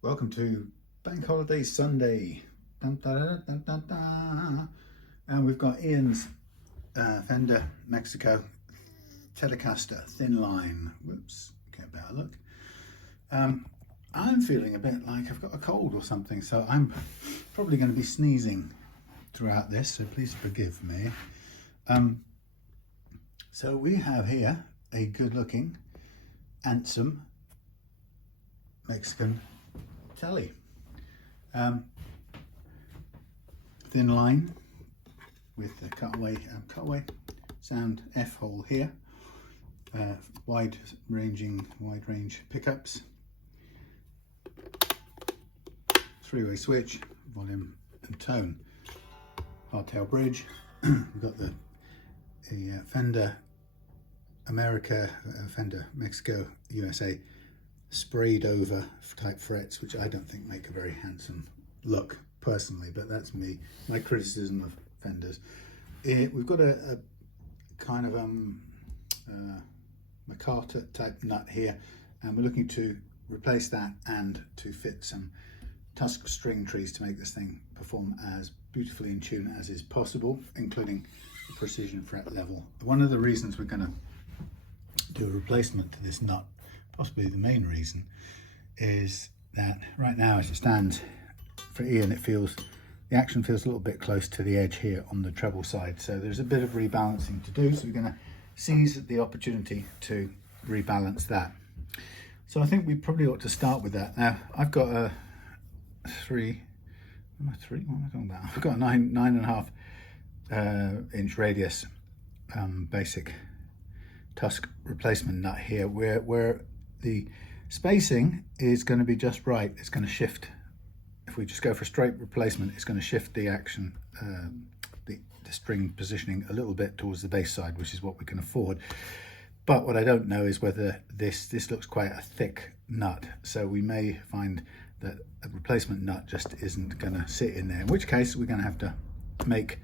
Welcome to Bank Holiday Sunday. Dun, dun, dun, dun, dun, dun. And we've got Ian's Fender Mexico Telecaster Thinline. Whoops, get a better look. I'm feeling a bit like I've got a cold or something, so I'm probably going to be sneezing throughout this, so please forgive me. So we have here a good looking, handsome Mexican Tele. Thin line with the cutaway sound F hole here, wide range pickups, three-way switch, volume and tone, hardtail bridge. We've got the Fender Fender Mexico USA sprayed over type frets, which I don't think make a very handsome look personally, but that's my criticism of Fenders. We've got a kind of MacArthur type nut here, and we're looking to replace that and to fit some Tusq string trees to make this thing perform as beautifully in tune as is possible, including the precision fret level. One of the reasons we're going to do a replacement to this nut, possibly the main reason, is that right now as it stands for Ian, the action feels a little bit close to the edge here on the treble side, so there's a bit of rebalancing to do, so we're going to seize the opportunity to rebalance that. So I think we probably ought to start with that. Now I've got a I've got a 9.5 inch radius basic Tusq replacement nut here, where the spacing is going to be just right. It's going to shift. If we just go for a straight replacement, it's going to shift the action, the string positioning a little bit towards the bass side, which is what we can afford. But what I don't know is whether this looks quite a thick nut, so we may find that a replacement nut just isn't going to sit in there, in which case we're going to have to make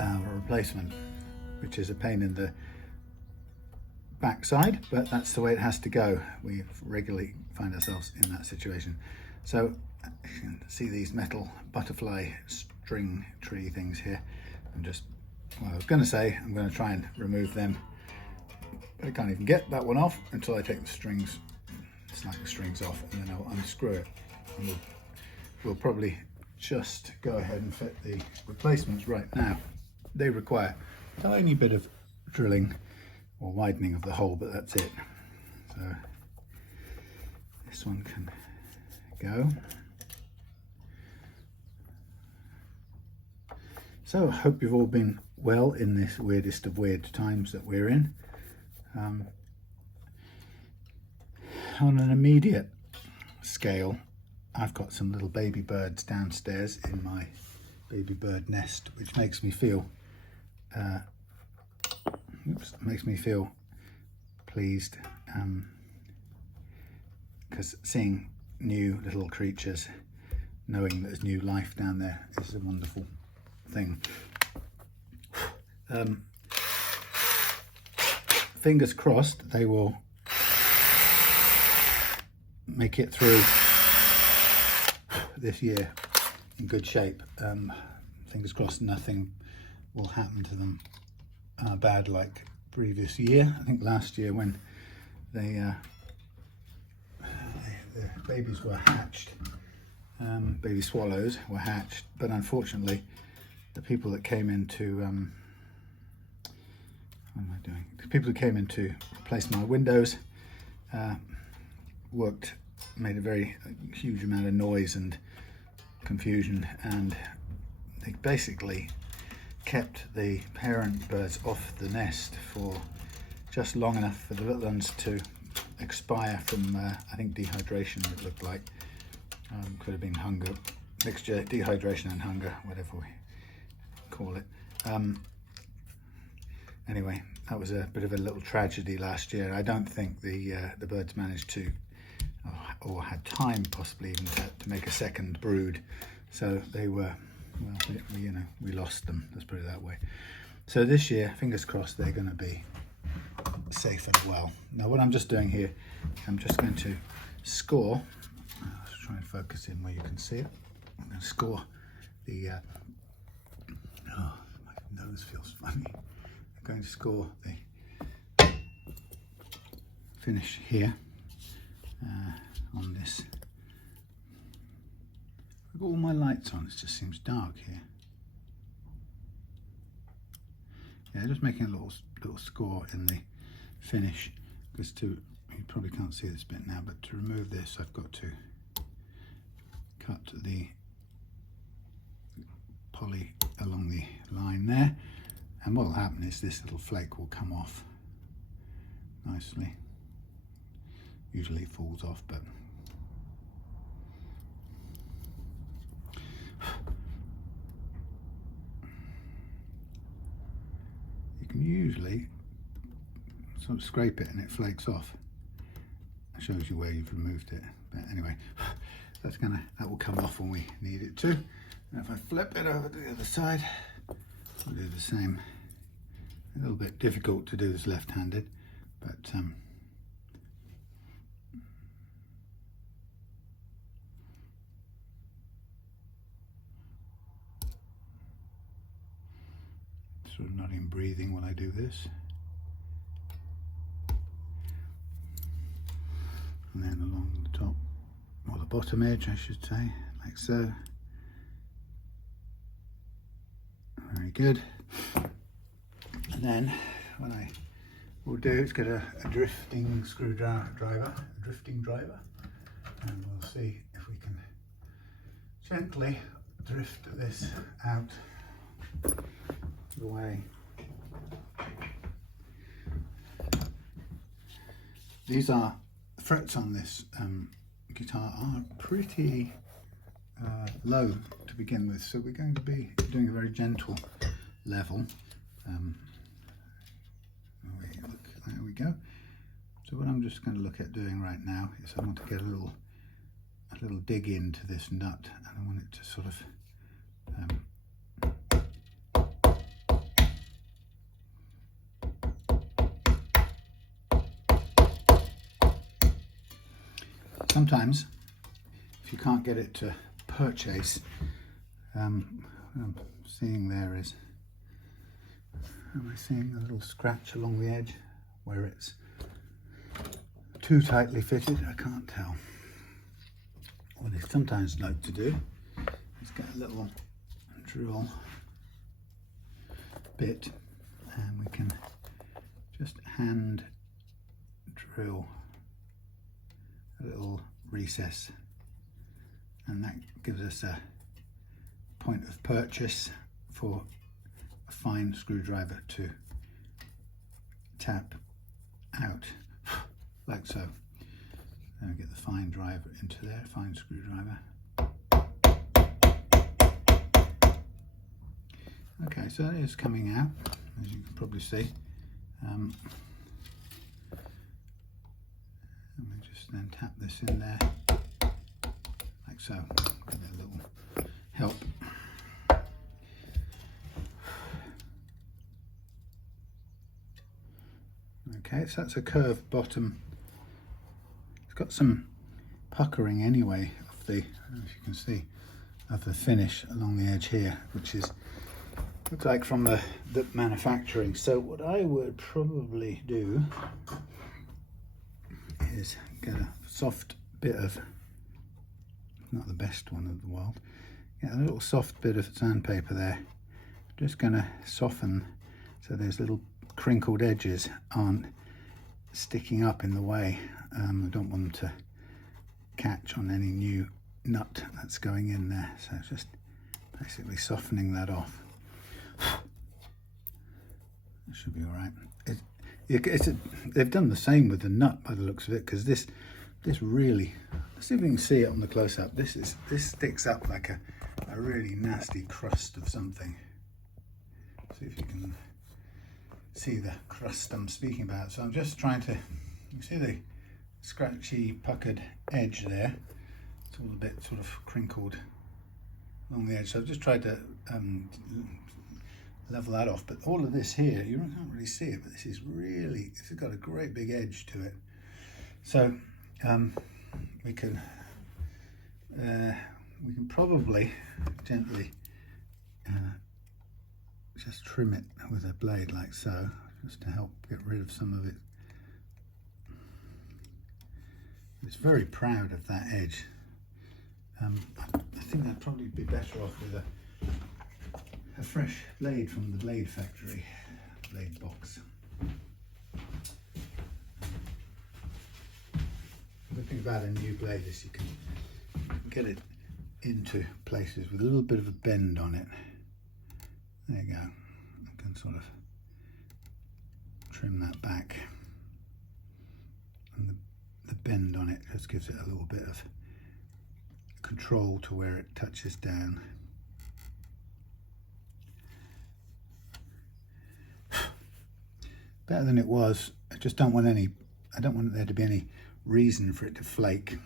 a replacement, which is a pain in the backside, but that's the way it has to go. We regularly find ourselves in that situation. So you can see these metal butterfly string tree things here. I was going to say I'm going to try and remove them, but I can't even get that one off until I take the strings, snap the strings off, and then I'll unscrew it. And we'll probably just go ahead and fit the replacements right now. They require a tiny bit of drilling or widening of the hole, but that's it. So this one can go. So I hope you've all been well in this weirdest of weird times that we're in. On an immediate scale, I've got some little baby birds downstairs in my baby bird nest, which makes me feel pleased, because seeing new little creatures, knowing that there's new life down there, is a wonderful thing. Fingers crossed they will make it through this year in good shape. Fingers crossed nothing will happen to them bad like previous year. I think last year when the babies were hatched, baby swallows were hatched, but unfortunately the people that came in to the people who came in to replace my windows made a very huge amount of noise and confusion, and they basically kept the parent birds off the nest for just long enough for the little ones to expire from I think dehydration, it looked like. Could have been hunger, mixture, dehydration and hunger, whatever we call it. Anyway, that was a bit of a little tragedy last year. I don't think the birds managed to, or had time possibly even to make a second brood, so they were, well, we lost them, let's put it that way. So this year, fingers crossed, they're going to be safe and well. Now what I'm just doing here, I'm just going to score focus in where you can see it. I'm going to score the, oh, my nose feels funny. I'm going to score the finish here on this. I've got all my lights on, it just seems dark here. Yeah, just making a little score in the finish, because you probably can't see this bit now, but to remove this I've got to cut the poly along the line there, and what will happen is this little flake will come off nicely. Usually it falls off, but you can usually sort of scrape it and it flakes off. It shows you where you've removed it. But anyway, that will come off when we need it to. And if I flip it over to the other side, we'll do the same. A little bit difficult to do this left-handed, but sort of not even breathing when I do this. And then along the top, or the bottom edge I should say, like so. Very good. And then what I will do is get a drifting screwdriver, and we'll see if we can gently drift this out the way. These are frets on this guitar are pretty low to begin with, so we're going to be doing a very gentle level. There we go. So what I'm just going to look at doing right now is I want to get a little dig into this nut, and I want it to sort of sometimes, if you can't get it to purchase, what I'm seeing there is, am I seeing a little scratch along the edge where it's too tightly fitted? I can't tell. What I sometimes like to do is get a little drill bit, and we can just hand drill a little recess, and that gives us a point of purchase for a fine screwdriver to tap out like so. Then we get the fine driver into there, fine screwdriver. Okay, so that is coming out, as you can probably see. And we just then tap this in there, like so. Give it a little help. Okay, so that's a curved bottom. It's got some puckering anyway of the, as you can see, of the finish along the edge here, which is looks like from the manufacturing. So what I would probably do is get a soft bit of, not the best one in the world, get a little soft bit of sandpaper there. Just going to soften so those little crinkled edges aren't sticking up in the way. I don't want them to catch on any new nut that's going in there, so just basically softening that off. That should be all right. They've done the same with the nut by the looks of it, because this really, let's see if we can see it on the close-up. This sticks up like a really nasty crust of something. See if you can see the crust I'm speaking about. So I'm just trying to, you see the scratchy puckered edge there? It's all a bit sort of crinkled along the edge. So I've just tried to level that off, but all of this here, you can't really see it, but this has got a great big edge to it. So we can we can probably gently just trim it with a blade like so, just to help get rid of some of it. It's very proud of that edge. I think I'd probably be better off with a fresh blade from the blade factory, blade box. The good thing about a new blade is you can get it into places with a little bit of a bend on it. There you go. I can sort of trim that back, and the bend on it just gives it a little bit of control to where it touches down. Better than it was. I just don't want there to be any reason for it to flake,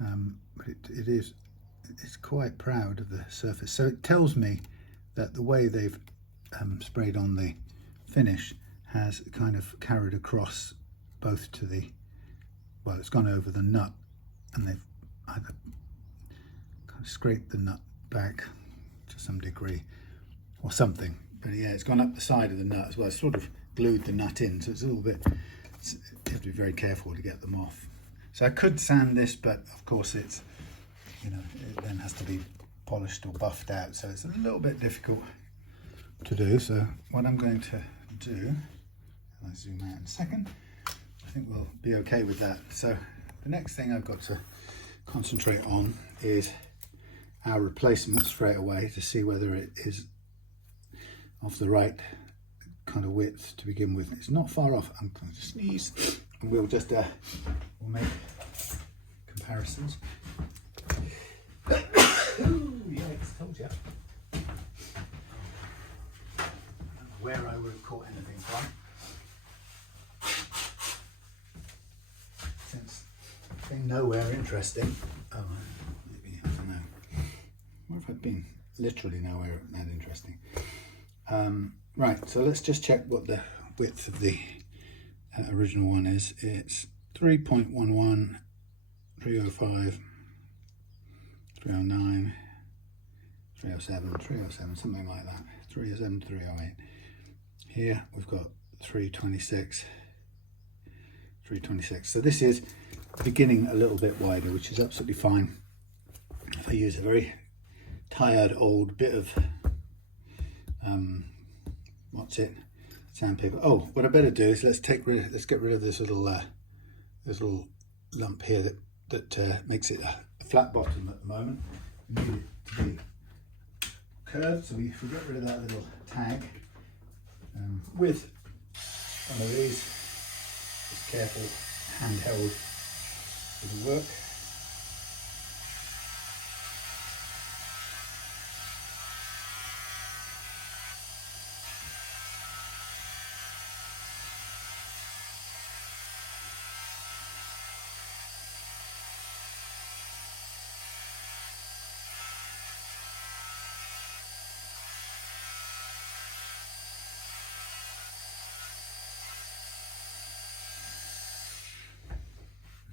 but it's quite proud of the surface. So it tells me that the way they've sprayed on the finish has kind of carried across both to the, well, it's gone over the nut, and they've either kind of scraped the nut back to some degree or something, but yeah, it's gone up the side of the nut as well. It's sort of glued the nut in, so it's a little bit, you have to be very careful to get them off. So I could sand this, but of course it's, you know, it then has to be polished or buffed out, so it's a little bit difficult to do. So what I'm going to do, I'll zoom out in a second, I think we'll be okay with that. So the next thing I've got to concentrate on is our replacement straight away, to see whether it is of the right kind of width to begin with. It's not far off. I'm going to sneeze, and we'll just we'll make comparisons. Ooh, yikes, told you. I don't know where I would have caught anything from, since being nowhere interesting. Oh, maybe, I don't know. What if I'd been literally nowhere that interesting? Right, so let's just check what the width of the original one is. It's 3.11, 305, 309, 307, 307, something like that. 307, 308. Here we've got 326, 326. So this is beginning a little bit wider, which is absolutely fine. If I use a very tired old bit of what's it, sandpaper. Oh, what I better do is let's get rid of this little lump here that makes it a flat bottom at the moment. We need it to be curved, so if we get rid of that little tag with one of these, just careful handheld will work.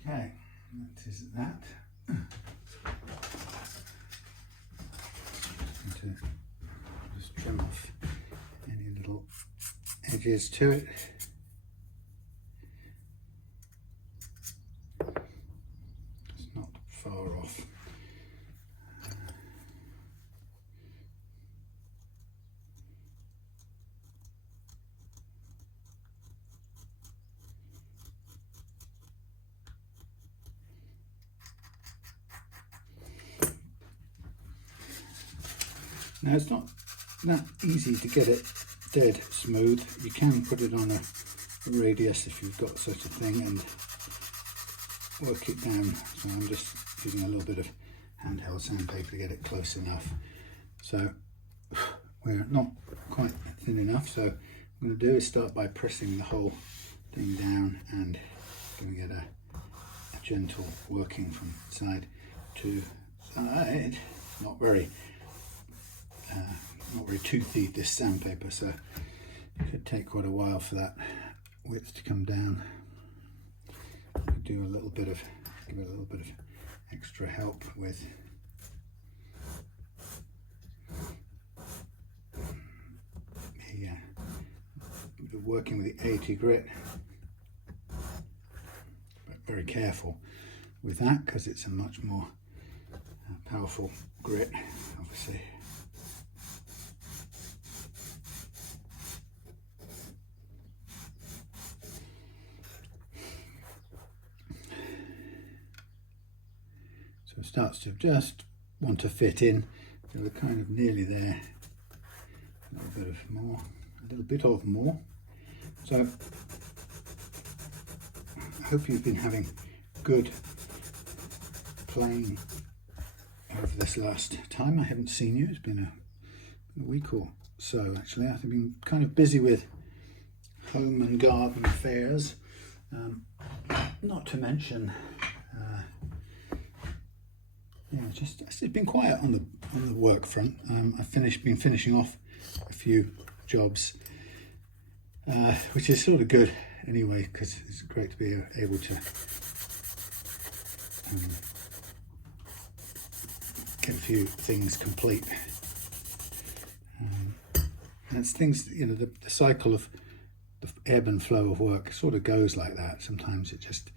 Okay, that is that. Just trim off any little edges to it. It's not far off. Now it's not that easy to get it dead smooth. You can put it on a radius if you've got such a thing and work it down. So I'm just using a little bit of handheld sandpaper to get it close enough. So we're not quite thin enough, so what I'm going to do is start by pressing the whole thing down and going to get a gentle working from side to side. Not very toothy, this sandpaper, so it could take quite a while for that width to come down. Do a little bit of, give it a little bit of extra help with working with the 80 grit, but very careful with that because it's a much more powerful grit, obviously. So it starts to just want to fit in, so we're kind of nearly there. A little bit of more. So I hope you've been having good playing over this last time. I haven't seen you. It's been a week or so actually. I've been kind of busy with home and garden affairs, not to mention it's been quiet on the work front. I've been finishing off a few jobs, which is sort of good anyway, because it's great to be able to get a few things complete. And it's things, you know, the cycle of the ebb and flow of work sort of goes like that. Sometimes it just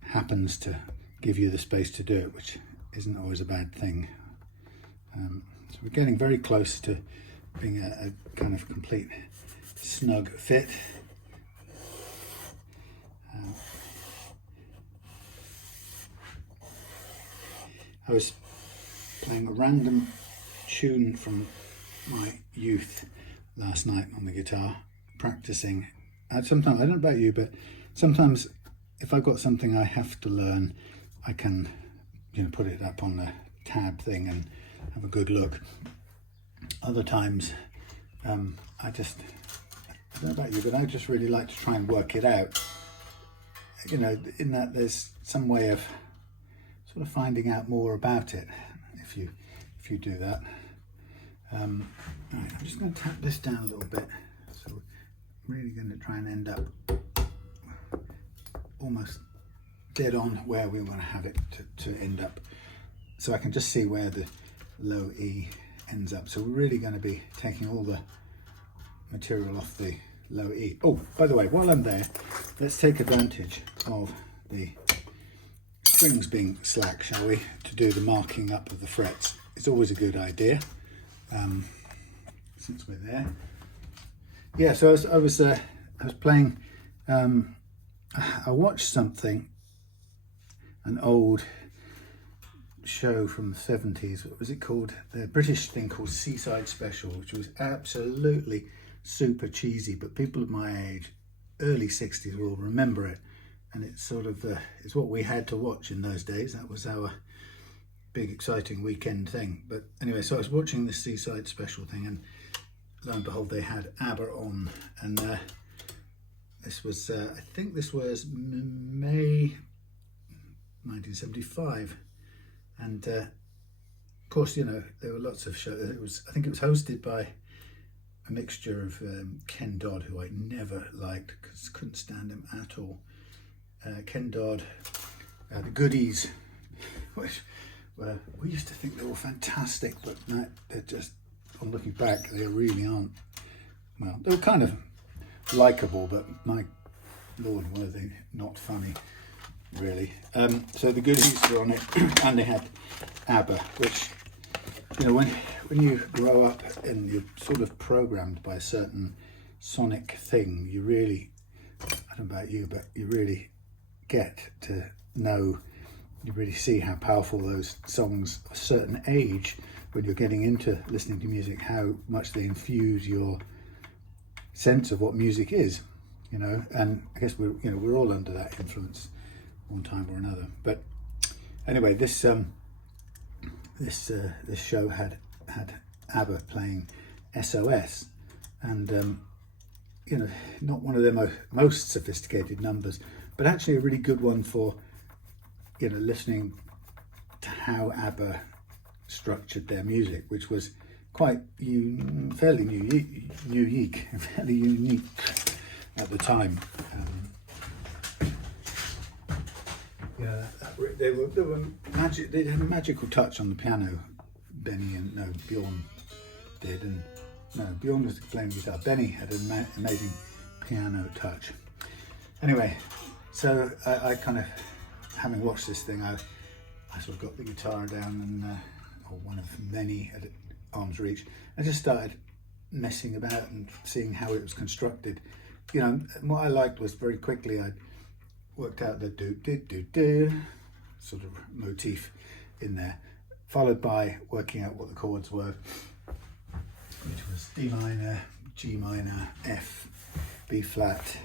happens to give you the space to do it, which isn't always a bad thing. So we're getting very close to being a kind of complete snug fit. I was playing a random tune from my youth last night on the guitar, practicing. Sometimes, I don't know about you, but sometimes if I've got something I have to learn, I can, you know, put it up on the tab thing and have a good look. Other times, I don't know about you, but I just really like to try and work it out. You know, in that there's some way of sort of finding out more about it if you do that. Right, I'm just going to tap this down a little bit. So we're really going to try and end up almost dead on where we want to have it to end up. So I can just see where the low E ends up. So we're really going to be taking all the material off the low E. Oh, by the way, while I'm there, let's take advantage of the strings being slack, shall we, to do the marking up of the frets. It's always a good idea, since we're there. Yeah, so I was playing. I watched something, an old show from the 70s. What was it called? The British thing called Seaside Special, which was absolutely super cheesy, but people of my age, early 60s, will remember it. And it's sort of it's what we had to watch in those days. That was our big exciting weekend thing. But anyway, so I was watching this Seaside Special thing, and lo and behold, they had ABBA on, and this was I think this was May 1975, and of course, you know, there were lots of shows. I think it was hosted by a mixture of Ken Dodd, who I never liked because couldn't stand him at all. Ken Dodd, the Goodies, which we used to think they were fantastic, but they're just, on looking back, they really aren't. Well, they were kind of likeable, but my lord, were they not funny, really. So the Goodies were on it, and they had ABBA, which, you know, when you grow up and you're sort of programmed by a certain sonic thing, you really, I don't know about you, but you really get to know, you really see how powerful those songs of a certain age, when you're getting into listening to music, how much they infuse your sense of what music is, you know. And I guess we're all under that influence one time or another. But anyway, this show had ABBA playing SOS, and you know, not one of their most sophisticated numbers, but actually a really good one for, you know, listening to how ABBA structured their music, which was quite fairly unique at the time. Yeah, that they were magic. They had a magical touch on the piano. Bjorn did, and no, Bjorn was playing guitar. Benny had an amazing piano touch. Anyway, so I kind of, having watched this thing, I sort of got the guitar down and or one of many at arm's reach. I just started messing about and seeing how it was constructed. You know, and what I liked was very quickly I worked out the do sort of motif in there, followed by working out what the chords were, which was D minor, G minor, F, B flat,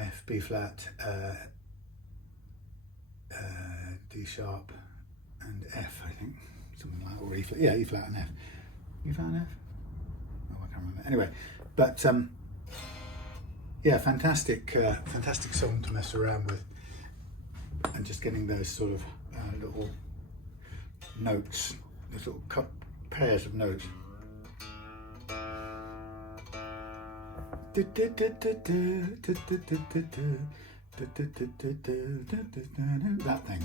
F, B flat, D sharp, and F, I think, something like that, or E flat, yeah, E flat and F. E flat and F? Oh, I can't remember. Anyway, but yeah, fantastic song to mess around with, and just getting those sort of little notes, those little cut pairs of notes. That thing.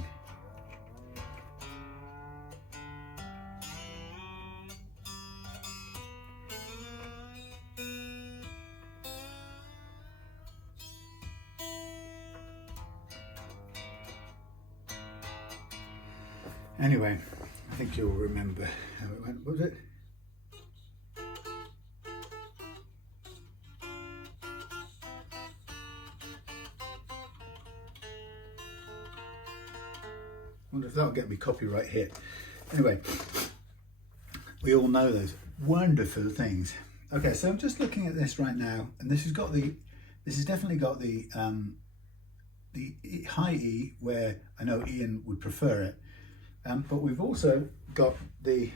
Anyway, I think you'll remember how it went. What was it? I wonder if that'll get me copyright hit. Anyway, we all know those wonderful things. Okay, so I'm just looking at this right now, and this has definitely got the high E, where I know Ian would prefer it. But we've also got the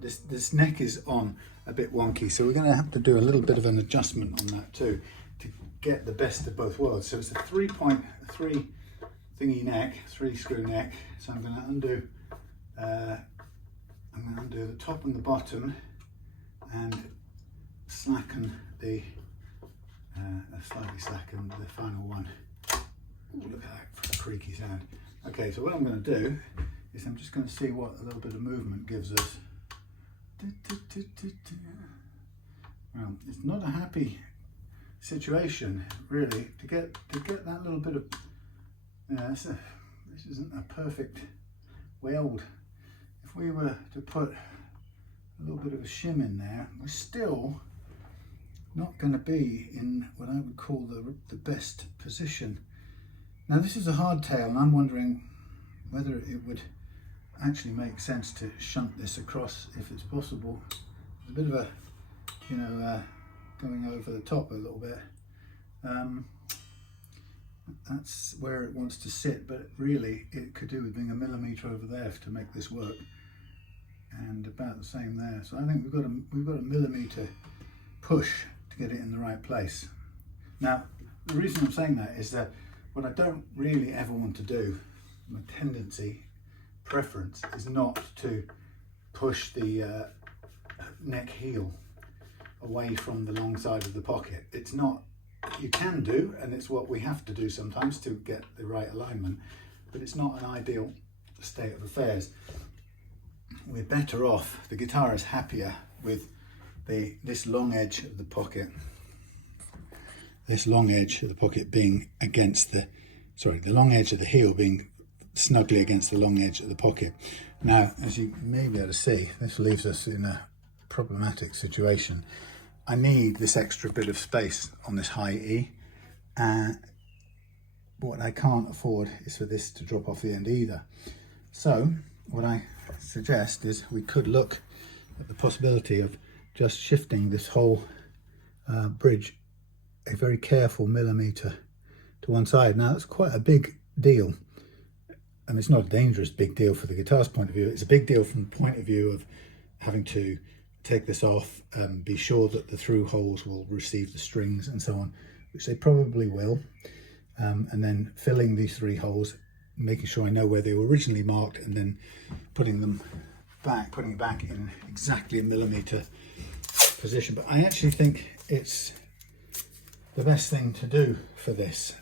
this neck is on a bit wonky, so we're going to have to do a little bit of an adjustment on that too to get the best of both worlds. So it's a 3.3 thingy neck, 3-screw neck. So I'm going to undo the top and the bottom and slacken the slightly slacken the final one. Ooh, look at that creaky sound. Okay, so what I'm going to do is I'm just going to see what a little bit of movement gives us. Well, it's not a happy situation really to get that little bit of. This isn't a perfect weld. If we were to put a little bit of a shim in there, we're still not going to be in what I would call the best position. Now this is a hardtail, and I'm wondering whether it would actually make sense to shunt this across if it's possible. It's a bit of a, going over the top a little bit. That's where it wants to sit, but really it could do with being a millimetre over there to make this work, and about the same there. So I think we've got a millimetre push to get it in the right place. Now the reason I'm saying that is that what I don't really ever want to do, my preference is not to push the neck heel away from the long side of the pocket. It's not, you can do, and it's what we have to do sometimes to get the right alignment, but it's not an ideal state of affairs. We're better off, the guitar is happier with this long edge of the pocket. This long edge of the pocket being against the long edge of the heel being snugly against the long edge of the pocket. Now, as you may be able to see, this leaves us in a problematic situation. I need this extra bit of space on this high E, and what I can't afford is for this to drop off the end either. So what I suggest is we could look at the possibility of just shifting this whole bridge a very careful millimetre to one side. Now that's quite a big deal, and it's not a dangerous big deal for the guitar's point of view. It's a big deal from the point of view of having to take this off, be sure that the through holes will receive the strings and so on, which they probably will, and then filling these 3 holes, making sure I know where they were originally marked, and then putting it back in exactly a millimetre position. But I actually think it's the best thing to do for this,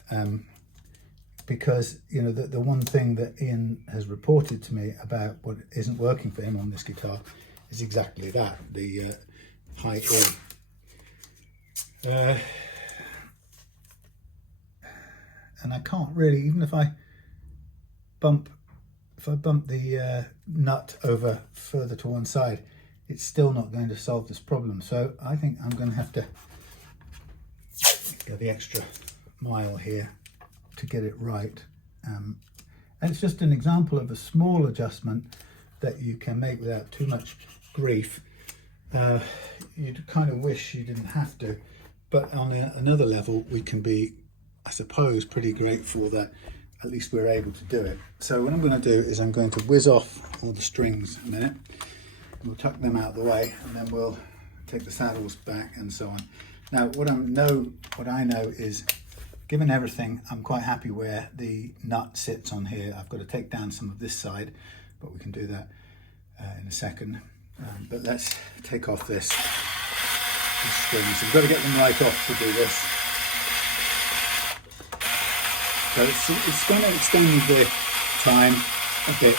because you know the one thing that Ian has reported to me about what isn't working for him on this guitar is exactly that, the high E. And I can't really, even if I bump the nut over further to one side, it's still not going to solve this problem. So I think I'm going to have to go the extra mile here to get it right. And it's just an example of a small adjustment that you can make without too much grief. You'd kind of wish you didn't have to, but on another level we can be, I suppose, pretty grateful that at least we're able to do it. So what I'm going to do is I'm going to whiz off all the strings a minute. We'll tuck them out of the way, and then we'll take the saddles back and so on. Now what I know is, given everything, I'm quite happy where the nut sits on here. I've got to take down some of this side, but we can do that in a second. But let's take off this strings. We've got to get them right off to do this. So it's going to extend the time a bit,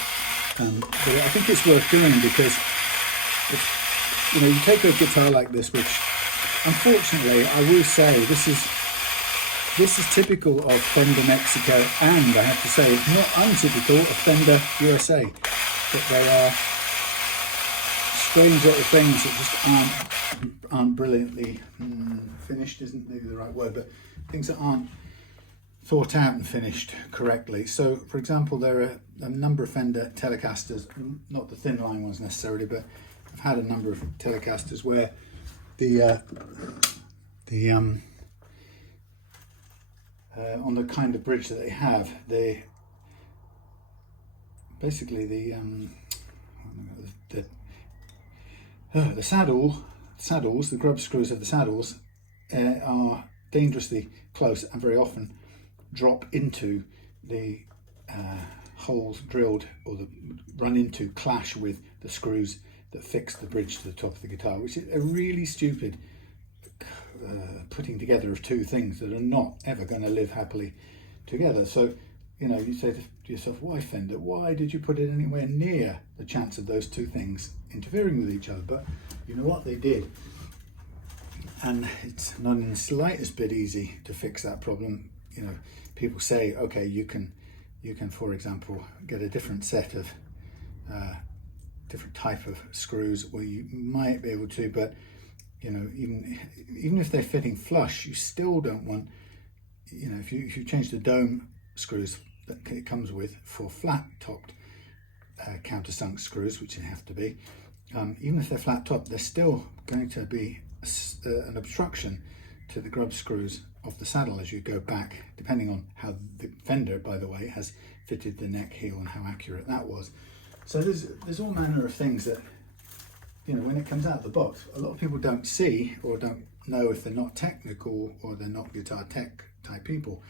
but I think it's worth doing, because if, you take a guitar like this, which unfortunately I will say this is typical of Fender Mexico, and I have to say it's not untypical of Fender USA, that they are strange little things that just aren't brilliantly finished, isn't maybe the right word, but things that aren't thought out and finished correctly. So for example, there are a number of Fender Telecasters, not the thin line ones necessarily, but I've had a number of Telecasters where on the kind of bridge that they have, basically the saddles, the grub screws of the saddles are dangerously close and very often drop into the holes drilled, or clash with the screws that fix the bridge to the top of the guitar, which is a really stupid putting together of two things that are not ever going to live happily together. So you say to yourself, why Fender, why did you put it anywhere near the chance of those two things interfering with each other? But you know what, they did, and it's not in the slightest bit easy to fix that problem. People say, okay, you can for example get a different set of different type of screws, or you might be able to, but even if they're fitting flush, you still don't want, if you change the dome screws that it comes with for flat topped countersunk screws, which they have to be, even if they're flat topped, they're still going to be an obstruction to the grub screws of the saddle as you go back, depending on how the Fender, by the way, has fitted the neck heel and how accurate that was. So there's all manner of things that, when it comes out of the box, a lot of people don't see or don't know if they're not technical or they're not guitar tech type people.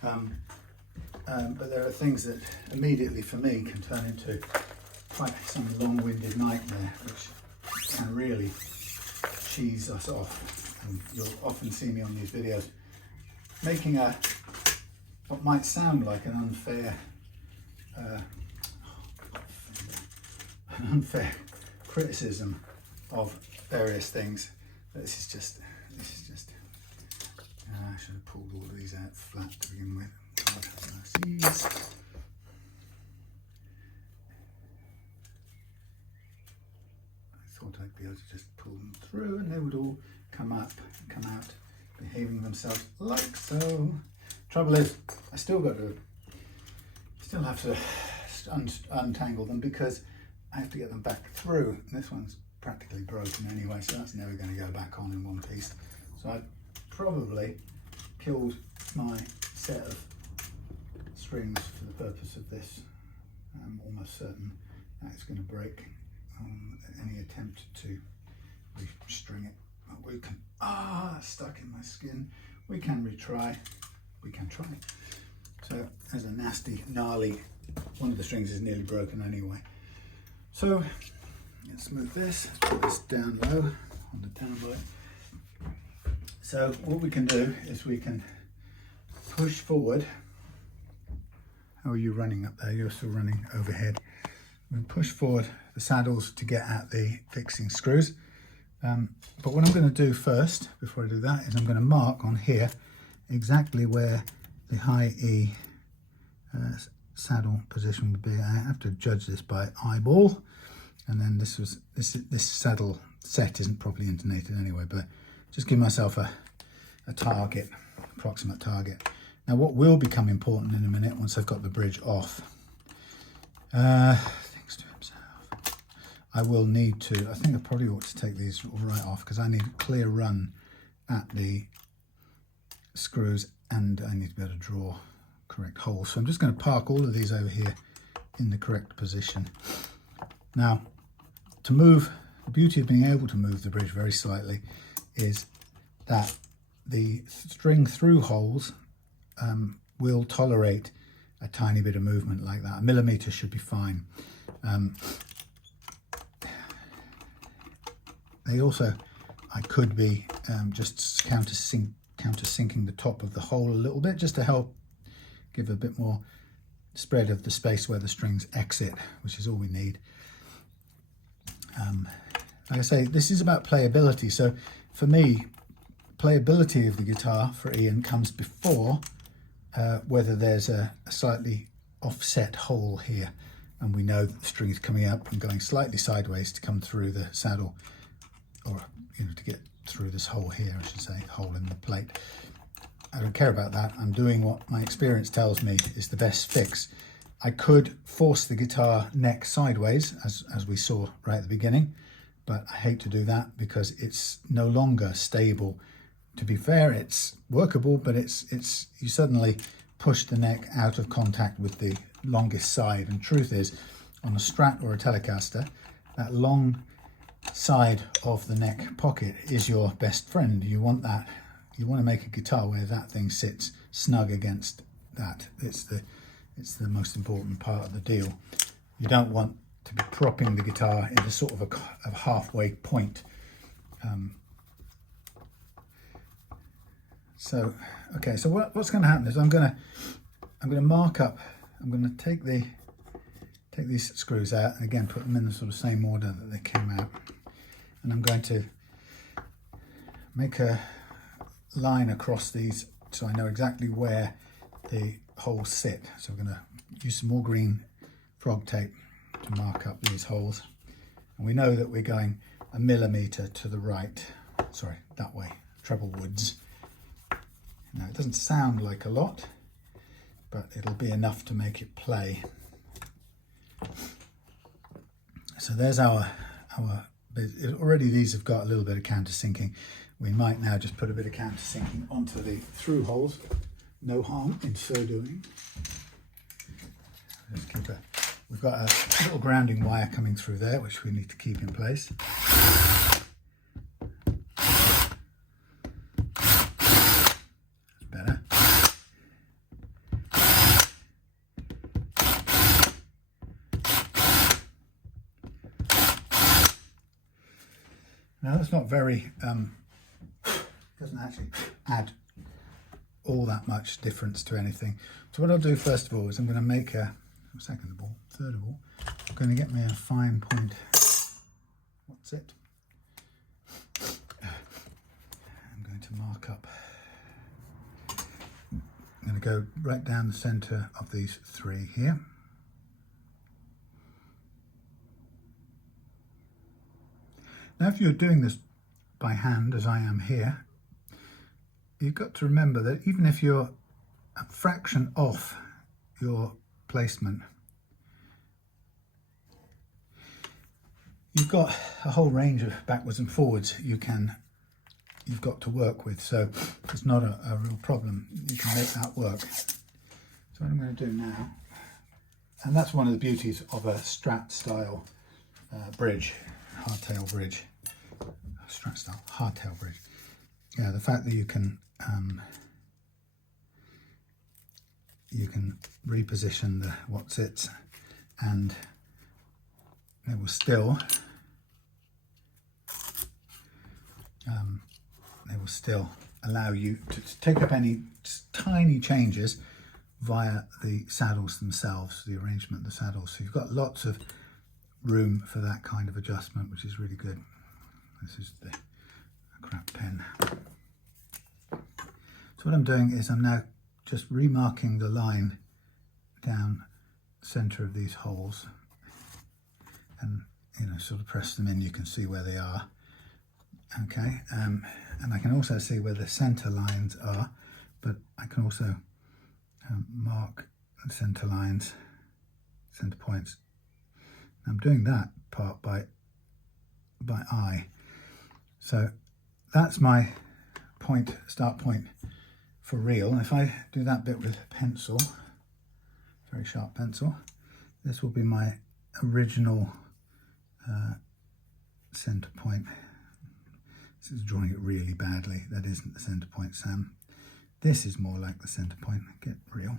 But there are things that immediately for me can turn into quite some long-winded nightmare, which can really cheese us off. And you'll often see me on these videos making what might sound like an unfair criticism of various things. But this is just I should have pulled all of these out flat to begin with. God, I thought I'd be able to just pull them through and they would all come out behaving themselves like so. Trouble is, I still have to untangle them, because I have to get them back through. And this one's practically broken anyway, so that's never going to go back on in one piece. So I've probably killed my set of strings for the purpose of this. I'm almost certain that it's going to break on any attempt to restring it. But we can, stuck in my skin. We can retry. We can try. So as a nasty, gnarly, one of the strings is nearly broken anyway. So let's move this, let's put this down low on the down bite. So what we can do is we can push forward. How are you running up there? You're still running overhead. We push forward the saddles to get at the fixing screws. But what I'm going to do first, before I do that, is I'm going to mark on here exactly where the high E saddle position would be. I have to judge this by eyeball, and then this saddle set isn't properly intonated anyway, but just give myself a target, approximate target. Now what will become important in a minute once I've got the bridge off, thanks to himself, I will need to, I think I probably ought to take these right off because I need a clear run at the screws and I need to be able to draw correct holes. So I'm just going to park all of these over here in the correct position. Now, to move, the beauty of being able to move the bridge very slightly is that the string through holes will tolerate a tiny bit of movement like that. 1 millimeter should be fine. They also, I could be just countersinking the top of the hole a little bit just to help give a bit more spread of the space where the strings exit, which is all we need. Like I say, this is about playability. So for me, playability of the guitar for Ian comes before whether there's a slightly offset hole here, and we know that the string is coming up and going slightly sideways to come through the saddle, or to get through this hole here, I should say, hole in the plate. I don't care about that. I'm doing what my experience tells me is the best fix. I could force the guitar neck sideways, as we saw right at the beginning, but I hate to do that because it's no longer stable. To be fair, it's workable, but it's you suddenly push the neck out of contact with the longest side. And truth is, on a Strat or a Telecaster, that long side of the neck pocket is your best friend. You want that. You want to make a guitar where that thing sits snug against that. It's the most important part of the deal. You don't want to be propping the guitar into sort of a halfway point. So what's going to happen is I'm going to mark up. I'm going to take these screws out and again put them in the sort of same order that they came out, and I'm going to make a line across these so I know exactly where the holes sit. So we're going to use some more green frog tape to mark up these holes, and we know that we're going 1 millimeter to the right, sorry, that way, treble woods. Now it doesn't sound like a lot, but it'll be enough to make it play. So there's our already these have got a little bit of countersinking. We might now just put a bit of countersinking onto the through holes. No harm in so doing. Let's keep it. We've got a little grounding wire coming through there, which we need to keep in place. Better. Now that's not very, doesn't actually add all that much difference to anything. So what I'll do first of all is I'm going to make second of all, third of all, I'm going to get me a fine point. What's it? I'm going to mark up. I'm going to go right down the center of these three here. Now, if you're doing this by hand, as I am here, you've got to remember that even if you're a fraction off your placement, you've got a whole range of backwards and forwards you've got to work with, so it's not a real problem. You can make that work. So what I'm going to do now, and that's one of the beauties of a Strat style bridge, hardtail bridge, Strat style hardtail bridge. Yeah, the fact that you can reposition the what sits, and it will still allow you to take up any tiny changes via the saddles themselves, the arrangement of the saddles. So you've got lots of room for that kind of adjustment, which is really good. This is the crap pen. So what I'm doing is I'm now just remarking the line down the center of these holes, and sort of press them in. You can see where they are. Okay, and I can also see where the center lines are, but I can also mark the center lines, center points. I'm doing that part by eye. So that's my start point for real. And if I do that bit with pencil, very sharp pencil, this will be my original center point. This is drawing it really badly. That isn't the center point, Sam. This is more like the center point. Get real.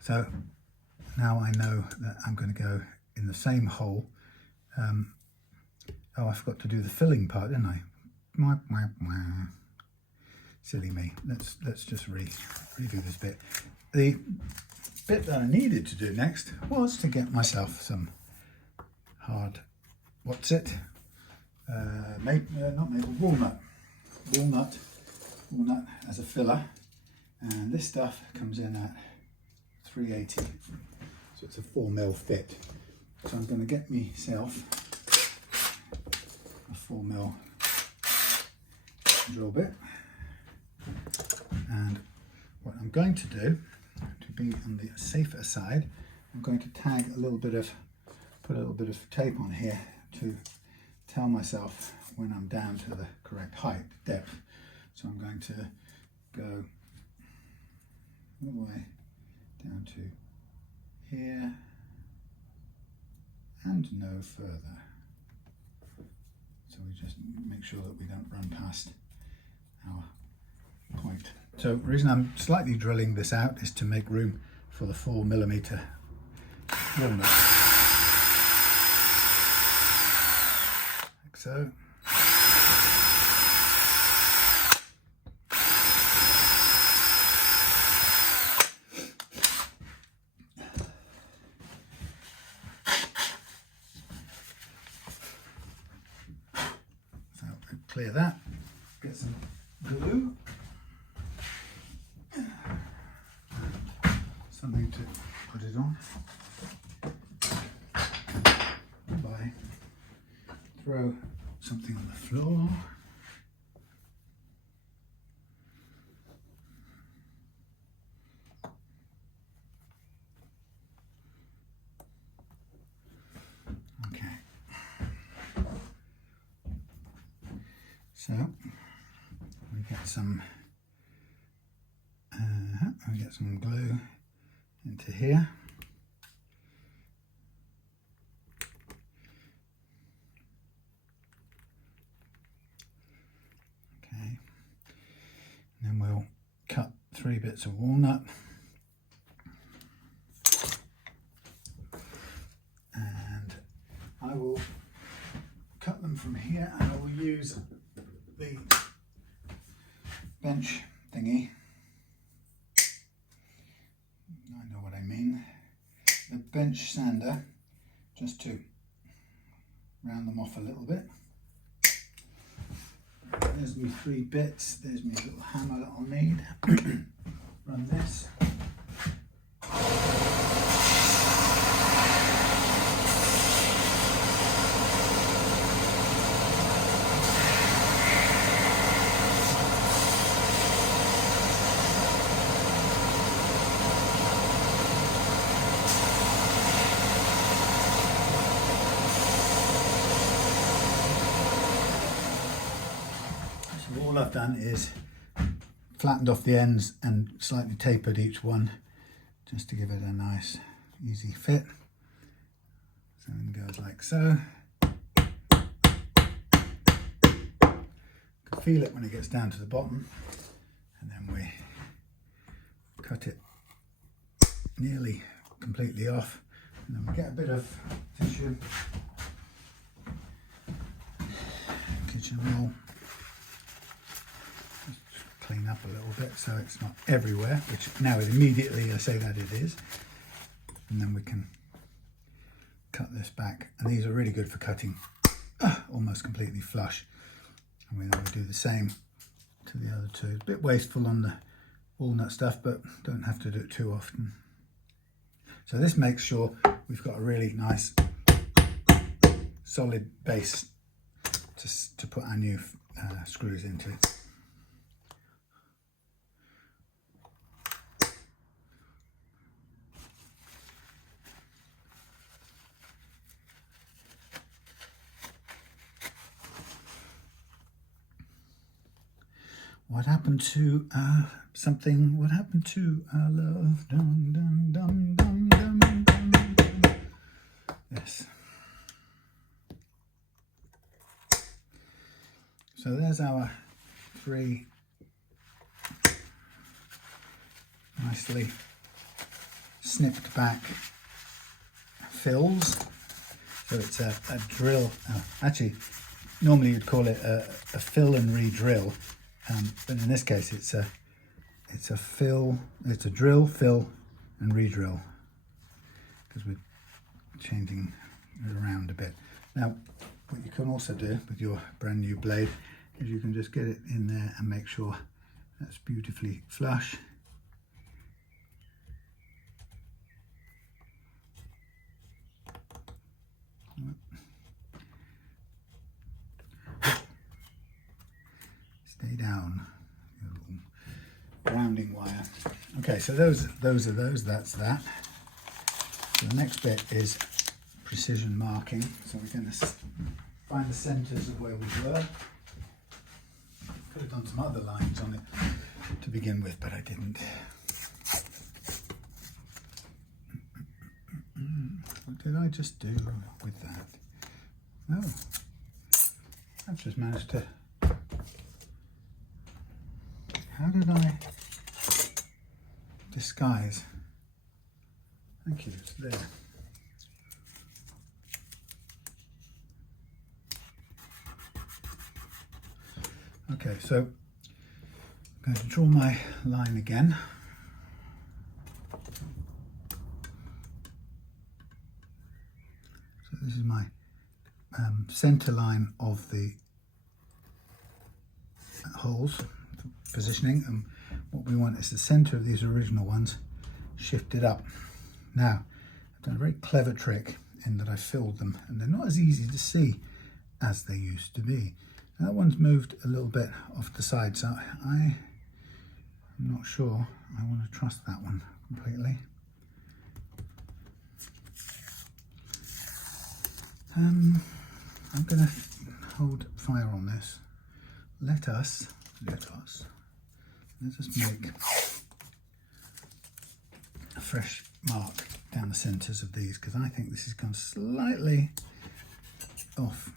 So now I know that I'm going to go in the same hole. Oh, I forgot to do the filling part, didn't I? Silly me. Let's just redo this bit. The bit that I needed to do next was to get myself some hard, not maple, walnut as a filler, and this stuff comes in at 380, so it's a 4mm fit. So I'm going to get myself a 4mm drill bit, and what I'm going to do to be on the safer side, I'm going to tag put a little bit of tape on here to tell myself when I'm down to the correct height, depth. So I'm going to go all the way down to here and no further. So we just make sure that we don't run past our point. So the reason I'm slightly drilling this out is to make room for the 4mm walnut. Like so. So clear that, get some glue. Something to put it on. By throw something on the floor. Okay. So we get some glue into here. Okay, and then we'll cut 3 bits of walnut, and I will cut them from here, and I will use the bench thingy. I know what I mean. The bench sander, just to round them off a little bit. There's me 3 bits. There's my little hammer that I'll need. Run this. All I've done is flattened off the ends and slightly tapered each one just to give it a nice easy fit. So it goes like so. You can feel it when it gets down to the bottom, and then we cut it nearly completely off, and then we get a bit of tissue, kitchen roll, just clean up a little bit so it's not everywhere, which now immediately I say that it is, and then we can cut this back, and these are really good for cutting almost completely flush, and then we do the same to the other two. It's a bit wasteful on the walnut stuff, but don't have to do it too often. So this makes sure we've got a really nice solid base to put our new screws into. What happened to something? What happened to our love? Dum, dum, dum, dum, dum, dum, dum. Yes. So there's our 3 nicely snipped back fills. So it's a drill. Actually, normally you'd call it a fill and re-drill. But in this case, it's a drill, fill, and re-drill, because we're changing it around a bit. Now, what you can also do with your brand new blade is you can just get it in there and make sure that's beautifully flush. Stay down, your little rounding wire. Okay, so those are those, that's that. So the next bit is precision marking. So we're going to find the centres of where we were. Could have done some other lines on it to begin with, but I didn't. What did I just do with that? Oh, I've just managed to... How did I disguise? Thank you, it's there. Okay, so I'm going to draw my line again. So this is my center line of the holes. Positioning, and what we want is the center of these original ones shifted up. Now, I've done a very clever trick in that I filled them, and they're not as easy to see as they used to be. Now, that one's moved a little bit off the side, so I'm not sure I want to trust that one completely. I'm going to hold fire on this. Let us make a fresh mark down the centres of these, because I think this has gone slightly off.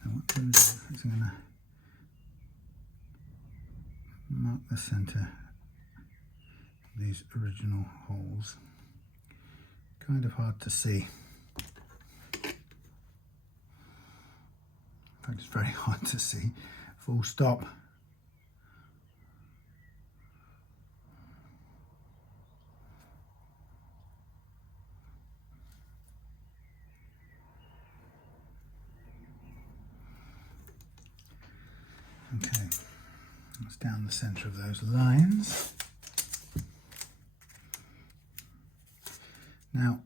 So what I'm going to do is I'm going to mark the centre of these original holes. Kind of hard to see. In fact, it's very hard to see. Full stop. Okay, that's down the centre of those lines. Now,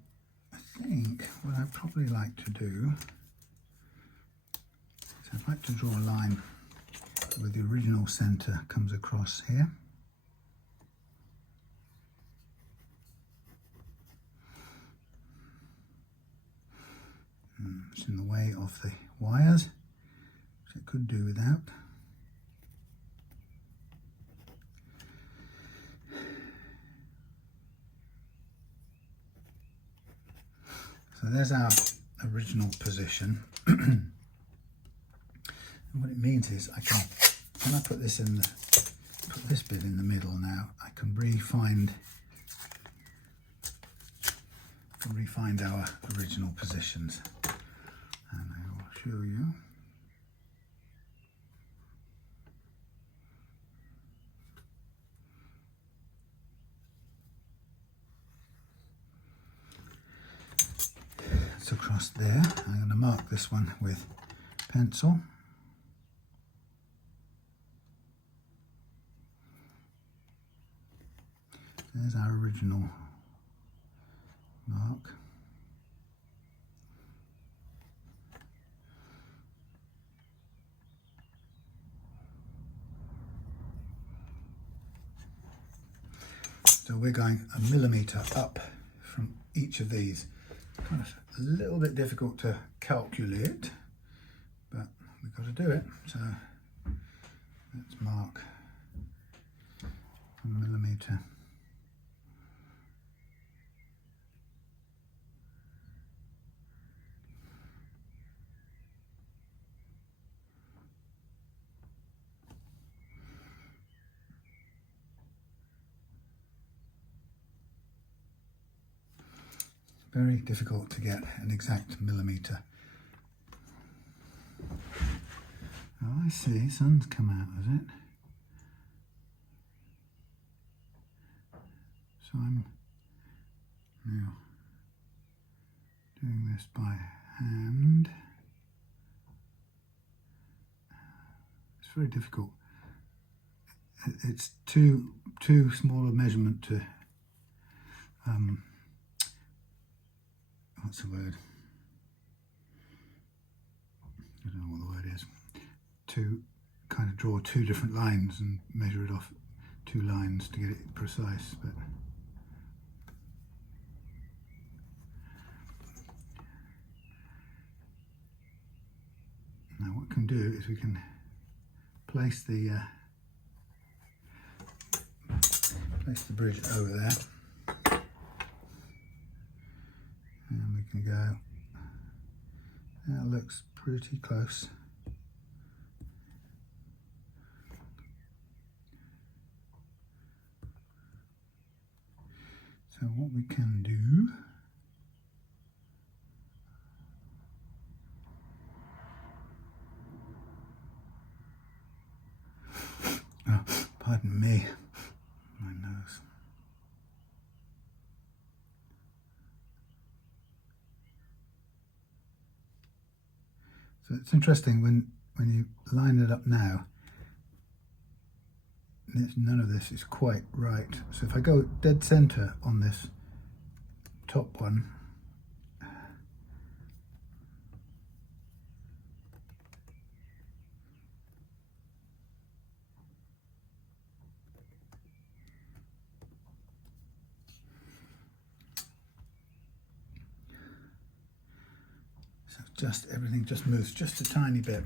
I think what I'd probably like to do is I'd like to draw a line where the original centre comes across here. It's in the way of the wires, which I could do without. So there's our original position. And what it means is I can, when I put this in the put this bit in the middle now, I can re-find our original positions, and I will show you. So across there, I'm going to mark this one with pencil. There's our original mark. So we're going 1 millimetre up from each of these. Kind of a little bit difficult to calculate, but we've got to do it. So let's mark 1 millimetre. Very difficult to get an exact millimetre. Oh, I see, sun's come out of it. So I'm now doing this by hand. It's very difficult. It's too small a measurement to what's the word? I don't know what the word is. To kind of draw 2 different lines and measure it off 2 lines to get it precise, but now what we can do is we can place the bridge over there. And we can go, that looks pretty close. So what we can do, oh, pardon me, my nose. So it's interesting when you line it up now, none of this is quite right. So if I go dead center on this top one, just everything just moves just a tiny bit.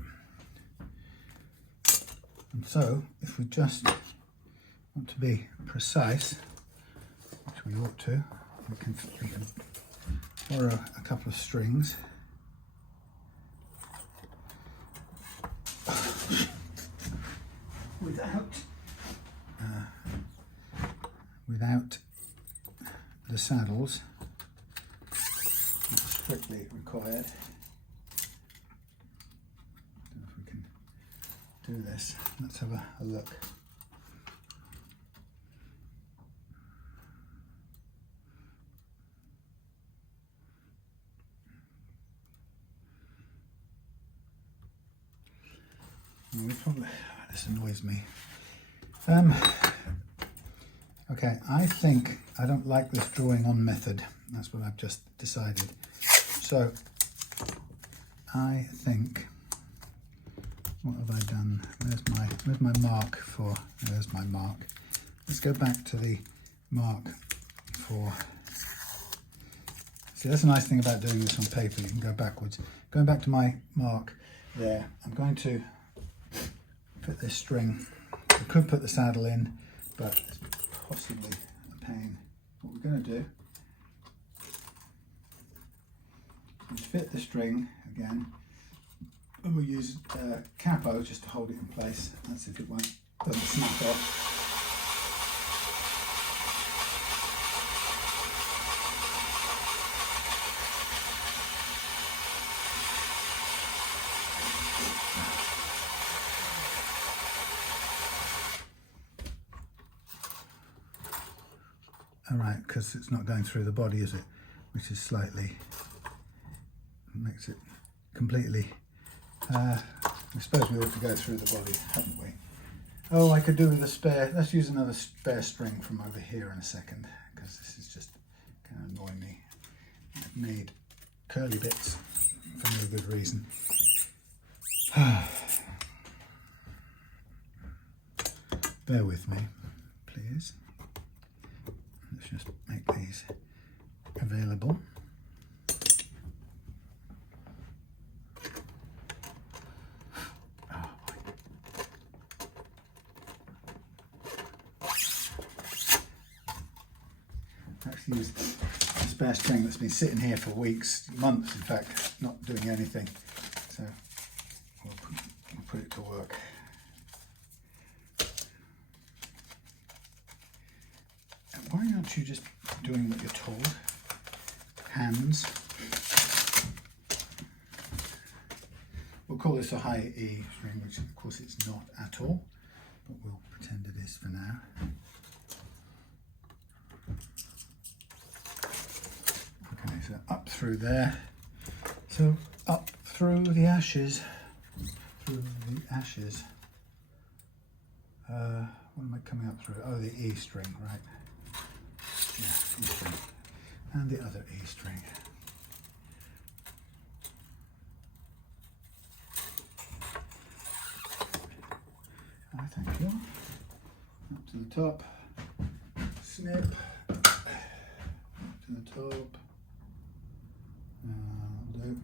And so if we just want to be precise, which we ought to, we can borrow a couple of strings. Without the saddles, not strictly required. Do this. Let's have a look. This annoys me. Okay, I think I don't like this drawing on method. That's what I've just decided. So I think, what have I done? Where's my mark for? There's my mark. Let's go back to the mark for. See, that's a nice thing about doing this on paper. You can go backwards. Going back to my mark there, I'm going to put this string. I could put the saddle in, but it's possibly a pain. What we're going to do is fit the string again. And we'll use capo just to hold it in place. That's if it doesn't snap off. All right, because it's not going through the body, is it? Which is slightly, makes it completely, I suppose we ought to go through the body, haven't we? Oh, I could do with a spare, let's use another spare string from over here in a second, because this is just going to annoy me. I've made curly bits for no good reason. Bear with me, please. Let's just make these available. Actually use a spare string that's been sitting here for weeks, months in fact, not doing anything. So we'll put it to work. Why aren't you just doing what you're told? Hands. We'll call this a high E string, which of course it's not at all, but we'll pretend it is for now. Okay, so up through there. So up through the ashes. Through the ashes. What am I coming up through? Oh, the E string, right. Yeah, E string. And the other E string. Thank you. Up to the top. Snip. Up to the top. Do.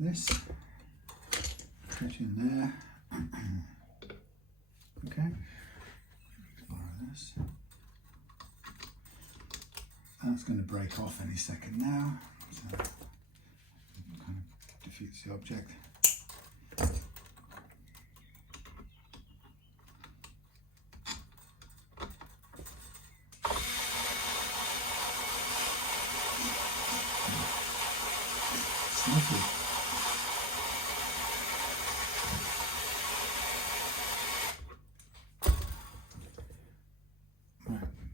This, put it in there. Okay, let's borrow this. That's going to break off any second now, so it kind of defeats the object. Sniffy.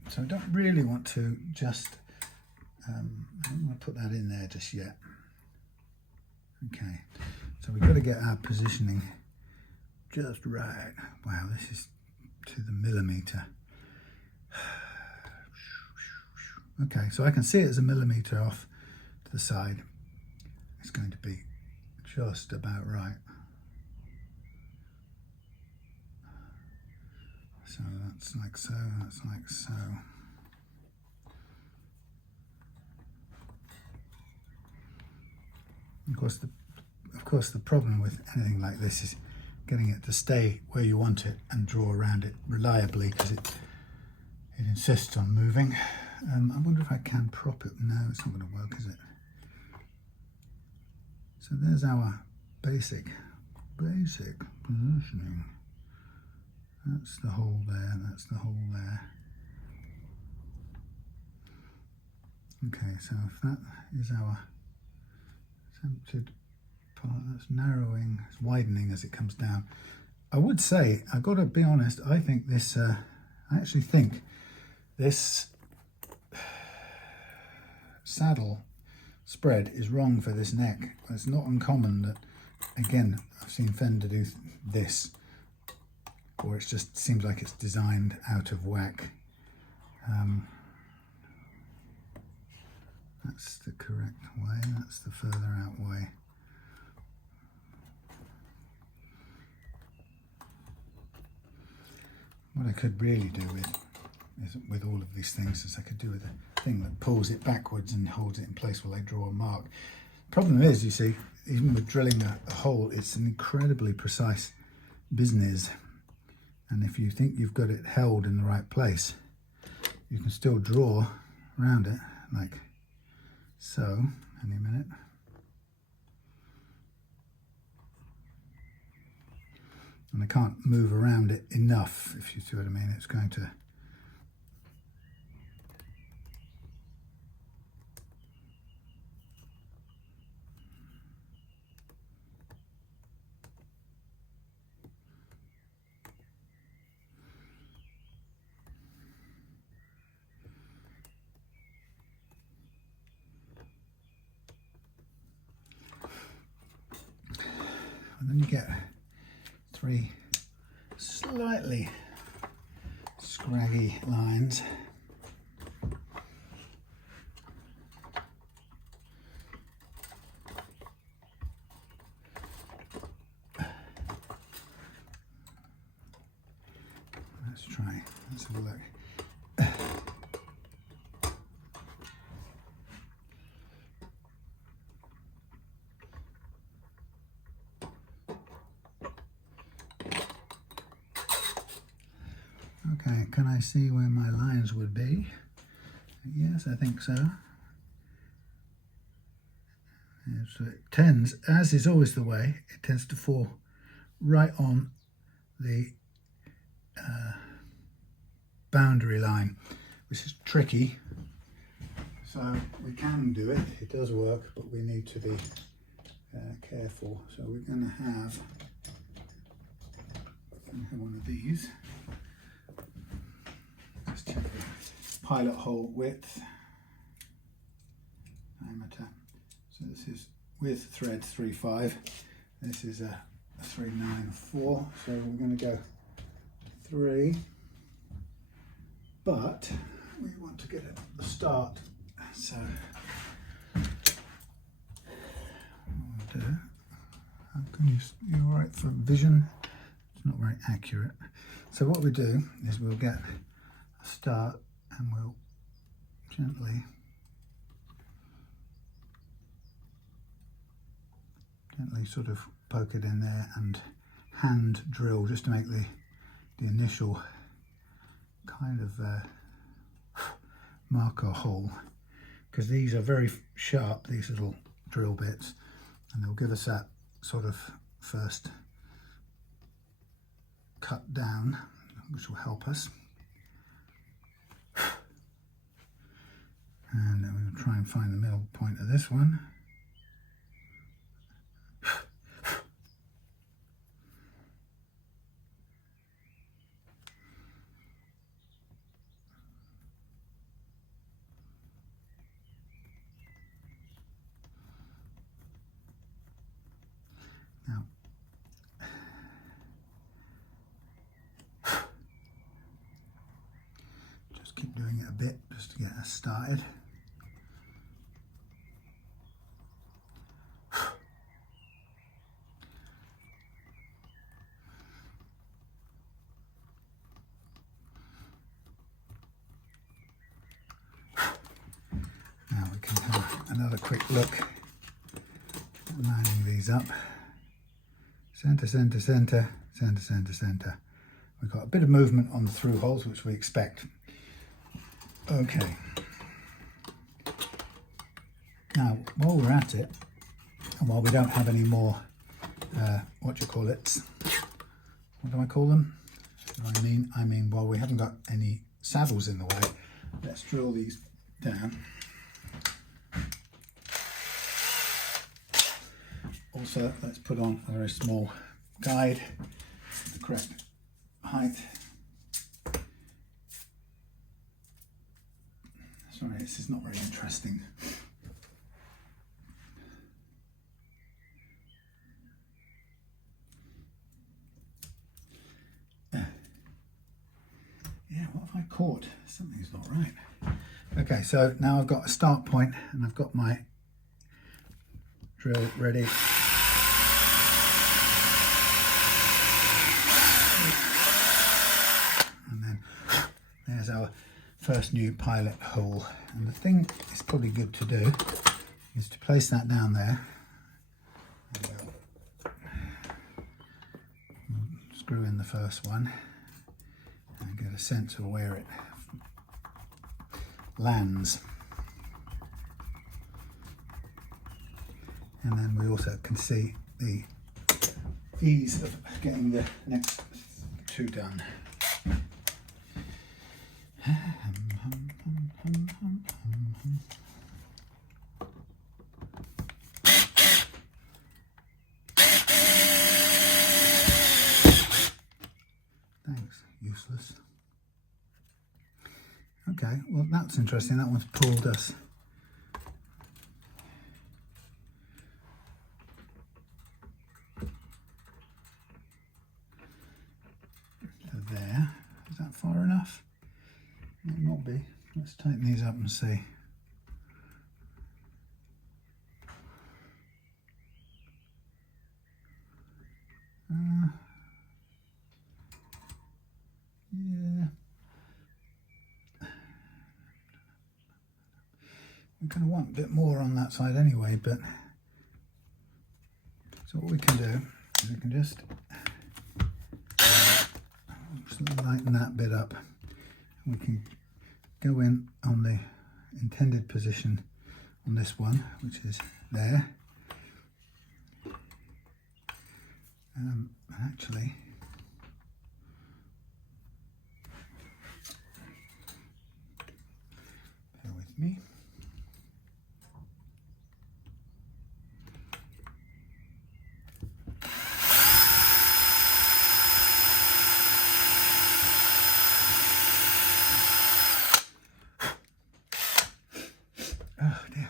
So I don't really want to just, I don't want to put that in there just yet. Okay, so we've got to get our positioning just right. Wow, this is to the millimetre. Okay, so I can see it as a millimetre off to the side. It's going to be just about right. So that's like so, that's like so. Of course, the problem with anything like this is getting it to stay where you want it and draw around it reliably, because it insists on moving. I wonder if I can prop it. No, it's not going to work, is it? So there's our basic positioning. That's the hole there, that's the hole there. Okay, so if that is our attempted part, that's narrowing, it's widening as it comes down. I would say, I've got to be honest, I think this, I actually think this saddle spread is wrong for this neck. It's not uncommon that, again, I've seen Fender do this, or it just seems like it's designed out of whack. That's the correct way, that's the further out way. What I could really do with all of these things is I could do with a thing that pulls it backwards and holds it in place while I draw a mark. Problem is, you see, even with drilling a hole, it's an incredibly precise business. And if you think you've got it held in the right place, you can still draw around it like so. Any minute. And I can't move around it enough, if you see what I mean. It's going to and then you get 3 slightly scraggy lines. Let's have a look. Okay, can I see where my lines would be? Yes, I think so. And so it tends, as is always the way, it tends to fall right on the boundary line, which is tricky. So we can do it, it does work, but we need to be careful. So we're going to have one of these. Just check the pilot hole width, diameter. So this is with thread 3.5. This is a 3.94. So we're going to go 3, but we want to get a start. So what we'll do, how can you all right for vision? It's not very accurate. So what we do is we'll get a start and we'll gently sort of poke it in there and hand drill just to make the initial kind of marker hole, because these are very sharp, these little drill bits, and they'll give us that sort of first cut down, which will help us. And then we'll try and find the middle point of this one. Now, just keep doing it a bit just to get us started. Now we can have another quick look at lining these up. Centre, centre, centre, centre, centre, centre. We've got a bit of movement on the through holes, which we expect. Okay. Now, while we're at it, and while we don't have any more, what do you call it? What do I call them? I mean, while we haven't got any saddles in the way, let's drill these down. Also, let's put on a very small guide, the correct height. Sorry, this is not very interesting. Yeah, what have I caught? Something's not right. Okay, so now I've got a start point and I've got my drill ready. And then there's our first new pilot hole. And the thing that's probably good to do is to place that down there. Just screw in the first one and get a sense of where it lands. And then we also can see the ease of getting the next two done. Thanks, useless. Okay, well that's interesting. That one's pulled us. There, is that far enough? Might not be. Let's tighten these up and see. Yeah. We're going to want a bit more on that side anyway, but so what we can do is we can just lighten that bit up. We can go in on the intended position on this one, which is there. Actually, bear with me. Oh dear.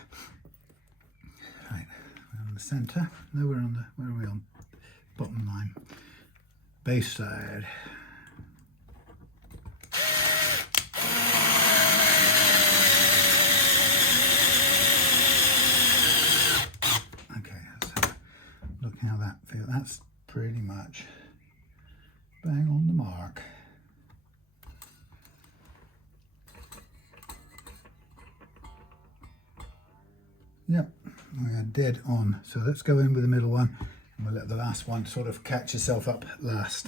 Right, we're on the centre. No, we're on the, where are we on? Bottom line. Bass side. Okay, let's have a look how that feels. That's pretty much bang on the mark. Yep, we are dead on. So let's go in with the middle one and we'll let the last one sort of catch itself up last.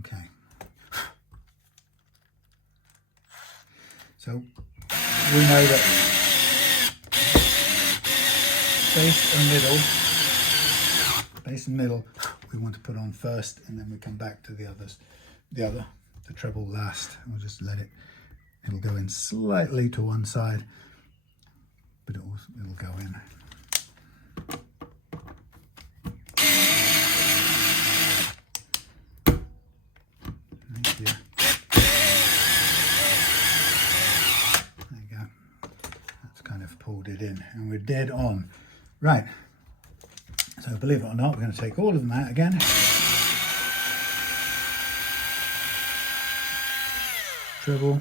Okay. So we know that bass and middle we want to put on first, and then we come back to the others. The treble last. We'll just let it'll go in slightly to one side, but it'll go in. Thank you. There you go. That's kind of pulled it in, and we're dead on. Right. So believe it or not, we're going to take all of them out again. Treble,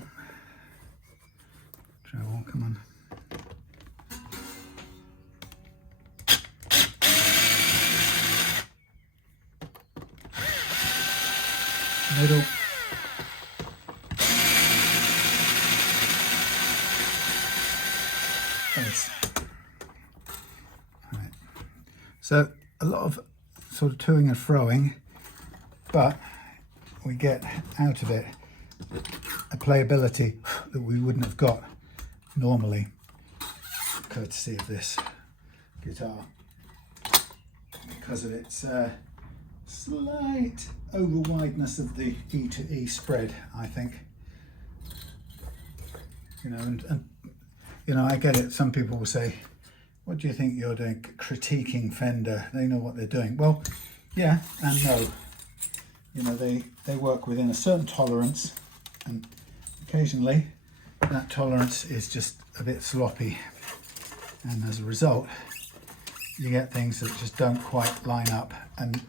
come on. Middle. Bass. All right. So a lot of sort of toing and froing, but we get out of it a playability that we wouldn't have got normally, courtesy of this guitar, because of its slight over wideness of the E to E spread, I think. You know, and you know, I get it. Some people will say, "What do you think you're doing? Critiquing Fender? They know what they're doing." Well, yeah and no. You know, they work within a certain tolerance, and occasionally that tolerance is just a bit sloppy, and as a result you get things that just don't quite line up. And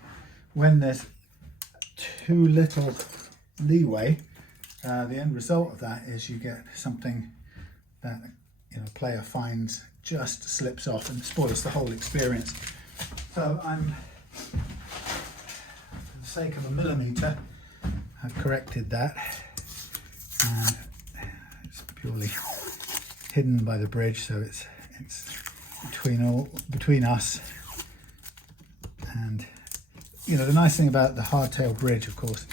when there's too little leeway, the end result of that is you get something that, you know, a player finds just slips off and spoils the whole experience. So I'm, for the sake of a millimetre, I've corrected that. and it's purely hidden by the bridge, so it's between us. And you know, the nice thing about the hardtail bridge, of course,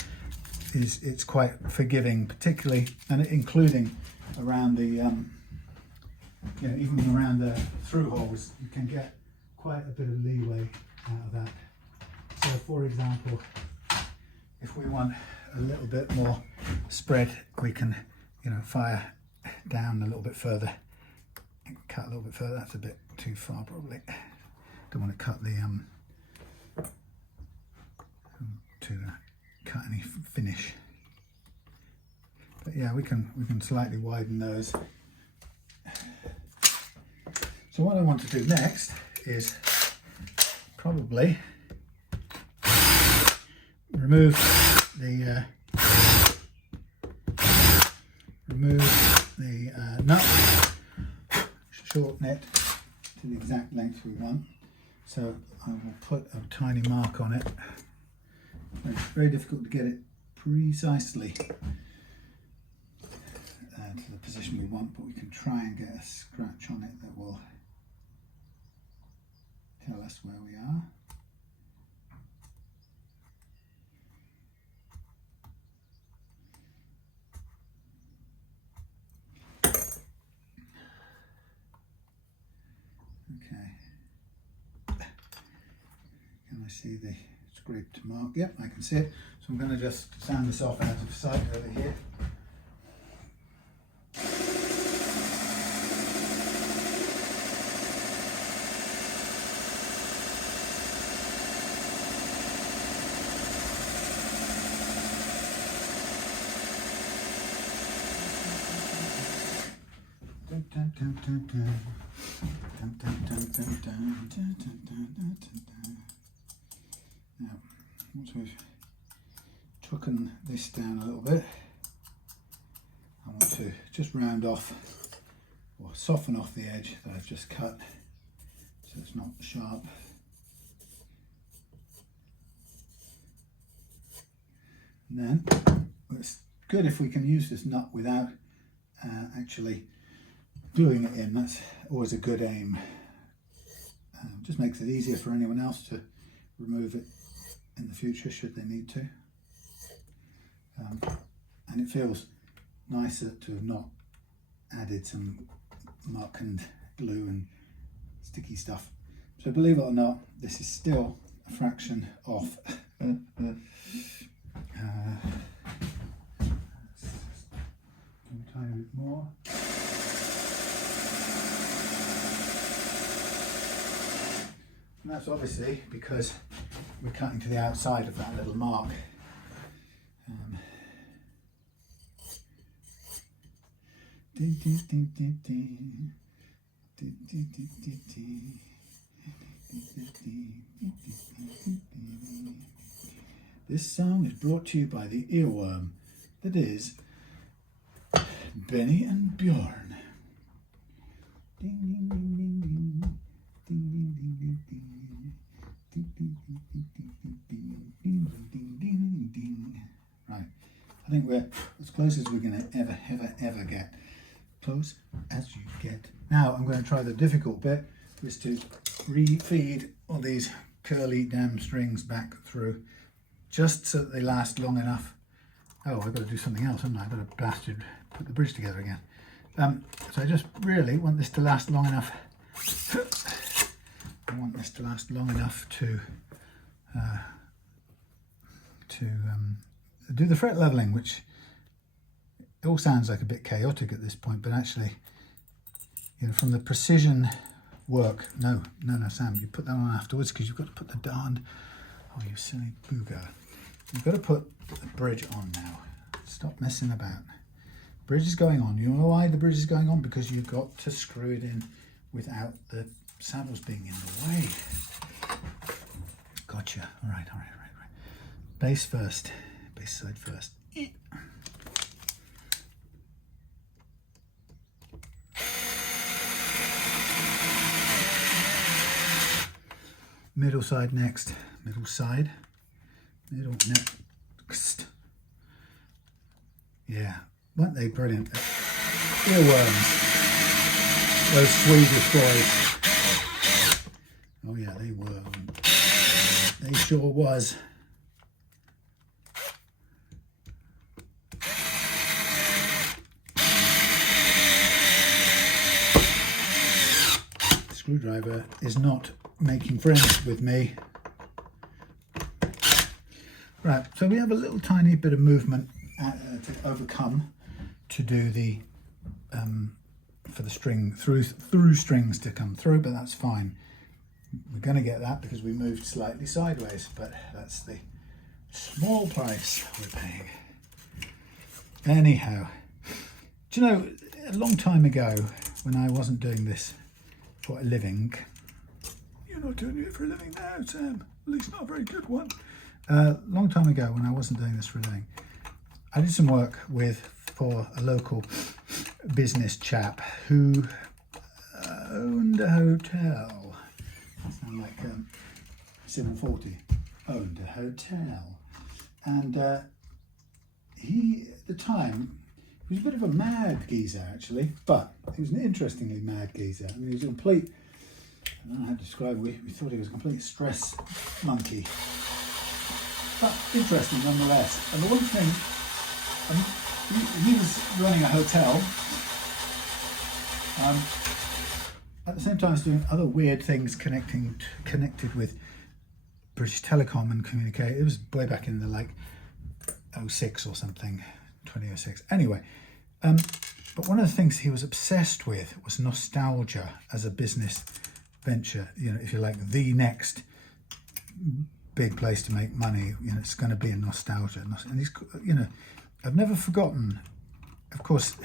is it's quite forgiving, particularly and including around the you know, even around the through holes, you can get quite a bit of leeway out of that. So for example, if we want a little bit more spread, we can, you know, fire down a little bit further, cut a little bit further. That's a bit too far probably. Don't want to cut the cut any finish. But yeah, we can slightly widen those. So what I want to do next is probably remove the nut, shorten it to the exact length we want. So I will put a tiny mark on it. It's very difficult to get it precisely to the position we want, but we can try and get a scratch on it that will tell us where we are. Okay. Can I see the scraped mark? Yep, I can see it. So I'm going to just sand this off out of sight over here. Now, once we've taken this down a little bit, I want to just round off or soften off the edge that I've just cut so it's not sharp. And then it's good if we can use this nut without actually gluing it in. That's always a good aim. Just makes it easier for anyone else to remove it in the future should they need to. And it feels nicer to have not added some muck and glue and sticky stuff. So believe it or not, this is still a fraction off. A tiny bit more. And that's obviously because we're cutting to the outside of that little mark. This song is brought to you by the earworm that is Benny and Bjorn. Ding, ding, ding, ding, ding. Ding, ding, ding, ding, ding. Ding, ding, ding, ding, ding, ding, ding, ding, ding, ding. Right, I think we're as close as we're going to ever get. Close as you get. Now I'm going to try the difficult bit, is to re-feed all these curly damn strings back through, just so that they last long enough. Oh, I've got to do something else, haven't I? I've got to bastard put the bridge together again. So I just really want this to last long enough. I want this to last long enough to do the fret leveling, which it all sounds like a bit chaotic at this point, but actually, you know, from the precision work, no, Sam, you put that on afterwards because you've got to put the darned, oh, you silly booger. You've got to put the bridge on now. Stop messing about. Bridge is going on. You know why the bridge is going on? Because you've got to screw it in without the saddles being in the way. Gotcha. All right. Bass first. Bass side first. Middle side next. Middle side. Middle next. Yeah. weren't they brilliant? Earworms, those Swedish boys. Oh yeah, they were. They sure was. The screwdriver is not making friends with me. Right, so we have a little tiny bit of movement to overcome to do the for the string through strings to come through, but that's fine. We're going to get that because we moved slightly sideways, but that's the small price we're paying. Anyhow, do you know, a long time ago when I wasn't doing this for a living, you're not doing it for a living now, Sam, at least not a very good one. Long time ago when I wasn't doing this for a living, I did some work for a local business chap who owned a hotel. That sounds like 740. Owned a hotel, and he at the time he was a bit of a mad geezer actually, but he was an interestingly mad geezer. I mean, he was a complete, I don't know how to describe it, we thought he was a complete stress monkey. But interesting nonetheless. And the one thing, he was running a hotel, at the same time as doing other weird things connected with British Telecom and communicate. It was way back in the like 06 or something, 2006. Anyway, but one of the things he was obsessed with was nostalgia as a business venture. You know, if you like, the next big place to make money, you know, it's going to be a nostalgia. And he's, you know, I've never forgotten, of course,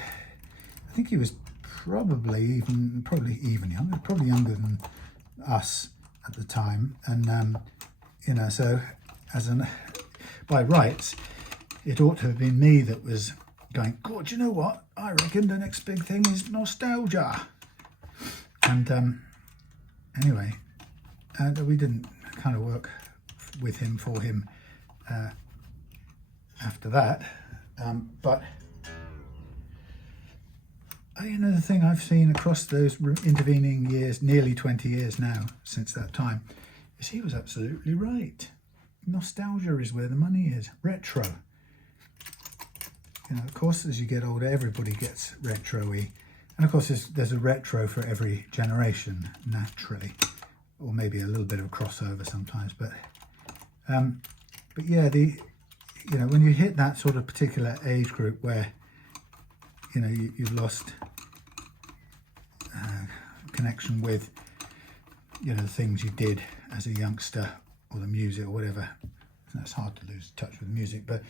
I think he was probably even younger, probably younger than us at the time. And, you know, so by rights, it ought to have been me that was going, God, you know what? I reckon the next big thing is nostalgia. And anyway, we didn't kind of work with him, for him, after that. But you know, the thing I've seen across those intervening years, nearly 20 years now since that time, is he was absolutely right. Nostalgia is where the money is. Retro. You know, of course, as you get older, everybody gets retro-y. And of course, there's a retro for every generation, naturally. Or maybe a little bit of a crossover sometimes. But yeah, you know, when you hit that sort of particular age group where, you know, you've lost connection with, you know, the things you did as a youngster, or the music or whatever. It's hard to lose touch with music, but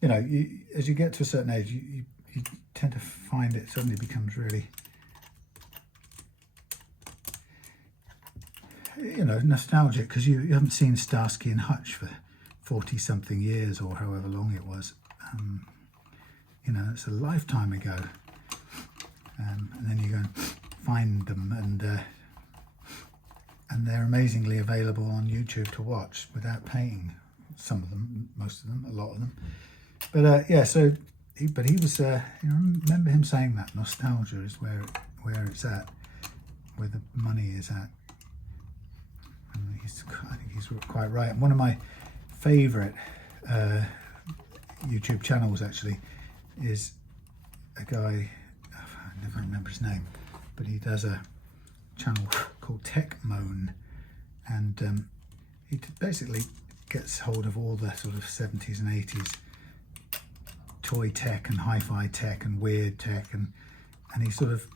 you know, as you get to a certain age, you tend to find it suddenly becomes really, you know, nostalgic, because you haven't seen Starsky and Hutch for 40 something years or however long it was. You know, it's a lifetime ago. And then you go and find them, and they're amazingly available on YouTube to watch without paying. Some of them, most of them, a lot of them. But yeah, so he was. You know, I remember him saying that nostalgia is where it's at, where the money is at. And I think he's quite right. And one of my favourite YouTube channels actually is a guy, I never remember his name, but he does a channel called Tech Moan, and he basically gets hold of all the sort of 70s and 80s toy tech and hi-fi tech and weird tech, and he sort of,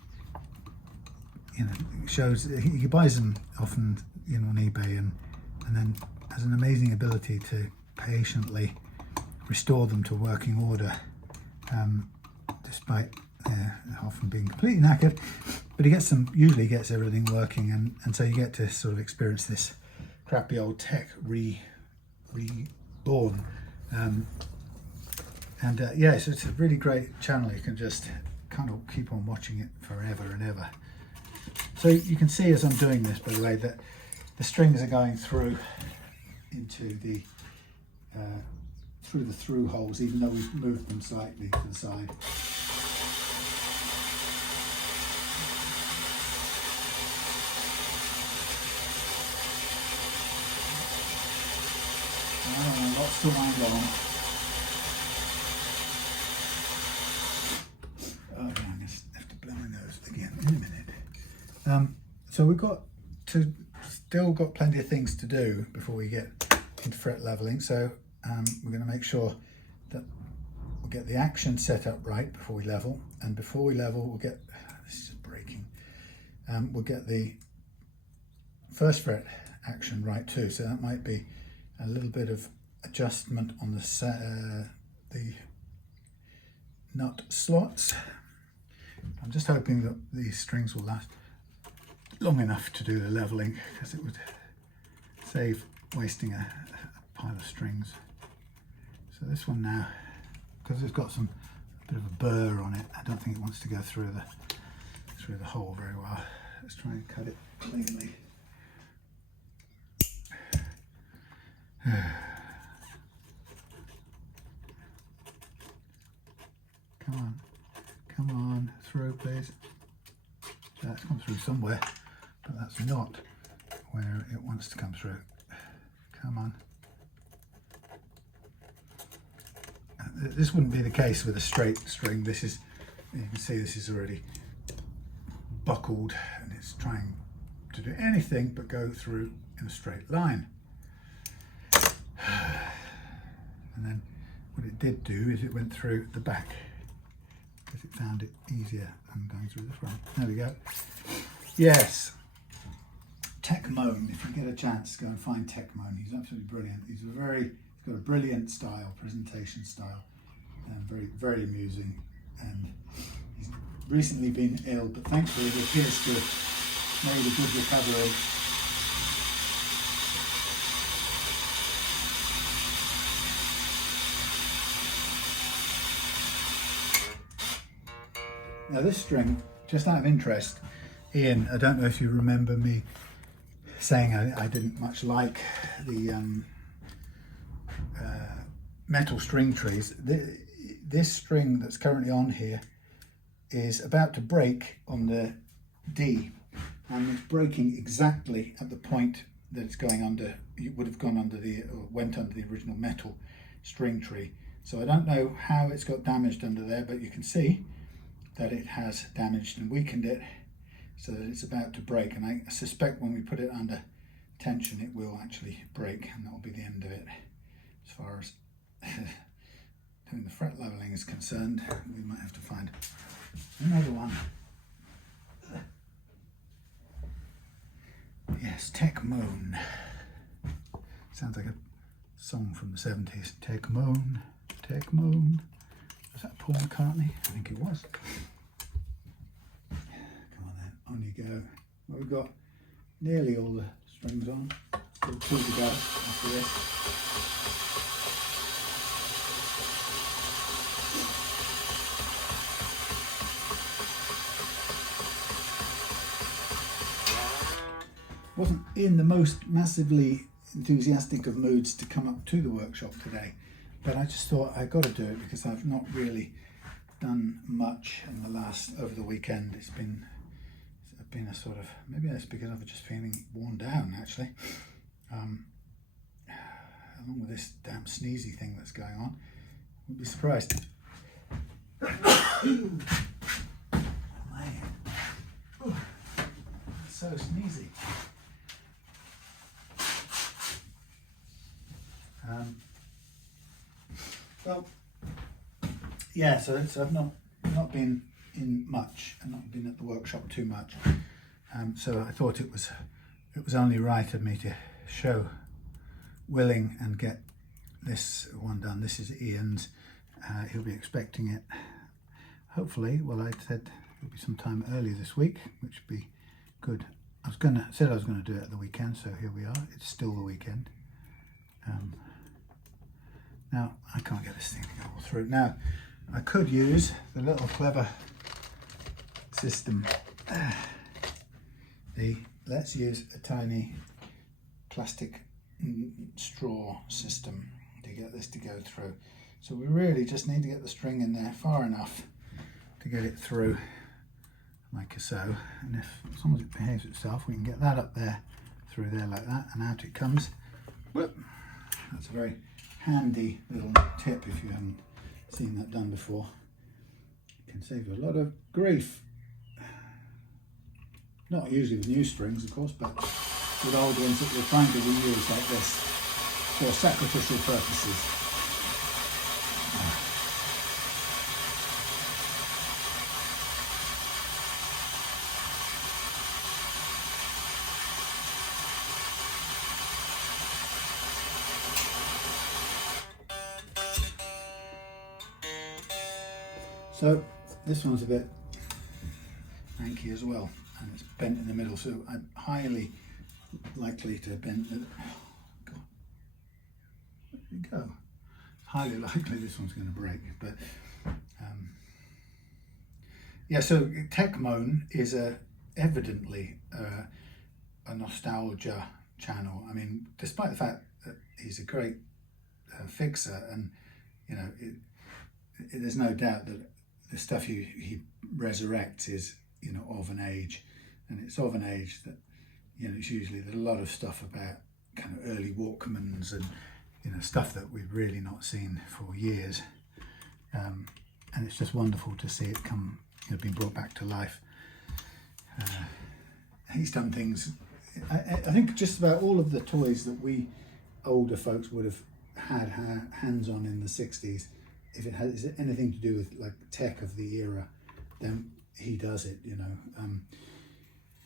you know, shows, he buys them often, you know, on eBay, and then has an amazing ability to patiently restore them to working order, despite often being completely knackered. But he usually gets everything working, and so you get to sort of experience this crappy old tech reborn. Yeah, so it's a really great channel. You can just kind of keep on watching it forever and ever. So you can see as I'm doing this, by the way, that the strings are going through into the through holes, even though we've moved them slightly to the side. Oh, lots to wind on. Oh, I'm going to have to blow my nose again in a minute. So we've still got plenty of things to do before we get into fret leveling. So we're going to make sure that we'll get the action set up right before we level. And before we level, we'll get, this is breaking, we'll get the first fret action right too. So that might be a little bit of adjustment on the nut slots. I'm just hoping that these strings will last long enough to do the leveling, because it would save wasting a pile of strings. So this one now, because it's got a bit of a burr on it, I don't think it wants to go through the hole very well. Let's try and cut it cleanly. Come on, through please. That's come through somewhere, but that's not where it wants to come through. Come on. This wouldn't be the case with a straight string. This is, you can see this is already buckled and it's trying to do anything but go through in a straight line. And then what it did do is it went through the back because it found it easier than going through the front. There we go. Yes, Tekmone. If you get a chance, go and find Tekmone. He's absolutely brilliant. He's got a brilliant style, presentation style, and very, very amusing. And he's recently been ill, but thankfully he appears to have made a good recovery. Now this string, just out of interest, Ian, I don't know if you remember me saying I didn't much like the metal string trees. This string that's currently on here is about to break on the D, and it's breaking exactly at the point that it's going under. It would have gone under or went under the original metal string tree. So I don't know how it's got damaged under there, but you can see that it has damaged and weakened it so that it's about to break, and I suspect when we put it under tension it will actually break, and that will be the end of it. As far as doing the fret leveling is concerned, we might have to find another one. Yes, Tekmone. Sounds like a song from the 70s. Tekmone, Tekmone. Was that Paul McCartney? I think it was. Come on then, on you go. Well, we've got nearly all the strings on. Still 2 to go after this. Wasn't in the most massively enthusiastic of moods to come up to the workshop today, but I just thought I've got to do it because I've not really done much in the over the weekend. It's been a sort of, maybe that's because I'm just feeling worn down actually, along with this damn sneezy thing that's going on. You'd be surprised. Man, so sneezy. Well, yeah, so I've not been in much and not been at the workshop too much. So I thought it was only right of me to show Willing and get this one done. This is Ian's. He'll be expecting it. Hopefully, well, I said it'll be sometime early this week, which would be good. I said I was gonna do it at the weekend, so here we are. It's still the weekend. Now I can't get this thing to go all through. Now I could use the little clever system. Let's use a tiny plastic straw system to get this to go through. So we really just need to get the string in there far enough to get it through like so, and as long as it behaves itself, we can get that up there, through there like that, and out it comes. Whoop. That's a very handy little tip if you haven't seen that done before. It can save you a lot of grief. Not usually with new strings, of course, but with old ones that we're trying to reuse like this for sacrificial purposes. So this one's a bit manky as well, and it's bent in the middle, so I'm highly likely to bend it. Oh God, where did it go? Highly likely this one's going to break, but yeah. So Tech Moan is evidently a nostalgia channel. I mean, despite the fact that he's a great fixer, and you know, there's no doubt that the stuff he resurrects is, you know, of an age, and it's of an age that, you know, it's usually there's a lot of stuff about kind of early Walkmans and, you know, stuff that we've really not seen for years, and it's just wonderful to see it come, you know, being brought back to life. He's done things. I think just about all of the toys that we older folks would have had hands on in the 60s, if it has anything to do with like tech of the era, then he does it, you know.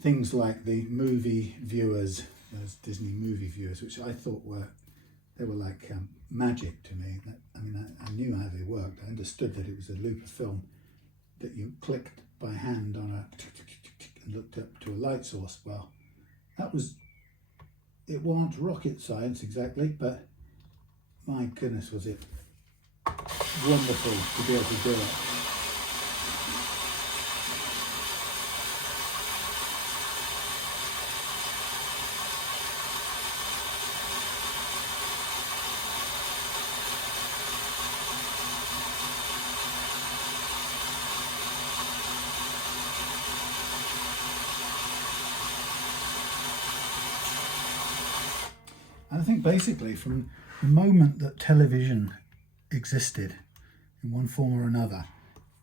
Things like the movie viewers, those Disney movie viewers, which I thought were like magic to me. I mean, I knew how they worked. I understood that it was a loop of film that you clicked by hand on a and looked up to a light source. Well, it wasn't rocket science exactly, but my goodness, was it wonderful to be able to do it. I think basically from the moment that television existed in one form or another,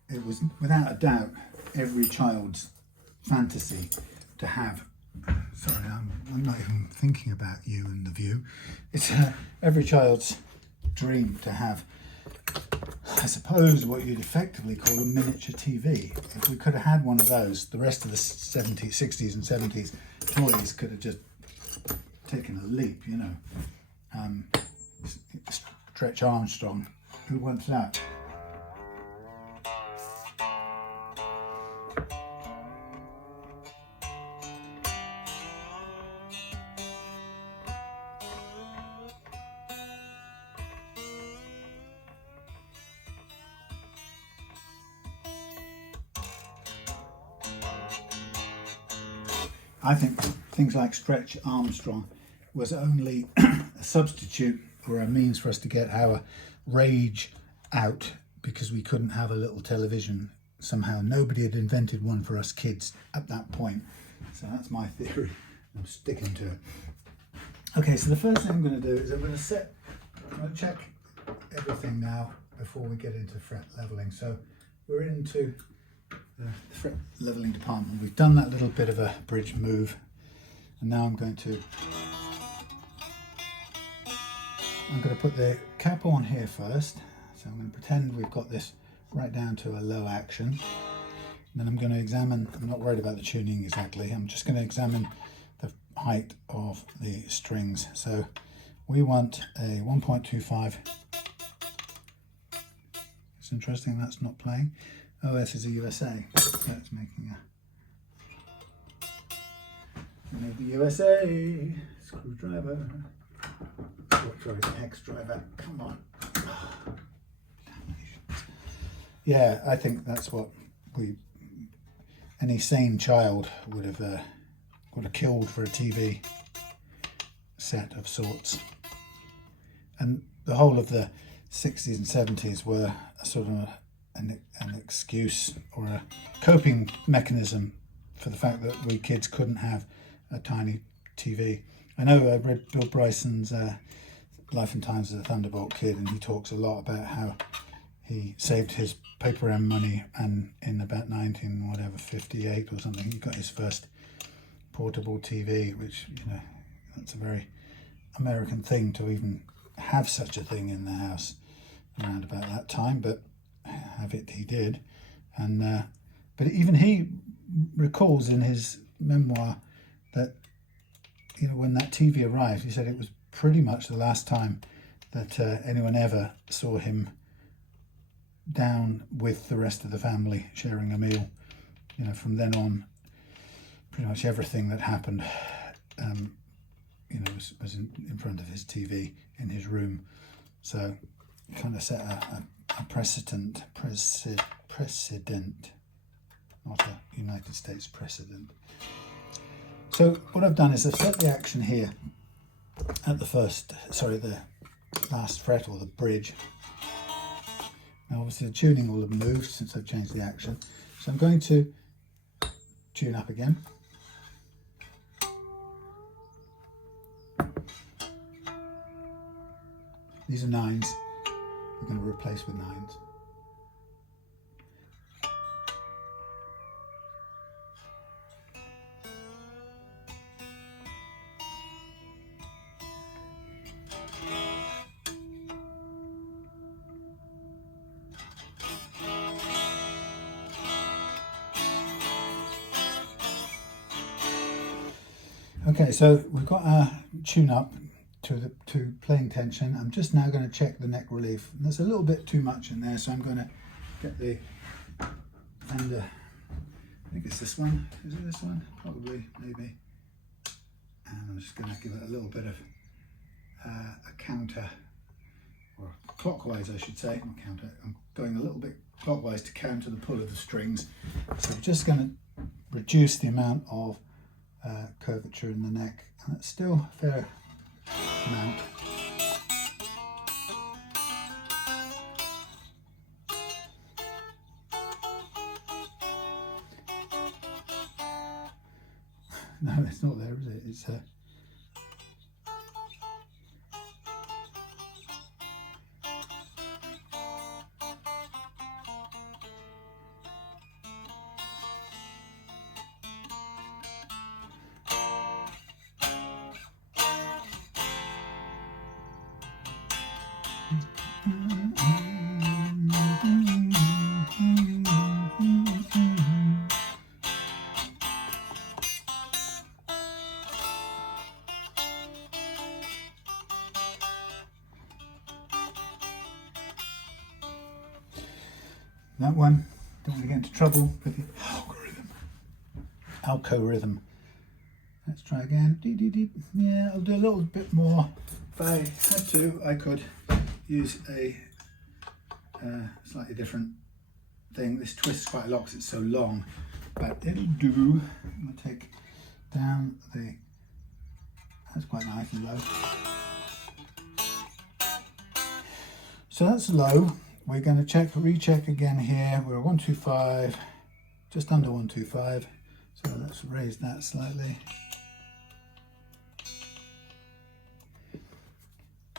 it was without a doubt every child's fantasy to have, sorry, I'm not even thinking about you and the view, it's every child's dream to have, I suppose, what you'd effectively call a miniature TV. If we could have had one of those, the rest of the 70s, 60s and 70s toys could have just taken a leap, you know. Stretch Armstrong, who wants that? I think things like Stretch Armstrong was only a substitute or a means for us to get our rage out because we couldn't have a little television somehow. Nobody had invented one for us kids at that point. So that's my theory. I'm sticking to it. Okay, so the first thing I'm going to do is I'm going to check everything now before we get into fret leveling. So we're into the fret leveling department. We've done that little bit of a bridge move, and now I'm going to put the cap on here first. So I'm going to pretend we've got this right down to a low action. And then I'm going to examine, I'm not worried about the tuning exactly, I'm just going to examine the height of the strings. So we want a 1.25. It's interesting that's not playing. OS is a USA. That's making we need the USA screwdriver. X driver, come on. Yeah, I think that's what any sane child would have killed for a TV set of sorts. And the whole of the 60s and 70s were a sort of an excuse or a coping mechanism for the fact that we kids couldn't have a tiny TV. I know I read Bill Bryson's Life and Times of the Thunderbolt Kid, and he talks a lot about how he saved his paper M money, and in about 1958 or something, he got his first portable TV, which, you know, that's a very American thing to even have such a thing in the house around about that time, but have it he did. And but even he recalls in his memoir that, you know, when that TV arrived, he said it was pretty much the last time that anyone ever saw him down with the rest of the family sharing a meal. You know, from then on, pretty much everything that happened, you know, was in front of his TV in his room. So kind of set a precedent, not a United States precedent. So what I've done is I've set the action here at the last fret, or the bridge. Now obviously the tuning will have moved since I've changed the action. So I'm going to tune up again. These are nines. We're going to replace with nines. Okay, so we've got our tune up to playing tension. I'm just now going to check the neck relief. There's a little bit too much in there, so I'm going to get the Fender, I think it's this one. Is it this one? Probably, maybe. And I'm just going to give it a little bit of a counter, or clockwise I should say, not counter. I'm going a little bit clockwise to counter the pull of the strings. So I'm just going to reduce the amount of curvature in the neck, and it's still a fair amount. No, it's not there, is it? It's that one. Don't want to get into trouble with the algorithm. Let's try again. Yeah, I'll do a little bit more. If I had to, I could use a slightly different thing. This twists quite a lot because it's so long, but it'll do. I'm going to take down the, that's quite nice and low. So that's low. We're going to recheck again here. We're 125, just under 125. So let's raise that slightly.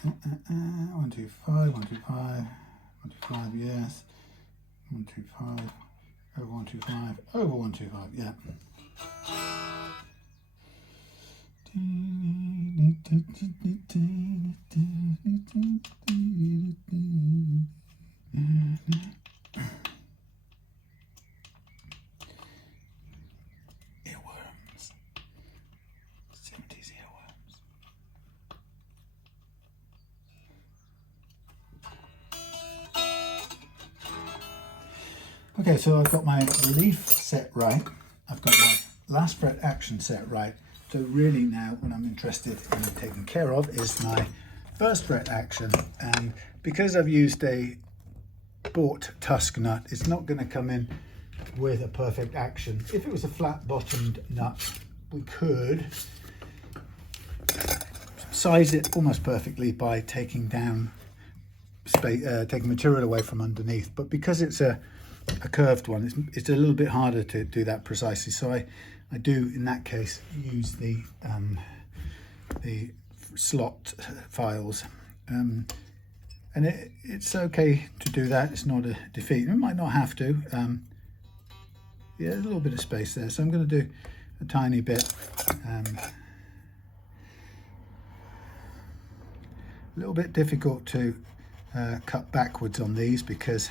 125, 125, 125, yes. 125, over 125, over 125, yeah. Earworms. 70s earworms. Okay, so I've got my relief set right. I've got my last fret action set right. So really now what I'm interested in taking care of is my first fret action. And because I've used a bought Tusq nut, it's not going to come in with a perfect action. If it was a flat bottomed nut, we could size it almost perfectly by taking down taking material away from underneath. But because it's a curved one, it's a little bit harder to do that precisely. So I do in that case use the slot files And it's okay to do that. It's not a defeat. You might not have to. Yeah, there's a little bit of space there, so I'm going to do a tiny bit. A little bit difficult to cut backwards on these because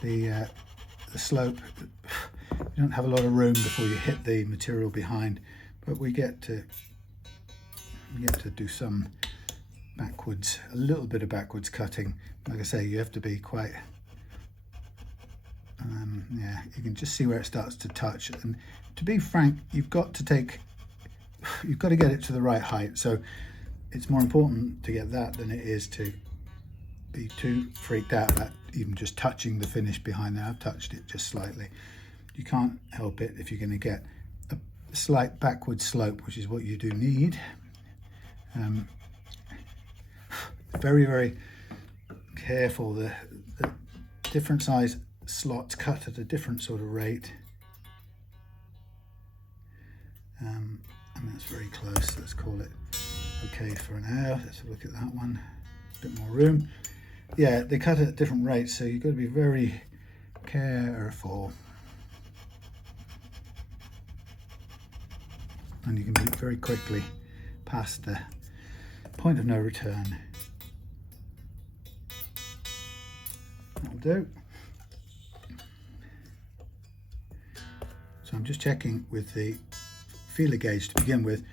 the slope, you don't have a lot of room before you hit the material behind, but we get to do some backwards, a little bit of backwards cutting. Like I say, you have to be quite yeah, you can just see where it starts to touch, and to be frank, you've got to get it to the right height. So it's more important to get that than it is to be too freaked out about even just touching the finish behind there. I've touched it just slightly. You can't help it if you're going to get a slight backward slope, which is what you do need. Very, very careful. The different size slots cut at a different sort of rate. And that's very close. Let's call it okay for now. Let's look at that one. A bit more room. Yeah, they cut at different rates, so you've got to be very careful. And you can be very quickly past the point of no return. That'll do. So I'm just checking with the feeler gauge to begin with,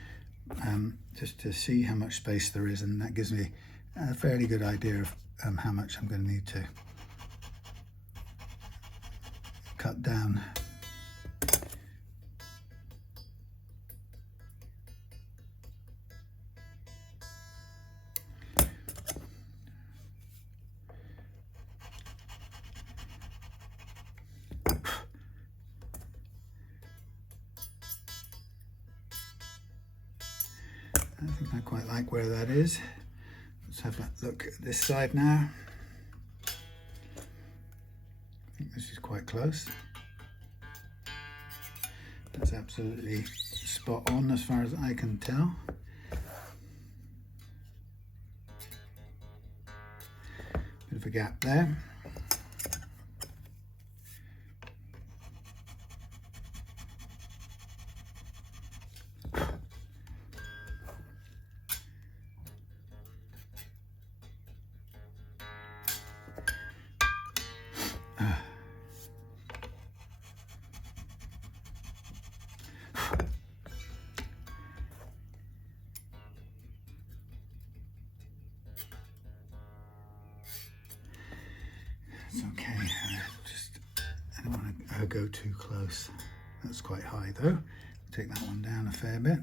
just to see how much space there is, and that gives me a fairly good idea of how much I'm going to need to cut down. I think I quite like where that is. Let's have a look at this side now. I think this is quite close. That's absolutely spot on as far as I can tell. Bit of a gap there. It's okay, I don't want to go too close. That's quite high though. Take that one down a fair bit.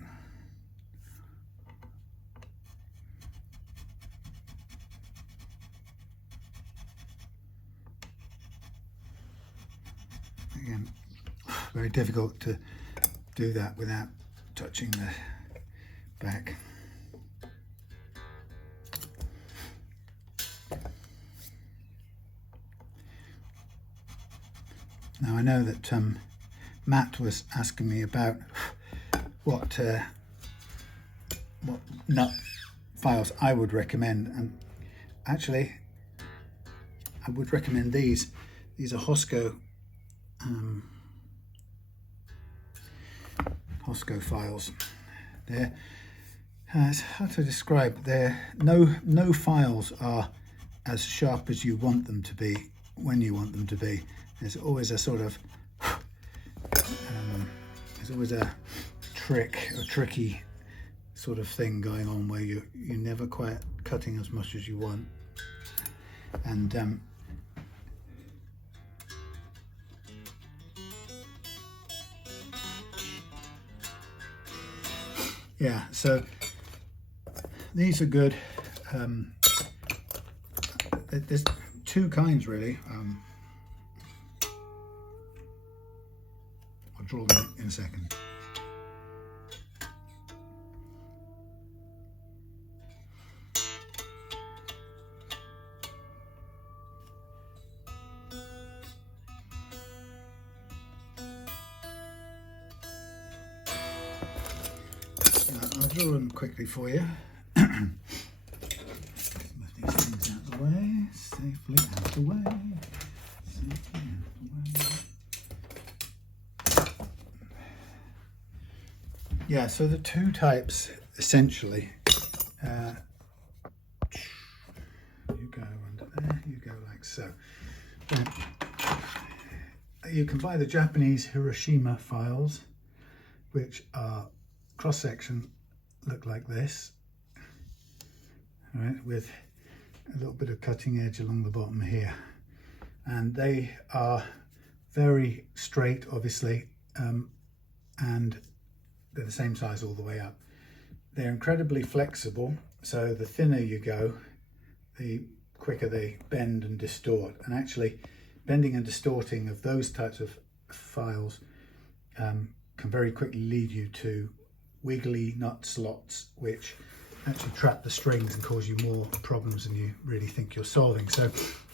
Again, very difficult to do that without touching the back. Now I know that Matt was asking me about what nut files I would recommend, and actually I would recommend these. These are Tusq files. They're it's hard to describe. No files are as sharp as you want them to be when you want them to be. There's always a sort of there's always a tricky sort of thing going on where you're never quite cutting as much as you want. And yeah, so these are good. There's two kinds really. I'll draw them in a second. I'll draw them quickly for you. Move these Yeah, so the two types essentially, you go under there, you go like so. You can buy the Japanese Hiroshima files, which are cross-section, look like this, right, with a little bit of cutting edge along the bottom here, and they are very straight, obviously, and they're the same size all the way up. They're incredibly flexible, so the thinner you go, the quicker they bend and distort. And actually, bending and distorting of those types of files can very quickly lead you to wiggly nut slots, which actually trap the strings and cause you more problems than you really think you're solving. So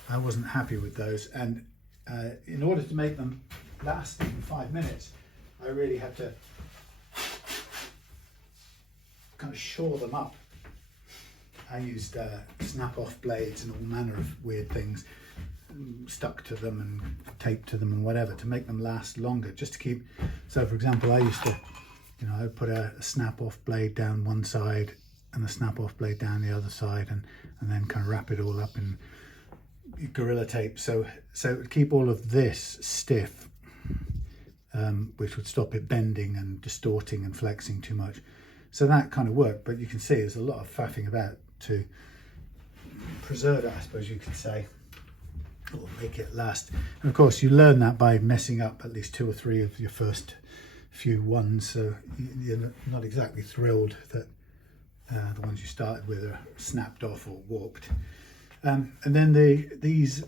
I wasn't happy with those, and in order to make them last even 5 minutes, I really had to kind of shore them up. I used snap-off blades and all manner of weird things, stuck to them and taped to them and whatever to make them last longer, just to keep. So for example, I used to, you know, I would put a snap-off blade down one side and a snap-off blade down the other side, and then kind of wrap it all up in Gorilla Tape, so it would keep all of this stiff, which would stop it bending and distorting and flexing too much. So that kind of worked, but you can see there's a lot of faffing about to preserve it, I suppose you could say, or make it last. And of course you learn that by messing up at least 2 or 3 of your first few ones, so you're not exactly thrilled that the ones you started with are snapped off or warped. And then these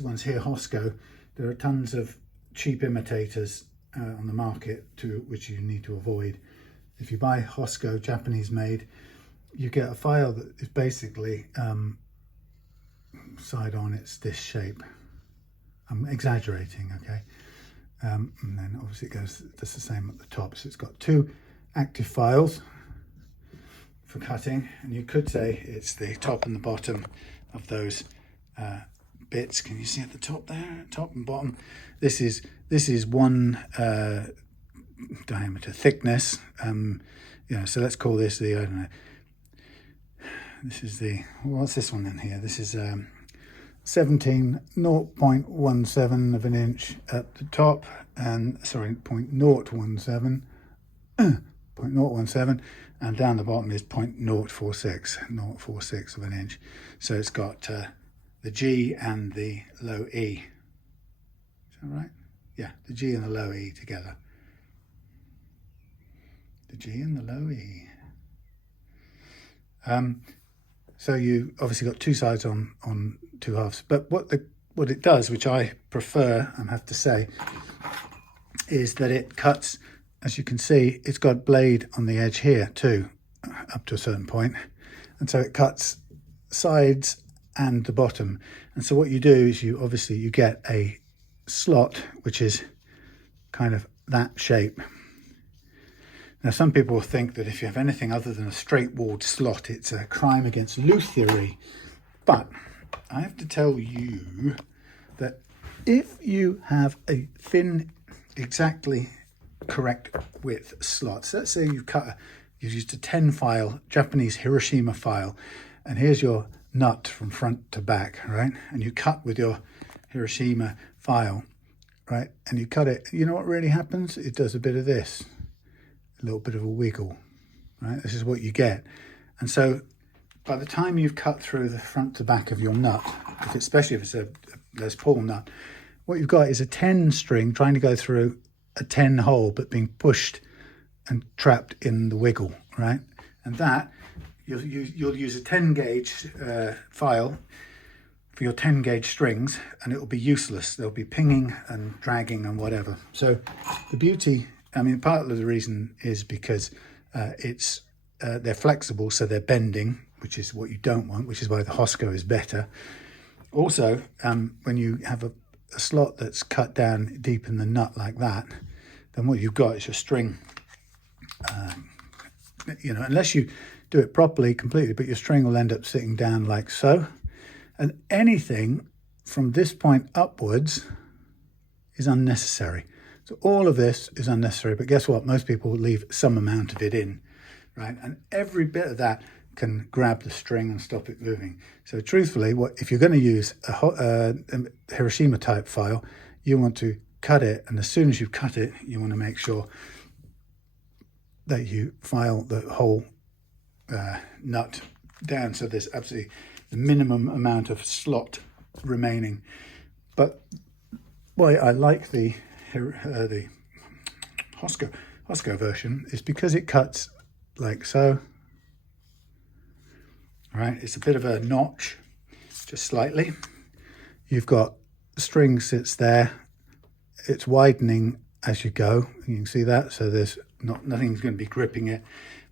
ones here, Hosco, there are tons of cheap imitators on the market which you need to avoid. If you buy Hosco, Japanese made, you get a file that is basically side on, it's this shape. I'm exaggerating, okay? And then obviously it goes just the same at the top. So it's got 2 active files for cutting, and you could say it's the top and the bottom of those bits. Can you see at the top there, top and bottom? This is one diameter thickness, you know, so let's call this the, I don't know, this is the, what's this one in here? This is 0.17 of an inch at the top, and sorry, 0.017, and down the bottom is 0.046 of an inch. So it's got the G and the low E. Is that right? Yeah, the G and the low E together. The G and the low E. So you obviously got 2 sides on 2 halves, but what it does, which I prefer, I have to say, is that it cuts, as you can see, it's got blade on the edge here too, up to a certain point, and so it cuts sides and the bottom. And so what you do is you get a slot which is kind of that shape. Now some people will think that if you have anything other than a straight walled slot, it's a crime against lutherie, but I have to tell you that if you have a thin, exactly correct width slots, let's say you've used a 10 file Japanese Hiroshima file, and here's your nut from front to back, right? And you cut with your Hiroshima file, right? And you cut it, you know what really happens? It does a bit of this, a little bit of a wiggle, right? This is what you get. And so by the time you've cut through the front to back of your nut, especially if it's a Les Paul nut, what you've got is a 10 string trying to go through a 10 hole, but being pushed and trapped in the wiggle, right? And that, you'll use a 10 gauge file for your 10 gauge strings, and it will be useless. They'll be pinging and dragging and whatever. So the beauty, I mean, part of the reason is because they're flexible, so they're bending, which is what you don't want, which is why the Hosco is better. Also, when you have a slot that's cut down deep in the nut like that, then what you've got is your string, you know, unless you do it properly, completely, but your string will end up sitting down like so. And anything from this point upwards is unnecessary. So all of this is unnecessary, but guess what? Most people leave some amount of it in, right? And every bit of that can grab the string and stop it moving. So truthfully, if you're going to use a Hiroshima type file, you want to cut it, and as soon as you've cut it, you want to make sure that you file the whole nut down so there's absolutely the minimum amount of slot remaining. But why I like the Hosco version is because it cuts like so. Right, it's a bit of a notch, just slightly. You've got the string sits there. It's widening as you go. You can see that, so there's nothing's going to be gripping it.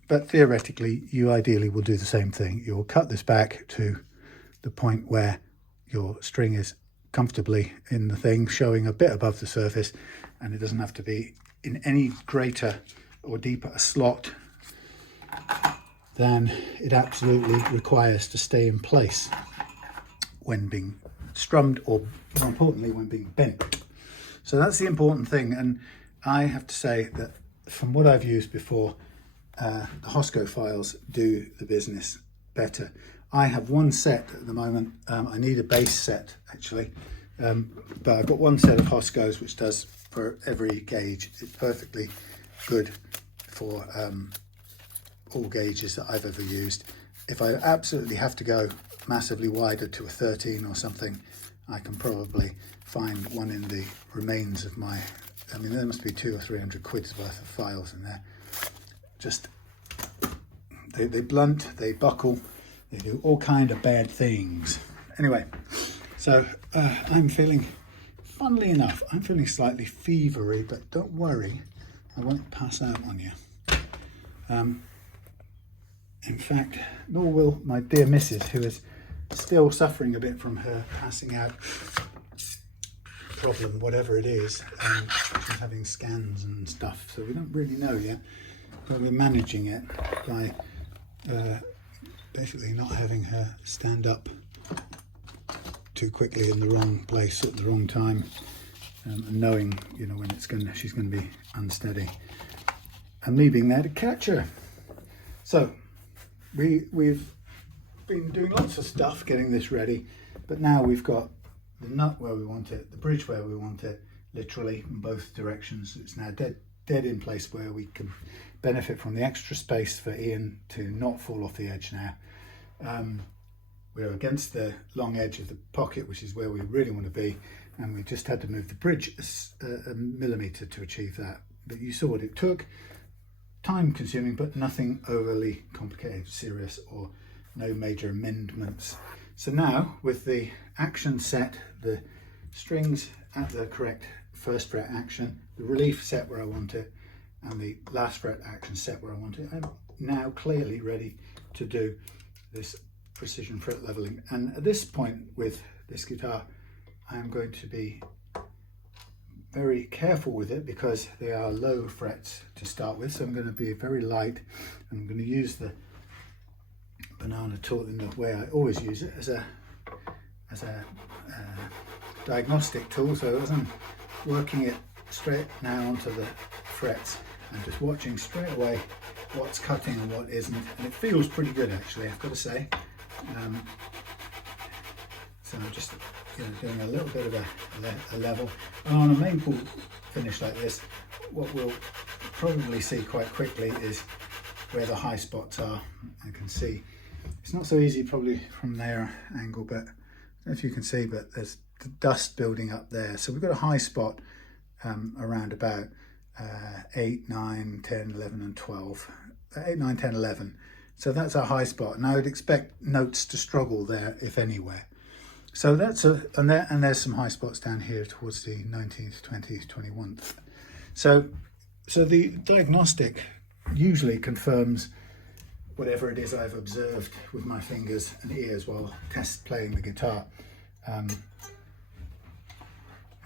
But theoretically, you ideally will do the same thing. You'll cut this back to the point where your string is comfortably in the thing, showing a bit above the surface, and it doesn't have to be in any greater or deeper a slot than it absolutely requires to stay in place when being strummed, or more importantly, when being bent. So that's the important thing. And I have to say that from what I've used before, the Hosco files do the business better. I have one set at the moment. I need a base set actually, but I've got one set of Hoscos which does for every gauge. It's perfectly good for all gauges that I've ever used. If I absolutely have to go massively wider to a 13 or something, I can probably find one in the remains of my, I mean, there must be 200 or 300 quid's worth of files in there. Just, they blunt, they buckle, they do all kind of bad things. Anyway, so I'm feeling, funnily enough, I'm feeling slightly fevery, but don't worry, I won't pass out on you. In fact, nor will my dear missus, who is still suffering a bit from her passing out problem, whatever it is. She's having scans and stuff, so we don't really know yet, but we're managing it by basically not having her stand up too quickly in the wrong place at the wrong time, and knowing, you know, when she's going to be unsteady, and me being there to catch her. So we've been doing lots of stuff getting this ready, but now we've got the nut where we want it, the bridge where we want it, literally in both directions. It's now dead in place where we can benefit from the extra space for Ian to not fall off the edge now. We're against the long edge of the pocket, which is where we really want to be, and we just had to move the bridge a millimetre to achieve that. But you saw what it took. Time consuming, but nothing overly complicated, serious, or no major amendments. So now with the action set, the strings at the correct first fret action, the relief set where I want it, and the last fret action set where I want it, I'm now clearly ready to do this precision fret leveling. And at this point with this guitar, I am going to be very careful with it because they are low frets to start with, so I'm going to be very light, and I'm going to use the banana tool in the way I always use it, as a diagnostic tool. So as I'm working it straight now onto the frets, I'm just watching straight away what's cutting and what isn't, and it feels pretty good actually, I've got to say. So I'm just doing a little bit of a level, and on a maple finish like this, what we'll probably see quite quickly is where the high spots are. I can see it's not so easy probably from their angle, but I don't know if you can see, but there's the dust building up there. So we've got a high spot around about 8, 9, 10, 11 and 12. 8, 9, 10, 11. So that's our high spot, and I would expect notes to struggle there, if anywhere. So that's and there's some high spots down here towards the 19th, 20th, 21st. So the diagnostic usually confirms whatever it is I've observed with my fingers and ears while test playing the guitar. In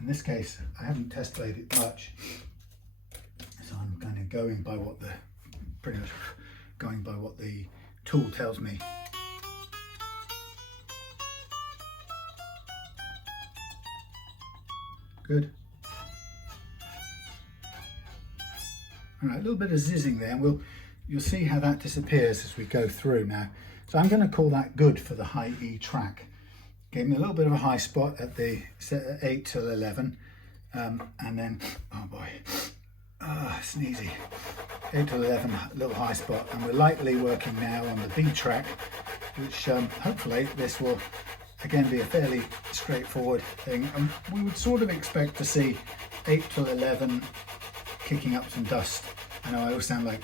this case, I haven't test played it much, so I'm kind of going by what the tool tells me. Good. All right, a little bit of zizzing there, and you'll see how that disappears as we go through now. So I'm going to call that good for the high E track. Gave me a little bit of a high spot at the 8 till 11, and then, oh boy, sneezy, 8 till 11, little high spot, and we're lightly working now on the B track, which hopefully this will again be a fairly straightforward thing. And we would sort of expect to see 8 till 11 kicking up some dust. I know I always sound like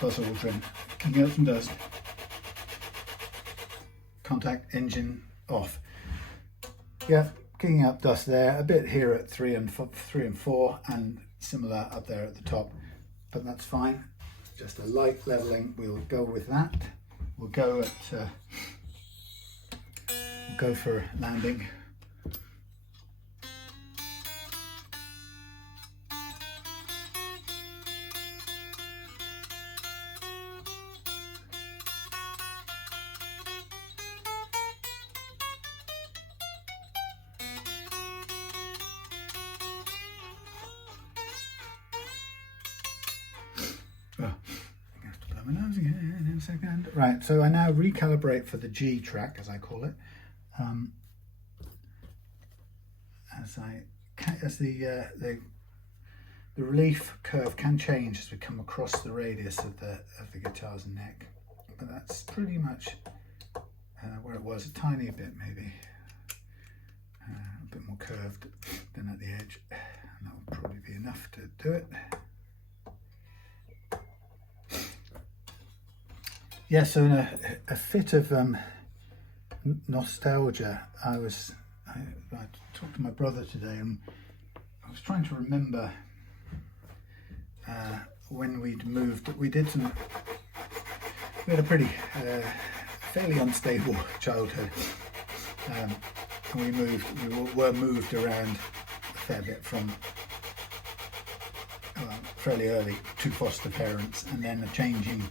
Buzz Aldrin. Kicking up some dust. Contact engine off. Yeah, kicking up dust there. A bit here at 3 and 4, and similar up there at the top. But that's fine. Just a light leveling. We'll go with that. We'll go at. We'll go for landing. Second. Right, so I now recalibrate for the G track, as I call it, as the relief curve can change as we come across the radius of the guitar's neck, but that's pretty much where it was, a tiny bit maybe, a bit more curved than at the edge, and that will probably be enough to do it. Yeah, so in a fit of nostalgia, I talked to my brother today, and I was trying to remember when we'd moved. We had a pretty fairly unstable childhood, and we were moved around a fair bit from fairly early to foster parents, and then a changing.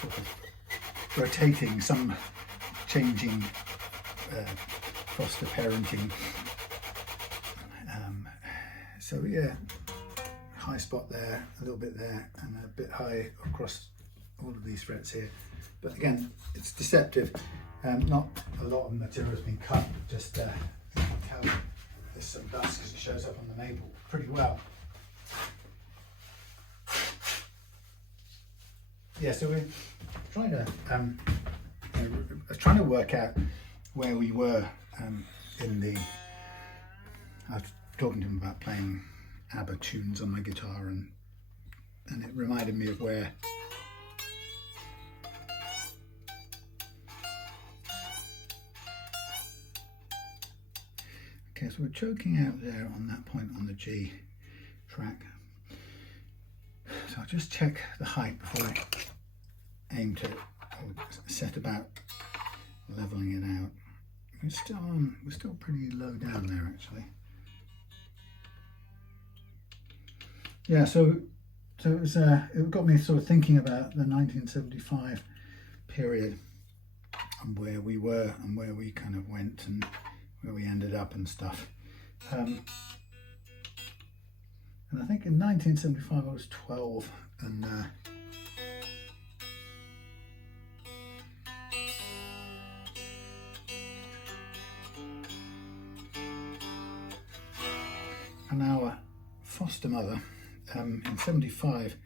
Sort of rotating, some changing foster parenting. So yeah, high spot there, a little bit there, and a bit high across all of these frets here. But again, it's deceptive. Not a lot of material has been cut, just there's some dust because it shows up on the maple pretty well. Yeah, so we're trying to work out where we were in the. I was talking to him about playing ABBA tunes on my guitar, and it reminded me of where. Okay, so we're choking out there on that point on the G track. So I'll just check the height before I aim to set about leveling it out. We're still pretty low down there actually. Yeah, so it was it got me sort of thinking about the 1975 period and where we were and where we kind of went and where we ended up and stuff. And I think in 1975 I was 12, and our foster mother in 75,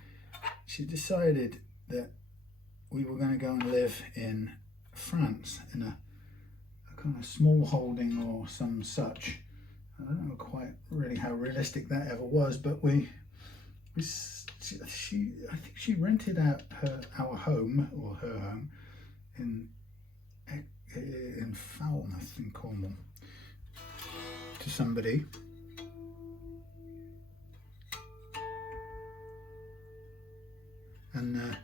she decided that we were going to go and live in France in a kind of small holding or some such. I don't know quite really how realistic that ever was, but I think she rented out our home, or her home, in Falmouth in Cornwall to somebody. And a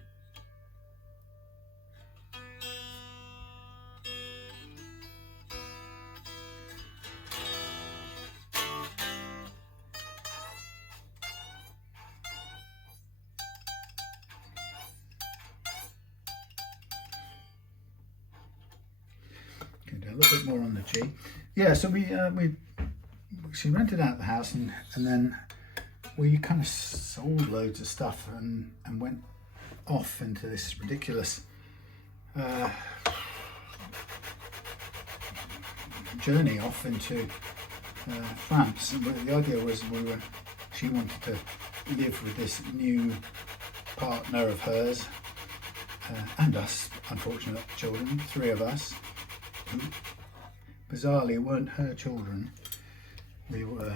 little bit more on the G. Yeah, so she rented out the house, and then we kind of sold loads of stuff and went off into this ridiculous journey off into France. And the idea was she wanted to live with this new partner of hers and us, unfortunate children, 3 of us, who bizarrely weren't her children. We were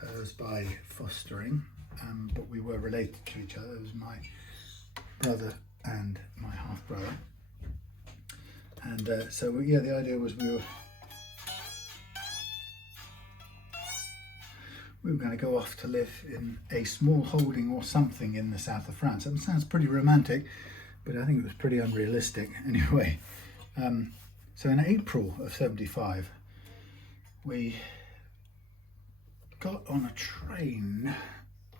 hers by fostering, but we were related to each other. It was my brother and my half brother, and so yeah, the idea was we were going to go off to live in a small holding or something in the south of France. It sounds pretty romantic, but I think it was pretty unrealistic anyway. So in April of '75, we got on a train,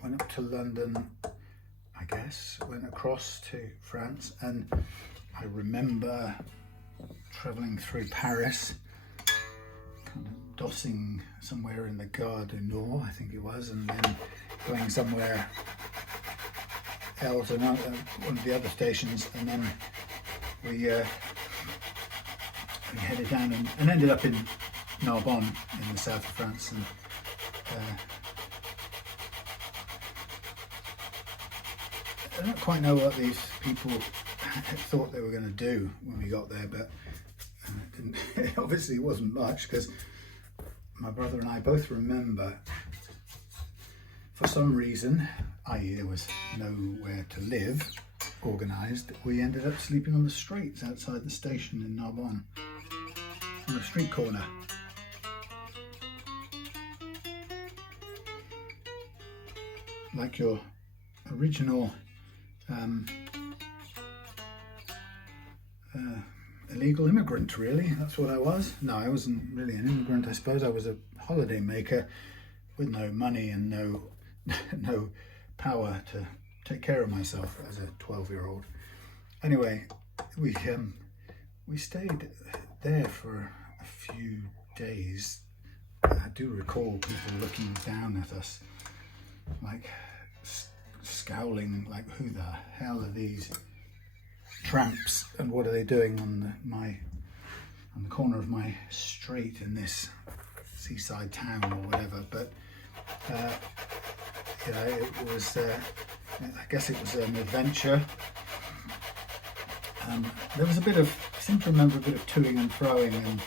went up to London, I guess, went across to France, and I remember travelling through Paris, kind of dossing somewhere in the Gare du Nord, I think it was, and then going somewhere else, one of the other stations, and then we headed down and ended up in Narbonne in the south of France. And I don't quite know what these people thought they were going to do when we got there, but obviously it wasn't much, because my brother and I both remember, for some reason, i.e. there was nowhere to live organised, we ended up sleeping on the streets outside the station in Narbonne, on a street corner. Like your original illegal immigrant, really. That's what I was. No, I wasn't really an immigrant, I suppose. I was a holiday maker with no money and no power to take care of myself as a 12-year-old. Anyway, we stayed there for a few days. I do recall people looking down at us, like scowling, like, who the hell are these tramps, and what are they doing on the corner of my street in this seaside town or whatever. But you know, it was I guess it was an adventure. There was I seem to remember a bit of toing and froing, and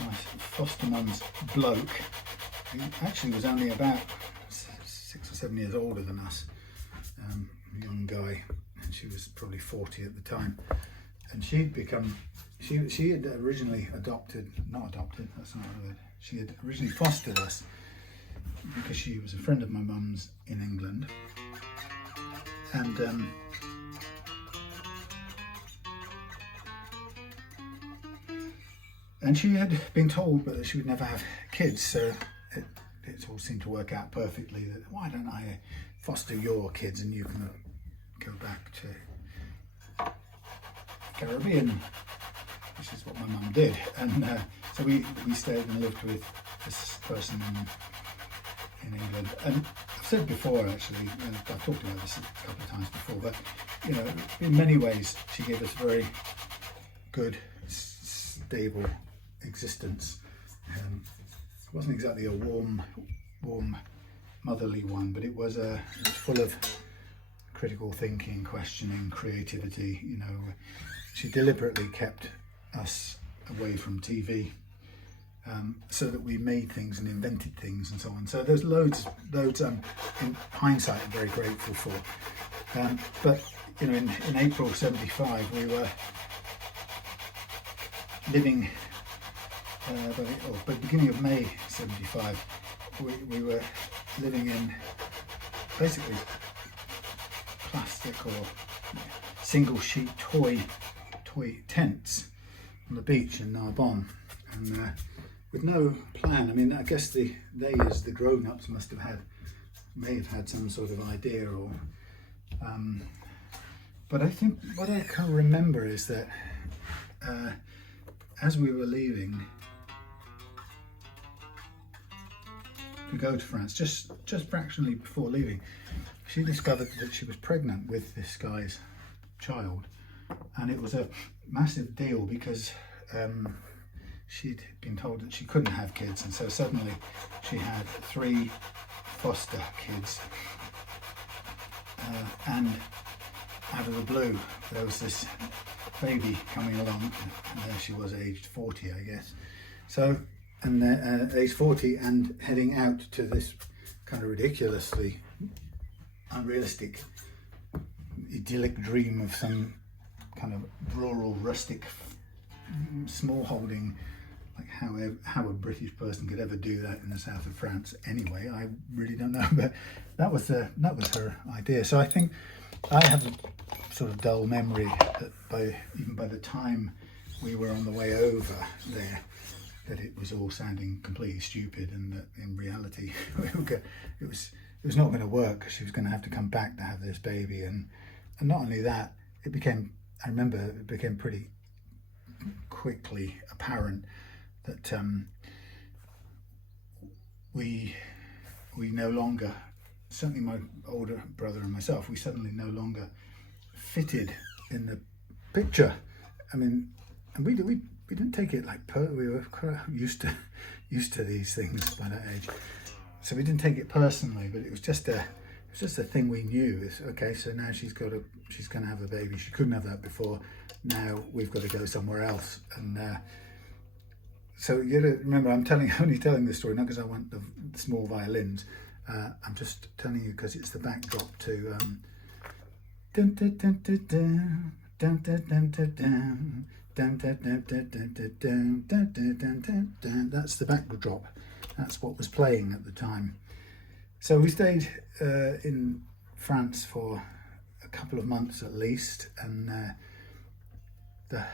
my foster mum's bloke, who actually was only about 6 or 7 years older than us, a young guy, and she was probably 40 at the time, and she had originally she had originally fostered us because she was a friend of my mum's in England, and she had been told that she would never have kids, so it all seemed to work out perfectly, that why don't I foster your kids and you can go back to the Caribbean, which is what my mum did. And so we stayed and lived with this person in England. And I've said before, actually, and I've talked about this a couple of times before, but you know, in many ways she gave us a very good, stable existence. It wasn't exactly a warm motherly one, but it was full of critical thinking, questioning, creativity. You know, she deliberately kept us away from TV, so that we made things and invented things and so on. So there's loads in hindsight I'm very grateful for. But you know, in April '75 we were living, but beginning of May '75, we were living in basically plastic or single sheet toy tents on the beach in Narbonne, and with no plan. I mean, I guess they as the grown-ups may have had some sort of idea, or but I think what I can remember is that as we were leaving, to go to France, just fractionally before leaving, she discovered that she was pregnant with this guy's child, and it was a massive deal because she'd been told that she couldn't have kids, and so suddenly she had 3 foster kids, and out of the blue there was this baby coming along, and there she was, aged 40, I guess. So, and age 40 and heading out to this kind of ridiculously unrealistic, idyllic dream of some kind of rural, rustic, small holding. Like how a British person could ever do that in the south of France anyway, I really don't know, but that was her idea. So I think I have a sort of dull memory that even by the time we were on the way over there, that it was all sounding completely stupid, and that in reality it was not going to work, because she was going to have to come back to have this baby, and not only that, I remember it became pretty quickly apparent that we no longer, certainly my older brother and myself, we suddenly no longer fitted in the picture. I mean, and we didn't take it like we were quite used to these things by that age, so we didn't take it personally. But it was just a thing we knew. It's okay. So now she's going to have a baby. She couldn't have that before. Now we've got to go somewhere else. And so you gotta remember, I'm only telling this story not because I want the small violins. I'm just telling you because it's the backdrop to dun, dun, dun, dun, dun, dun, dun, dun, dun, dun. Dun, dun, dun, dun, dun, dun, dun, dun, dun, dun, dun, dun. That's the backdrop. That's what was playing at the time. So we stayed in France for a couple of months at least, and the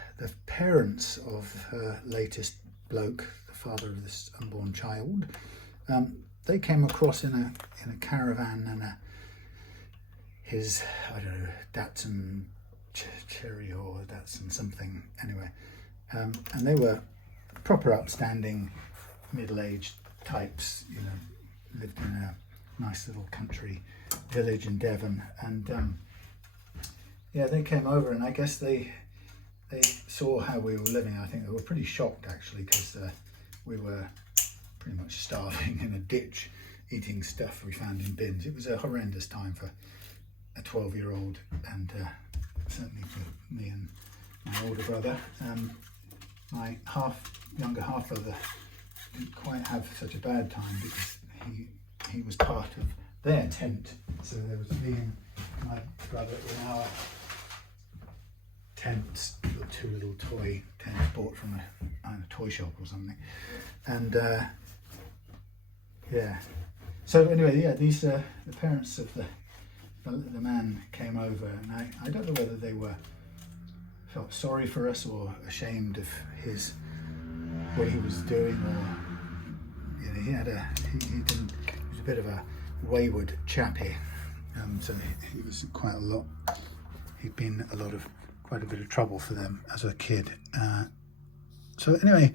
parents of her latest bloke, the father of this unborn child, they came across in a caravan and his, I don't know, Datsun Cherry or Datsun something, anyway, and they were proper upstanding middle-aged types, you know, lived in a nice little country village in Devon, and yeah, they came over, and I guess they saw how we were living. I think they were pretty shocked actually, because we were pretty much starving in a ditch, eating stuff we found in bins. It was a horrendous time for a 12-year-old, and certainly for me and my older brother. My younger half brother didn't quite have such a bad time, because he was part of their tent. So there was me and my brother in our tents, 2 little toy tents bought from a toy shop or something, and yeah. So anyway, yeah, these the parents of the man came over, and I don't know whether they felt sorry for us or ashamed of what he was doing, or you know, he was a bit of a wayward chappy, so he was quite a lot. He'd been quite a bit of trouble for them as a kid. So anyway,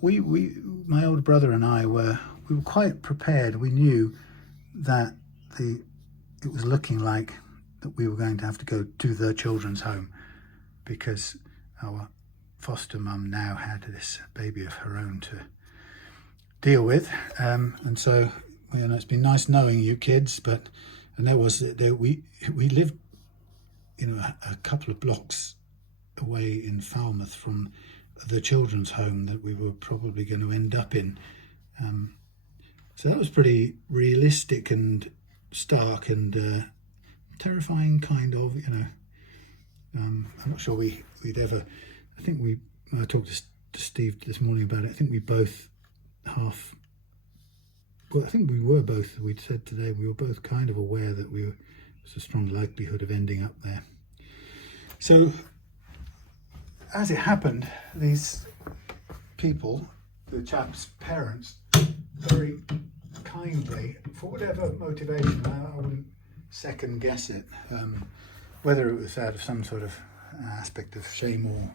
my older brother and I were quite prepared. We knew that it was looking like that we were going to have to go to the children's home, because our foster mum now had this baby of her own to deal with, and so, you know, it's been nice knowing you kids, and we lived, you know, a couple of blocks away in Falmouth from the children's home that we were probably going to end up in, so that was pretty realistic and stark and terrifying, kind of, you know. I'm not sure we'd ever, I talked to Steve this morning about it, I think we both we'd said today, we were both kind of aware that there was a strong likelihood of ending up there. So as it happened, these people, the chap's parents, very kindly, for whatever motivation, I wouldn't second guess it, whether it was out of some sort of aspect of shame or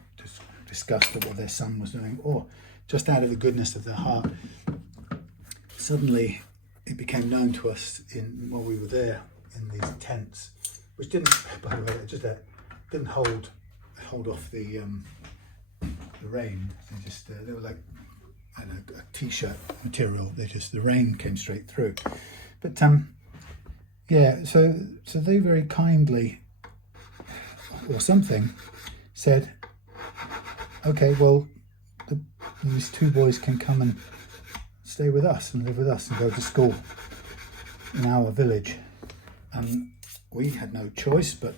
disgust at what their son was doing, or just out of the goodness of their heart, suddenly it became known to us while we were there in these tents, which didn't, by the way, didn't hold off the rain. They were like, I don't know, a t-shirt material. The rain came straight through. But yeah, so they very kindly, or something, said, okay, well, these two boys can come and stay with us and live with us and go to school in our village. And we had no choice, but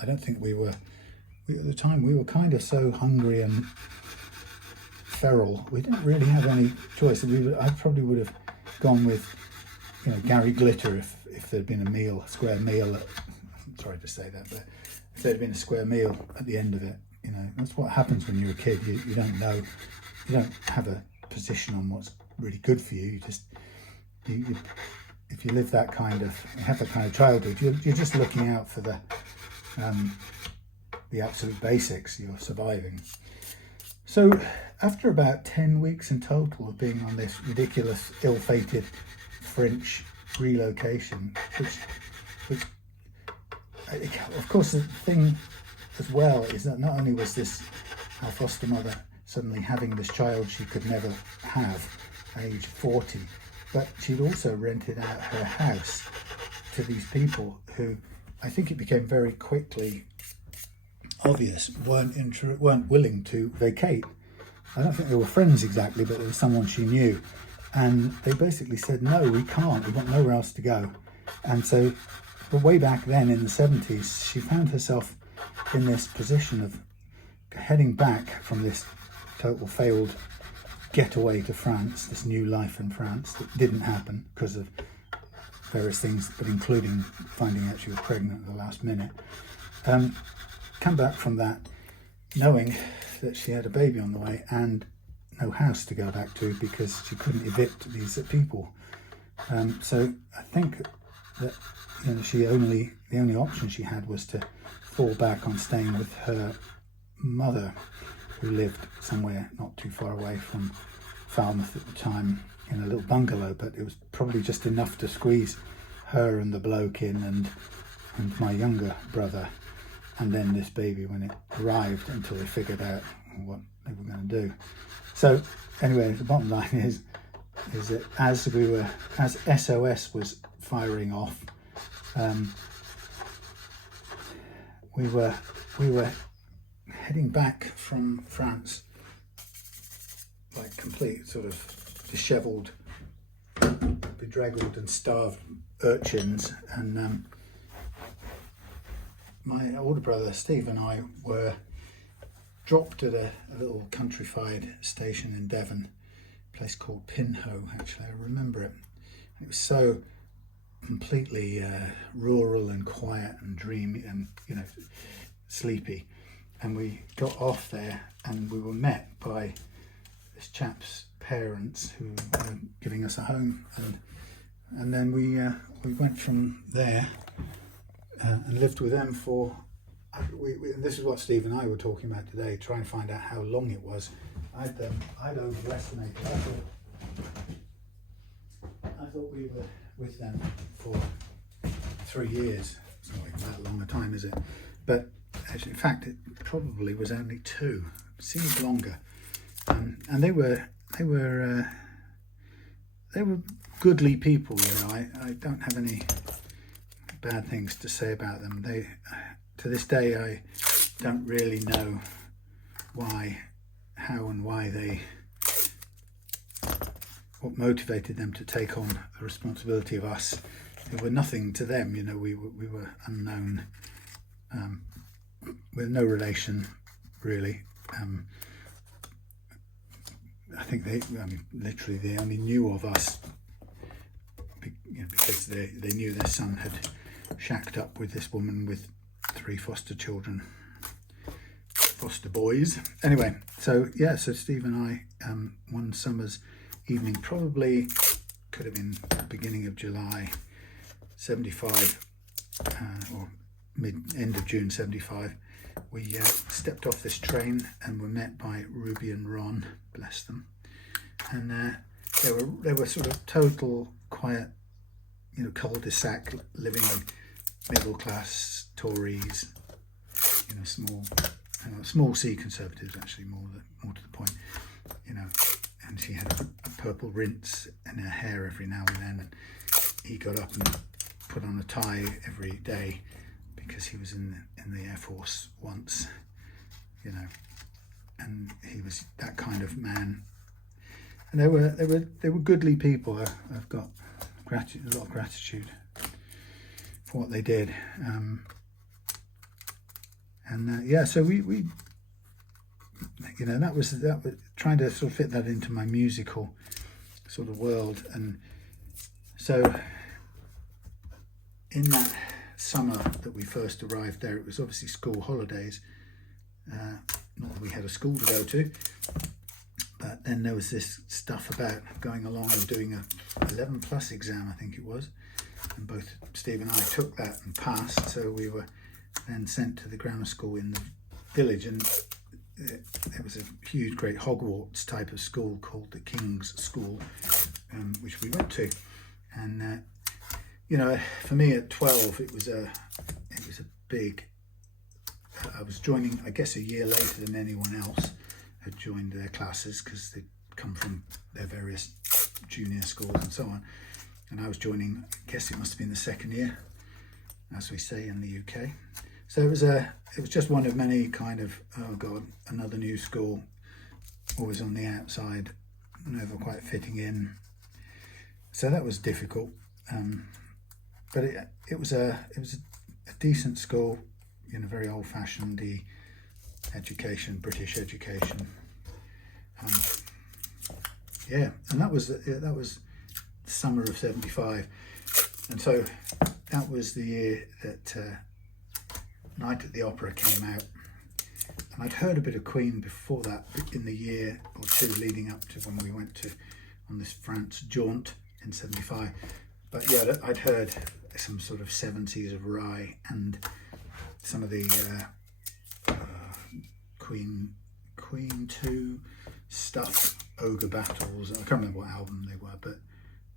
I don't think at the time we were kind of so hungry and feral, we didn't really have any choice. I probably would have gone with, you know, Gary Glitter if there'd been a square meal. I'm sorry to say that, but if there'd been a square meal at the end of it, you know, that's what happens when you're a kid. You don't know, you don't have a position on what's really good for you. If you have that kind of childhood, you're just looking out for the absolute basics. You're surviving. So after about 10 weeks in total of being on this ridiculous, ill-fated French relocation, which of course the thing as well is that not only was this our foster mother suddenly having this child she could never have at age 40, but she'd also rented out her house to these people who, I think it became very quickly obvious, weren't willing to vacate. I don't think they were friends exactly, but it was someone she knew, and they basically said, no, we can't, we've got nowhere else to go. And so, but way back then in the 70s, she found herself in this position of heading back from this total failed getaway to France, this new life in France that didn't happen because of various things, but including finding out she was pregnant at the last minute. Come back from that knowing that she had a baby on the way and no house to go back to because she couldn't evict these people. So I think that, you know, the only option she had was to fall back on staying with her mother, who lived somewhere not too far away from Falmouth at the time in a little bungalow, but it was probably just enough to squeeze her and the bloke in and my younger brother and then this baby when it arrived, until they figured out what they were going to do. So anyway, the bottom line is that as SOS was firing off, we were heading back from France like complete sort of dishevelled, bedraggled and starved urchins, and my older brother Steve and I were dropped at a little countrified station in Devon, a place called Pinho. Actually, I remember it. It was so completely rural and quiet and dreamy and, you know, sleepy. And we got off there and we were met by this chap's parents who were giving us a home, and then we went from there and lived with them for. And this is what Steve and I were talking about today, trying to find out how long it was. I'd overestimated. I thought we were with them for 3 years. It's not like that long a time, is it? But actually, in fact, it probably was only 2. It seemed longer. And they were goodly people. You know, I don't have any bad things to say about them. To this day, I don't really know what motivated them to take on the responsibility of us. They were nothing to them, you know. We were unknown, with no relation, really. I think literally they only knew of us, you know, because they knew their son had shacked up with this woman with 3 foster children, foster boys. Anyway, so Steve and I, one summer's evening, probably could have been the beginning of July 75, or end of June 75, we stepped off this train and were met by Ruby and Ron, bless them, and they were sort of total quiet you know, cul-de-sac living, middle class Tories, you know, small C conservatives, actually, more to the point, you know. And she had a purple rinse in her hair every now and then, and he got up and put on a tie every day because he was in the Air Force once, you know, and he was that kind of man. And they were goodly people. I've got a lot of gratitude for what they did. Yeah, so we you know, that was trying to sort of fit that into my musical sort of world. And so in that summer that we first arrived there, it was obviously school holidays, not that we had a school to go to, but then there was this stuff about going along and doing a 11 plus exam, I think it was, and both Steve and I took that and passed. So we were then sent to the grammar school in the village, and it was a huge, great Hogwarts type of school called the King's School, which we went to. And you know, for me at 12, it was a big. I was joining, I guess, a year later than anyone else had joined their classes, because they'd come from their various junior schools and so on. And I was joining, I guess it must have been the second year, as we say in the UK. So it was just one of many kind of, oh God, another new school, always on the outside, never quite fitting in. So that was difficult. But it was a decent school, you know, very old-fashioned education, British education. Yeah, and that was the summer of '75, and so that was the year that Night at the Opera came out. And I'd heard a bit of Queen before that, in the year or two leading up to when we went on this France jaunt in '75. But yeah, I'd heard some sort of 70s of Rye and some of the Queen 2 stuff, Ogre Battles. I can't remember what album they were, but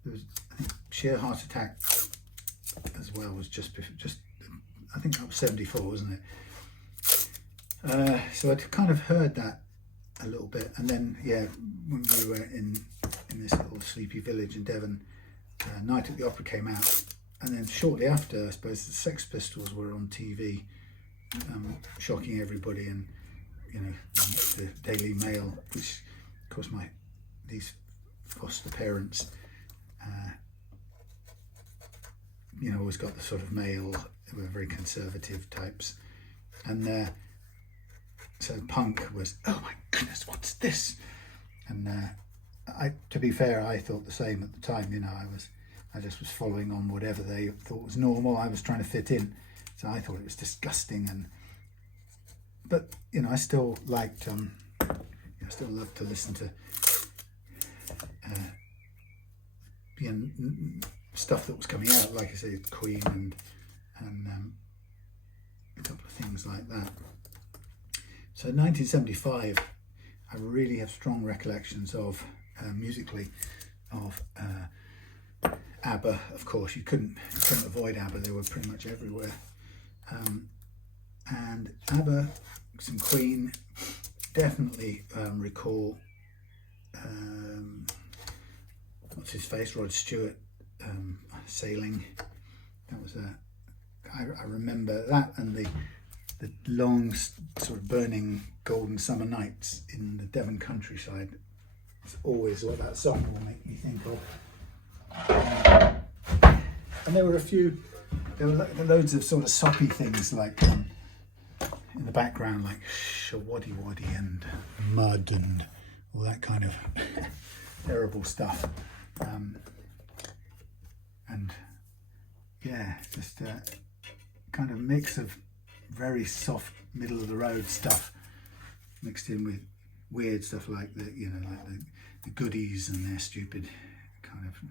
there was, I think, Sheer Heart Attack as well was just I think that was '74, wasn't it? So I'd kind of heard that a little bit, and then yeah, when we were in this little sleepy village in Devon, Night at the Opera came out, and then shortly after, I suppose, the Sex Pistols were on TV, shocking everybody, and you know, the Daily Mail, which of course these foster parents, you know, always got the sort of Mail. They were very conservative types, and so punk was, oh my goodness, what's this? And to be fair, I thought the same at the time. You know, I just was following on whatever they thought was normal. I was trying to fit in, so I thought it was disgusting. But you know, I still liked. I still loved to listen to stuff that was coming out, like I say, Queen and a couple of things like that. So 1975, I really have strong recollections of musically of ABBA. Of course, you couldn't avoid ABBA; they were pretty much everywhere. And ABBA, some Queen, definitely recall what's his face, Rod Stewart, Sailing. That was I remember that, and the long sort of burning golden summer nights in the Devon countryside. It's always what that song will make me think of. And there were loads of sort of soppy things, like in the background, like Shawaddy Waddy and Mud and all that kind of terrible stuff. And yeah, just a kind of mix of very soft, middle of the road stuff mixed in with weird stuff like the Goodies and their stupid kind of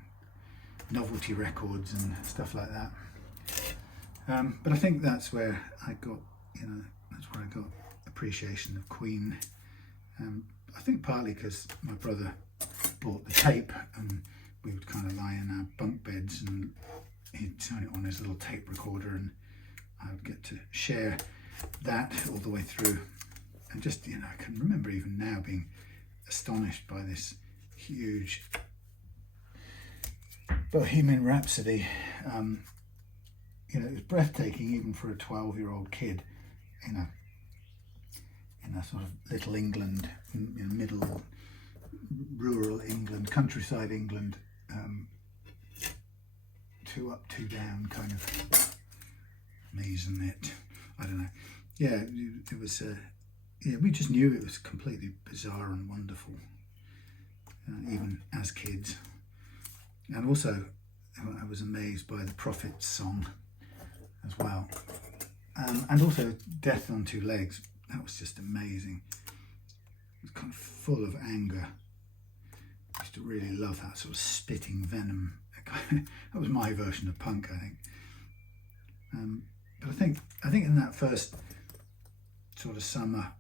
novelty records and stuff like that. But I think that's where I got, appreciation of Queen. I think partly because my brother bought the tape, and we would kind of lie in our bunk beds and he'd turn it on his little tape recorder, and I would get to share that all the way through. And just, you know, I can remember even now being astonished by this huge Bohemian Rhapsody. You know, it was breathtaking even for a 12-year-old kid, you know, in a sort of little England, you know, middle rural England, countryside England, 2 up, 2 down kind of maisonette. I don't know. Yeah, it was. Yeah, we just knew it was completely bizarre and wonderful, even as kids. And also, I was amazed by the Prophet's song as well, and also Death on Two Legs. That was just amazing. It was kind of full of anger. I used to really love that sort of spitting venom. That was my version of punk, I think. But I think in that first sort of summer,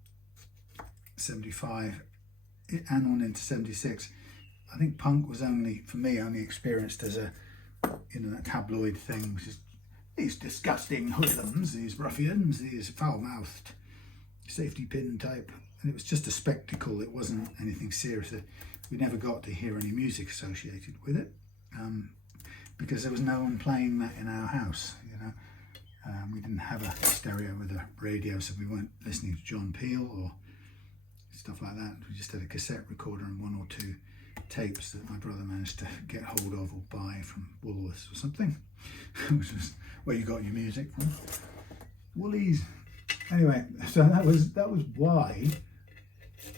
75 and on into 76, I think punk was only, for me, only experienced as a, you know, that tabloid thing, which is these disgusting hoodlums, these ruffians, these foul-mouthed safety pin type. And it was just a spectacle. It wasn't anything serious. We never got to hear any music associated with it, because there was no one playing that in our house, you know. We didn't have a stereo with a radio, so we weren't listening to John Peel or stuff like that. We just had a cassette recorder and 1 or 2 tapes that my brother managed to get hold of or buy from Woolworths or something, which was where you got your music from. Woolies. Anyway, so that was why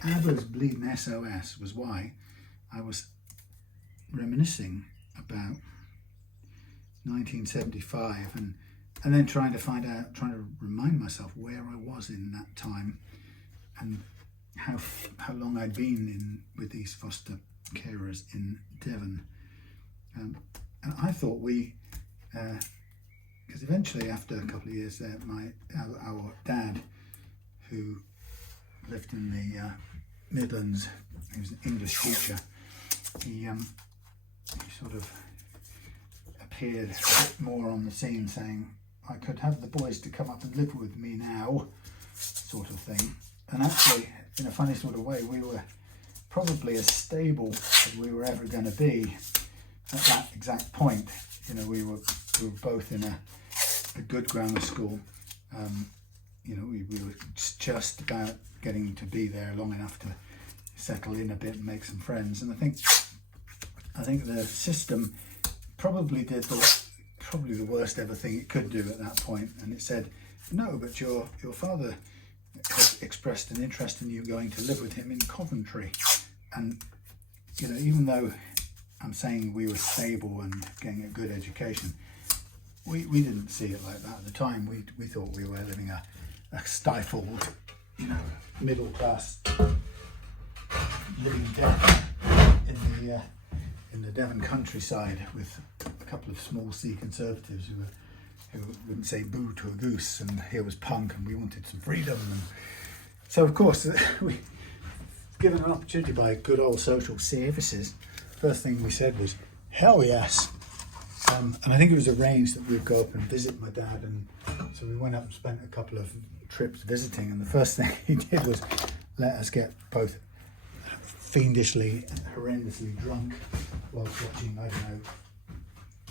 ABBA's Bleeding SOS was why I was reminiscing about 1975 and then trying to remind myself where I was in that time and how long I'd been in with these foster carers in Devon. And I thought because eventually after a couple of years there, our dad, who lived in the Midlands, he was an English teacher, he sort of appeared a bit more on the scene, saying I could have the boys to come up and live with me now, sort of thing. And actually, in a funny sort of way, we were probably as stable as we were ever going to be at that exact point. You know, we were both in a good grammar school. You know, we were just about getting to be there long enough to settle in a bit and make some friends. And I think the system probably did probably the worst ever thing it could do at that point. And it said, no, but your father has expressed an interest in you going to live with him in Coventry. And, you know, even though I'm saying we were stable and getting a good education, we didn't see it like that at the time. We thought we were living a stifled, you know, middle class living death in the Devon countryside with a couple of small C conservatives who wouldn't say boo to a goose, and here was punk and we wanted some freedom. And so of course we given an opportunity by good old social services, first thing we said was hell yes. And I think it was arranged that we'd go up and visit my dad, and so we went up and spent a couple of trips visiting, and the first thing he did was let us get both fiendishly, horrendously drunk whilst watching, I don't know,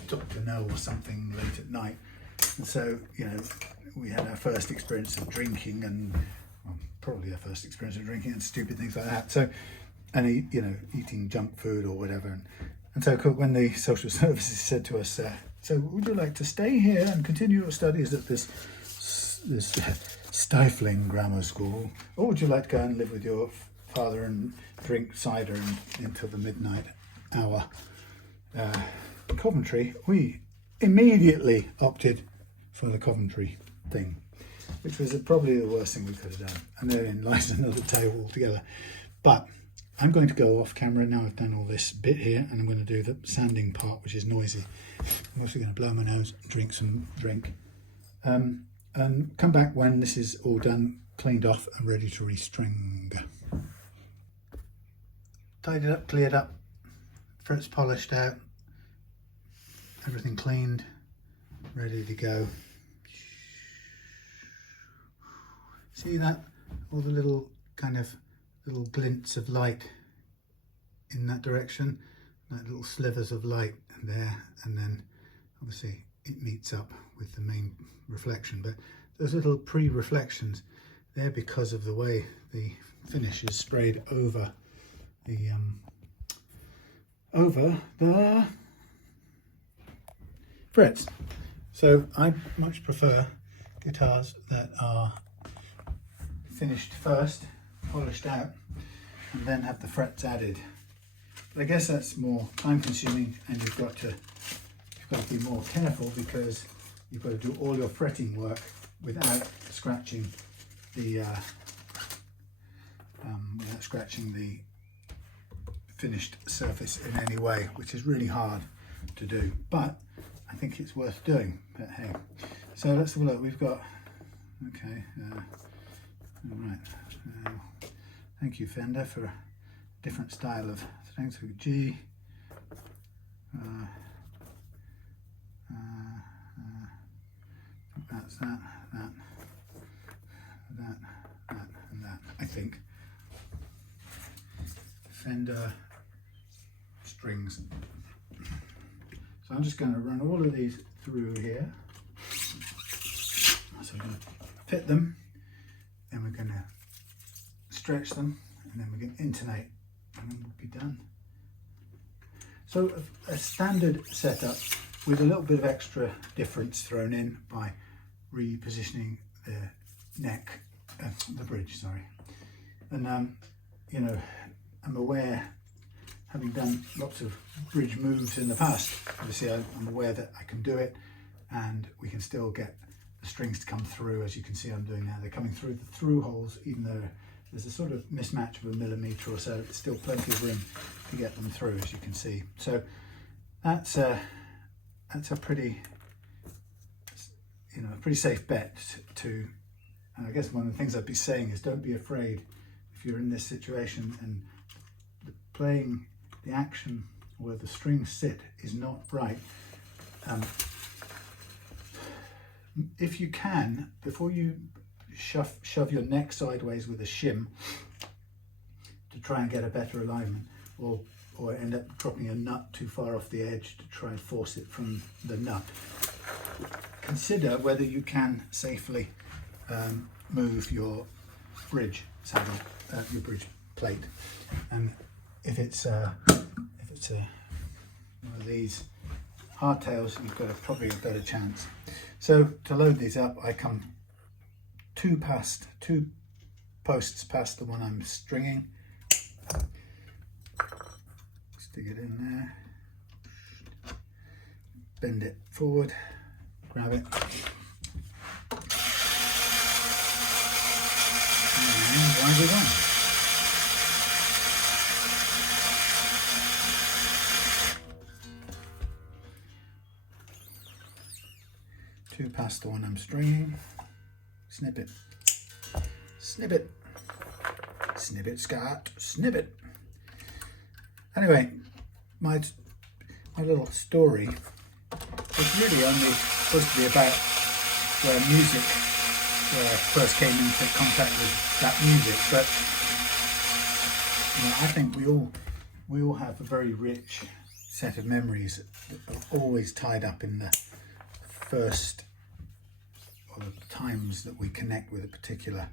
Dr. No or something late at night. And so, you know, we had our first experience of drinking, and well, probably our first experience of drinking and stupid things like that. So, and you know, eating junk food or whatever. And so when the social services said to us, so would you like to stay here and continue your studies at this stifling grammar school, or would you like to go and live with your father and drink cider until the midnight hour in Coventry? We immediately opted for the Coventry thing, which was probably the worst thing we could have done. And therein lies another tale altogether. But I'm going to go off camera now. I've done all this bit here, and I'm going to do the sanding part, which is noisy. I'm also going to blow my nose, drink some drink, and come back when this is all done, cleaned off and ready to restring. Tidied up, cleared up, frets polished out, everything cleaned, ready to go. See that? All the little little glints of light in that direction, like little slivers of light there, and then obviously it meets up with the main reflection, but those little pre-reflections, they're because of the way the finish is sprayed over the frets. So I much prefer guitars that are finished first, polished out, and then have the frets added. But I guess that's more time consuming, and you've got to be more careful because you've got to do all your fretting work without scratching the finished surface in any way, which is really hard to do, but I think it's worth doing. But hey, so let's have a look. We've got, okay, all right, thank you Fender for a different style of strings. So G, that's that, and that, I think. Fender strings. So I'm just going to run all of these through here. So we're going to fit them, then we're going to stretch them, and then we're going to intonate, and then we'll be done. So a standard setup with a little bit of extra difference thrown in by repositioning the neck, the bridge, sorry. And you know, I'm aware, having done lots of bridge moves in the past, obviously I'm aware that I can do it, and we can still get the strings to come through, as you can see I'm doing now. They're coming through the through holes, even though there's a sort of mismatch of a millimetre or so. It's still plenty of room to get them through, as you can see. So that's a pretty, you know, a pretty safe bet to. And I guess one of the things I'd be saying is, don't be afraid if you're in this situation and playing the action where the strings sit is not right. If you can, before you shove your neck sideways with a shim to try and get a better alignment, or end up dropping a nut too far off the edge to try and force it from the nut, consider whether you can safely move your bridge saddle, your bridge plate, and if it's one of these hardtails, you've got probably a better chance. So to load these up, I come two posts past the one I'm stringing. Stick it in there, bend it forward, grab it, and wind it on. Two past the one I'm stringing, snip it, snip it, snip it, Scott, snip it. Anyway, my little story was really only supposed to be about where I first came into contact with that music, but you know, I think we all have a very rich set of memories that are always tied up in the first or the times that we connect with a particular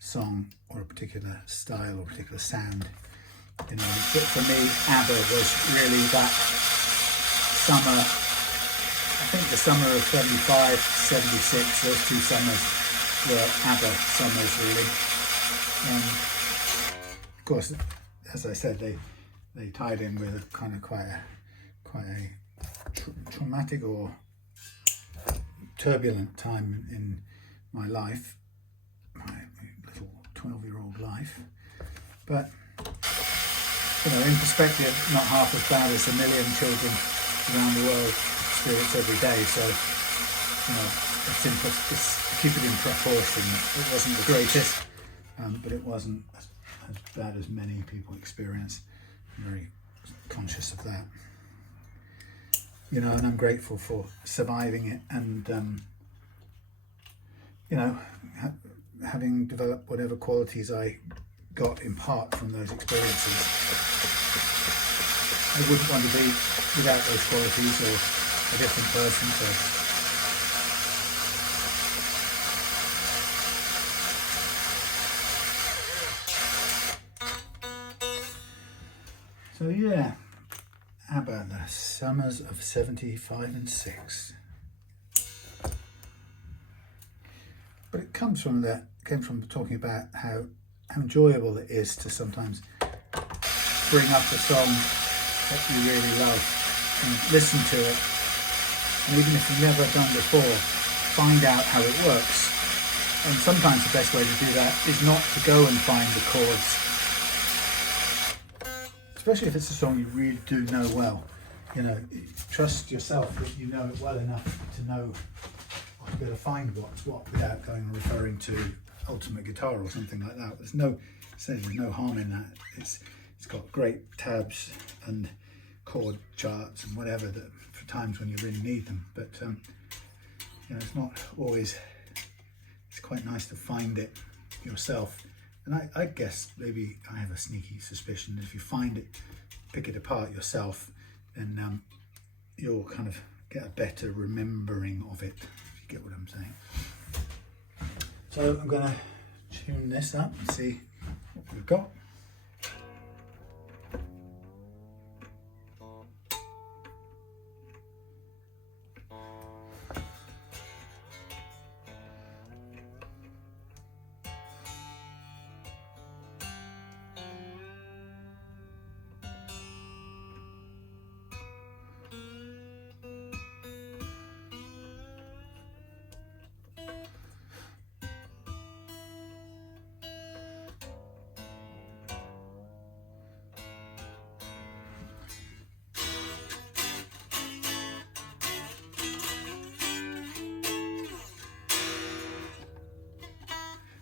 song or a particular style or a particular sound. You know, but for me, ABBA was really that summer, I think the summer of 75, 76, those two summers were ABBA summers really. Of course, as I said, they tied in with a kind of quite a traumatic or turbulent time in my life, my little 12-year-old life. But you know, in perspective, not half as bad as a million children around the world experience every day. So, you know, it's keep it in proportion. It wasn't the greatest, but it wasn't as bad as many people experience. I'm very conscious of that. you know, and I'm grateful for surviving it, and you know, having developed whatever qualities I got in part from those experiences. I wouldn't want to be without those qualities or a different person. So yeah, how about the summers of 75 and 6? But it came from talking about how enjoyable it is to sometimes bring up a song that you really love and listen to it, and even if you've never done before, find out how it works. And sometimes the best way to do that is not to go and find the chords, especially if it's a song you really do know well. You know, trust yourself that you know it well enough to know to be able to find what's what without going and referring to Ultimate Guitar or something like that. There's no harm in that. It's got great tabs and chord charts and whatever that for times when you really need them. But you know, it's not always. It's quite nice to find it yourself. And I guess maybe I have a sneaky suspicion that if you find it, pick it apart yourself, then you'll kind of get a better remembering of it. If you get what I'm saying. So I'm going to tune this up and see what we've got.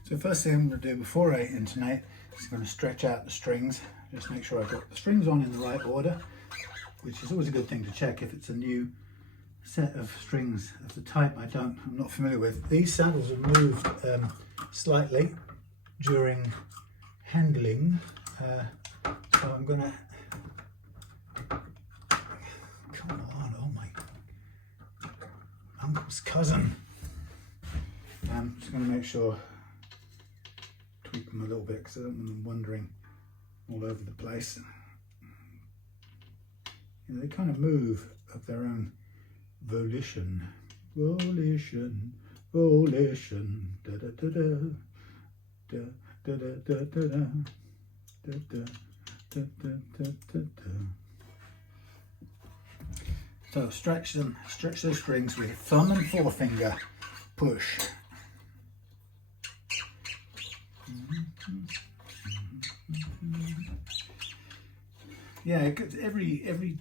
So first thing I'm going to do before I intonate is going to stretch out the strings, just make sure I've got the strings on in the right order, which is always a good thing to check if it's a new set of strings of the type I'm not familiar with. These saddles are moved slightly during handling, so I'm going to, come on, oh my uncle's cousin. I'm just going to make sure, tweak them a little bit because I don't want them wandering all over the place. You know, they kind of move of their own volition. Volition, volition, da da da da, da da da da da, da da da da da da da. So stretch those strings with thumb and forefinger push. Yeah, every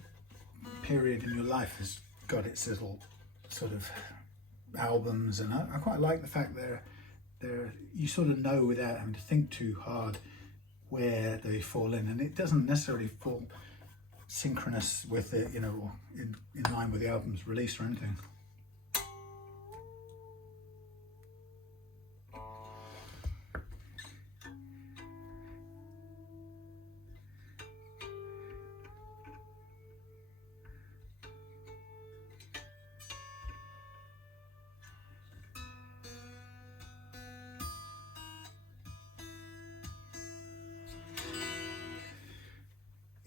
period in your life has got its little sort of albums, and I quite like the fact they're you sort of know without having to think too hard where they fall in, and it doesn't necessarily fall synchronous with it, you know, or in line with the album's release or anything.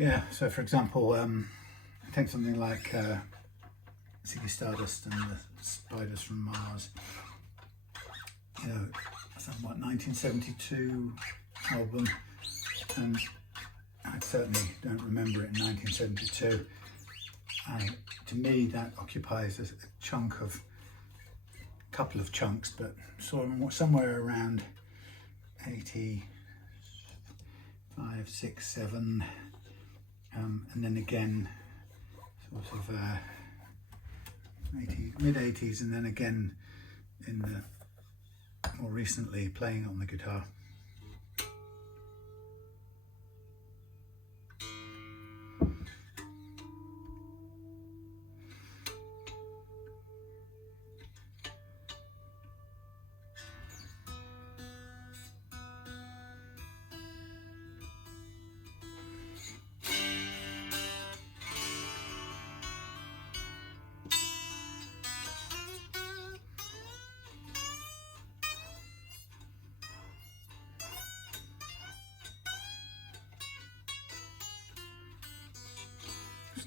Yeah, so for example, I think something like Ziggy Stardust and the Spiders from Mars, you know, somewhat 1972 album, and I certainly don't remember it in 1972. To me, that occupies a chunk of, a couple of chunks, but somewhere around 85, 6, 7. And then again, sort of mid-80s, and then again in the more recently playing on the guitar.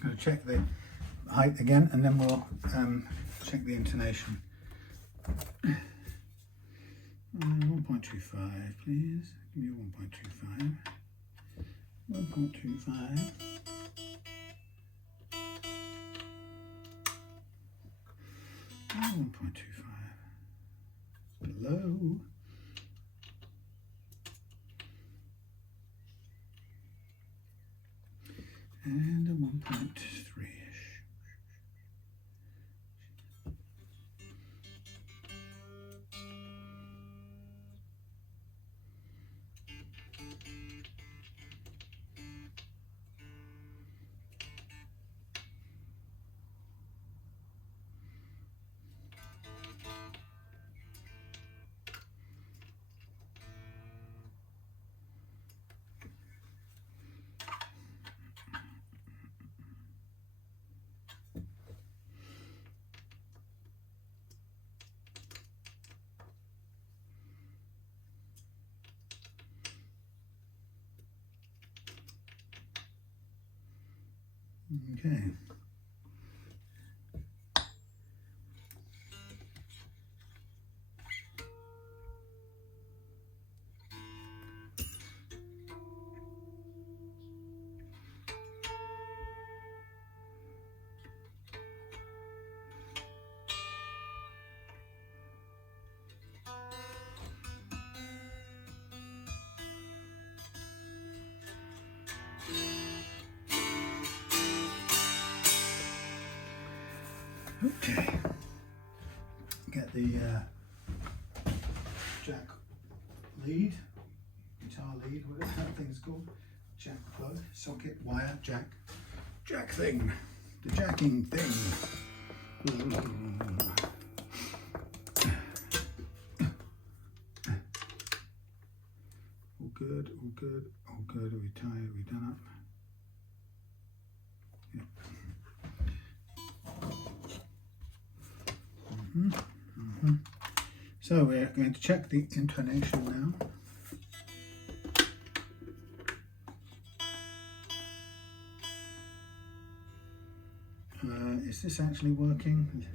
going to check the height again, and then we'll check the intonation. 1.25, please. Give me a 1.25. 1.25. 1.25. Below. And a 1.3-ish. Okay. Okay, get the jack lead, guitar lead, whatever that thing's called, jack plug, socket, wire, jack thing, the jacking thing. All good, all good, all good. Are we tired? Are we done up? Yep. So we're going to check the intonation now. Is this actually working?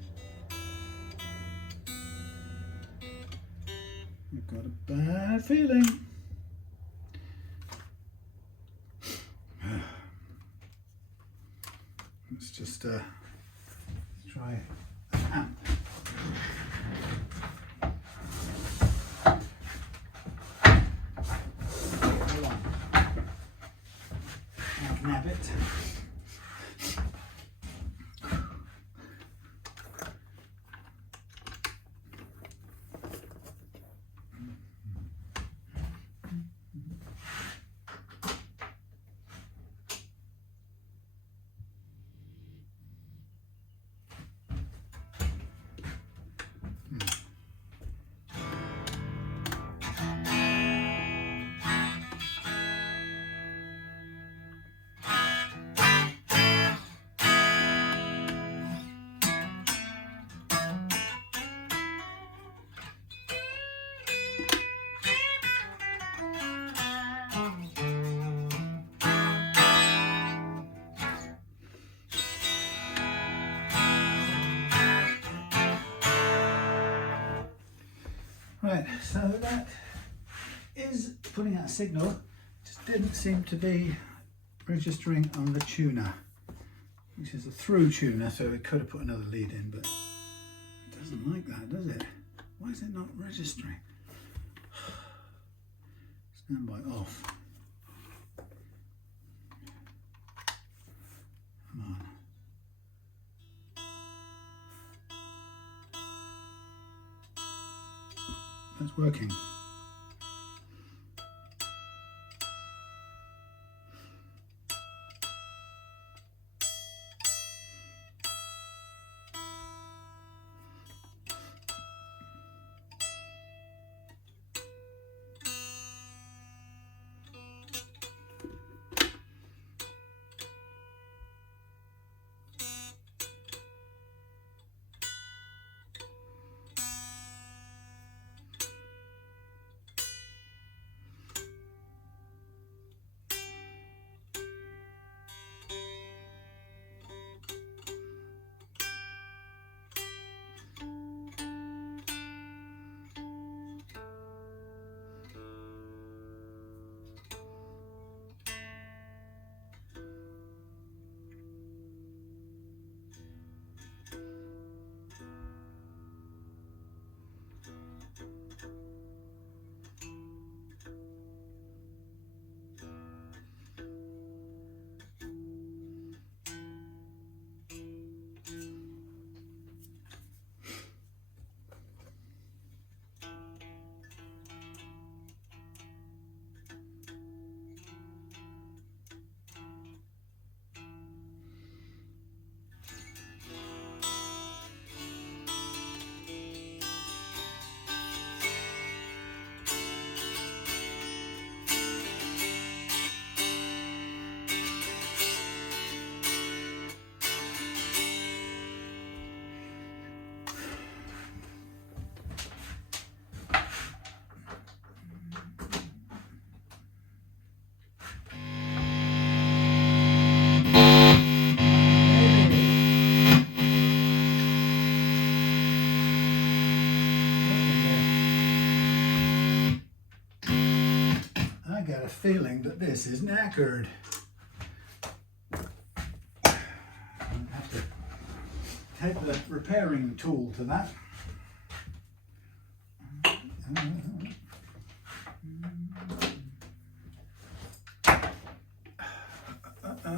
I've got a bad feeling. Let's just try an amp. Nab it. Right, so that is putting out a signal, just didn't seem to be registering on the tuner, which is a through tuner, so we could have put another lead in, but it doesn't like that, does it? Why is it not registering? Standby off. Come on. That's working. a feeling that this is knackered. I have to take the repairing tool to that.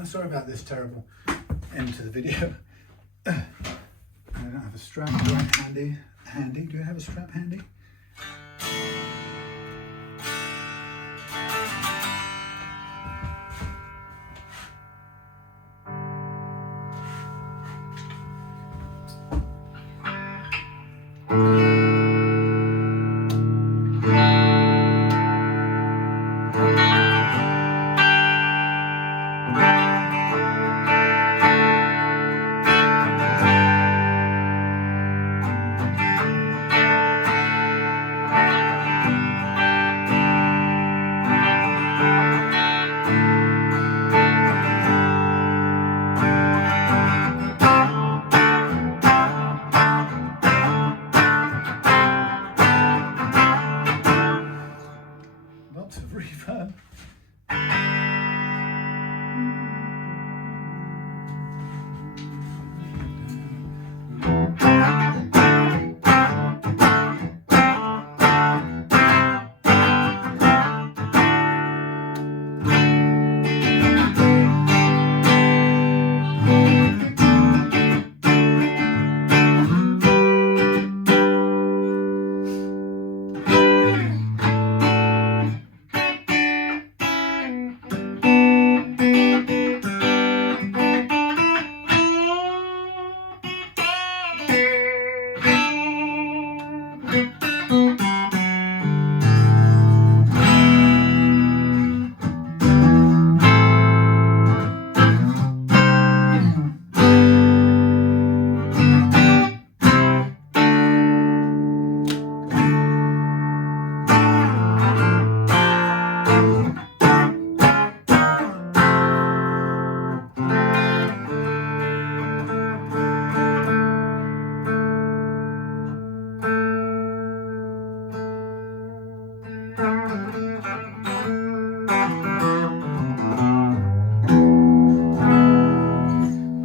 Sorry about this terrible end to the video. I don't have a strap right handy. Do you have a strap handy? Lots of reverb.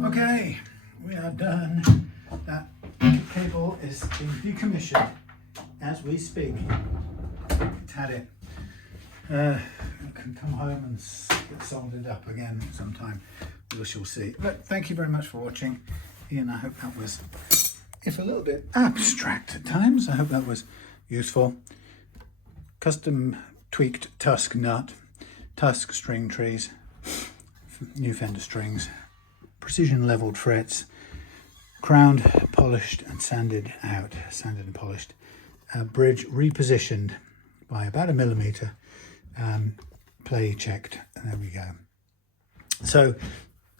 Okay, we are done. That cable is being decommissioned as we speak. It's had it. I can come home and get soldered up again sometime. We shall see. But thank you very much for watching. Ian, I hope that was, if a little bit abstract at times, I hope that was useful. Custom tweaked Tusq nut, Tusq string trees, new Fender strings, precision leveled frets, crowned, polished and sanded out, sanded and polished. Bridge repositioned by about 1 millimeter, play checked, and there we go. So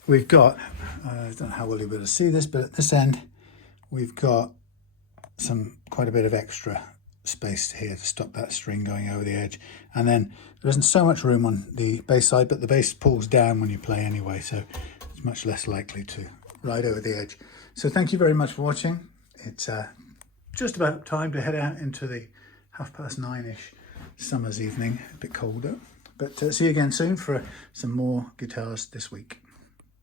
we've got, I don't know how well you'll be able to see this, but at this end we've got quite a bit of extra space here to stop that string going over the edge, and then there isn't so much room on the bass side, but the bass pulls down when you play anyway, so it's much less likely to ride over the edge. So thank you very much for watching. It's just about time to head out into the 9:30ish summer's evening, a bit colder, but see you again soon for some more guitars this week.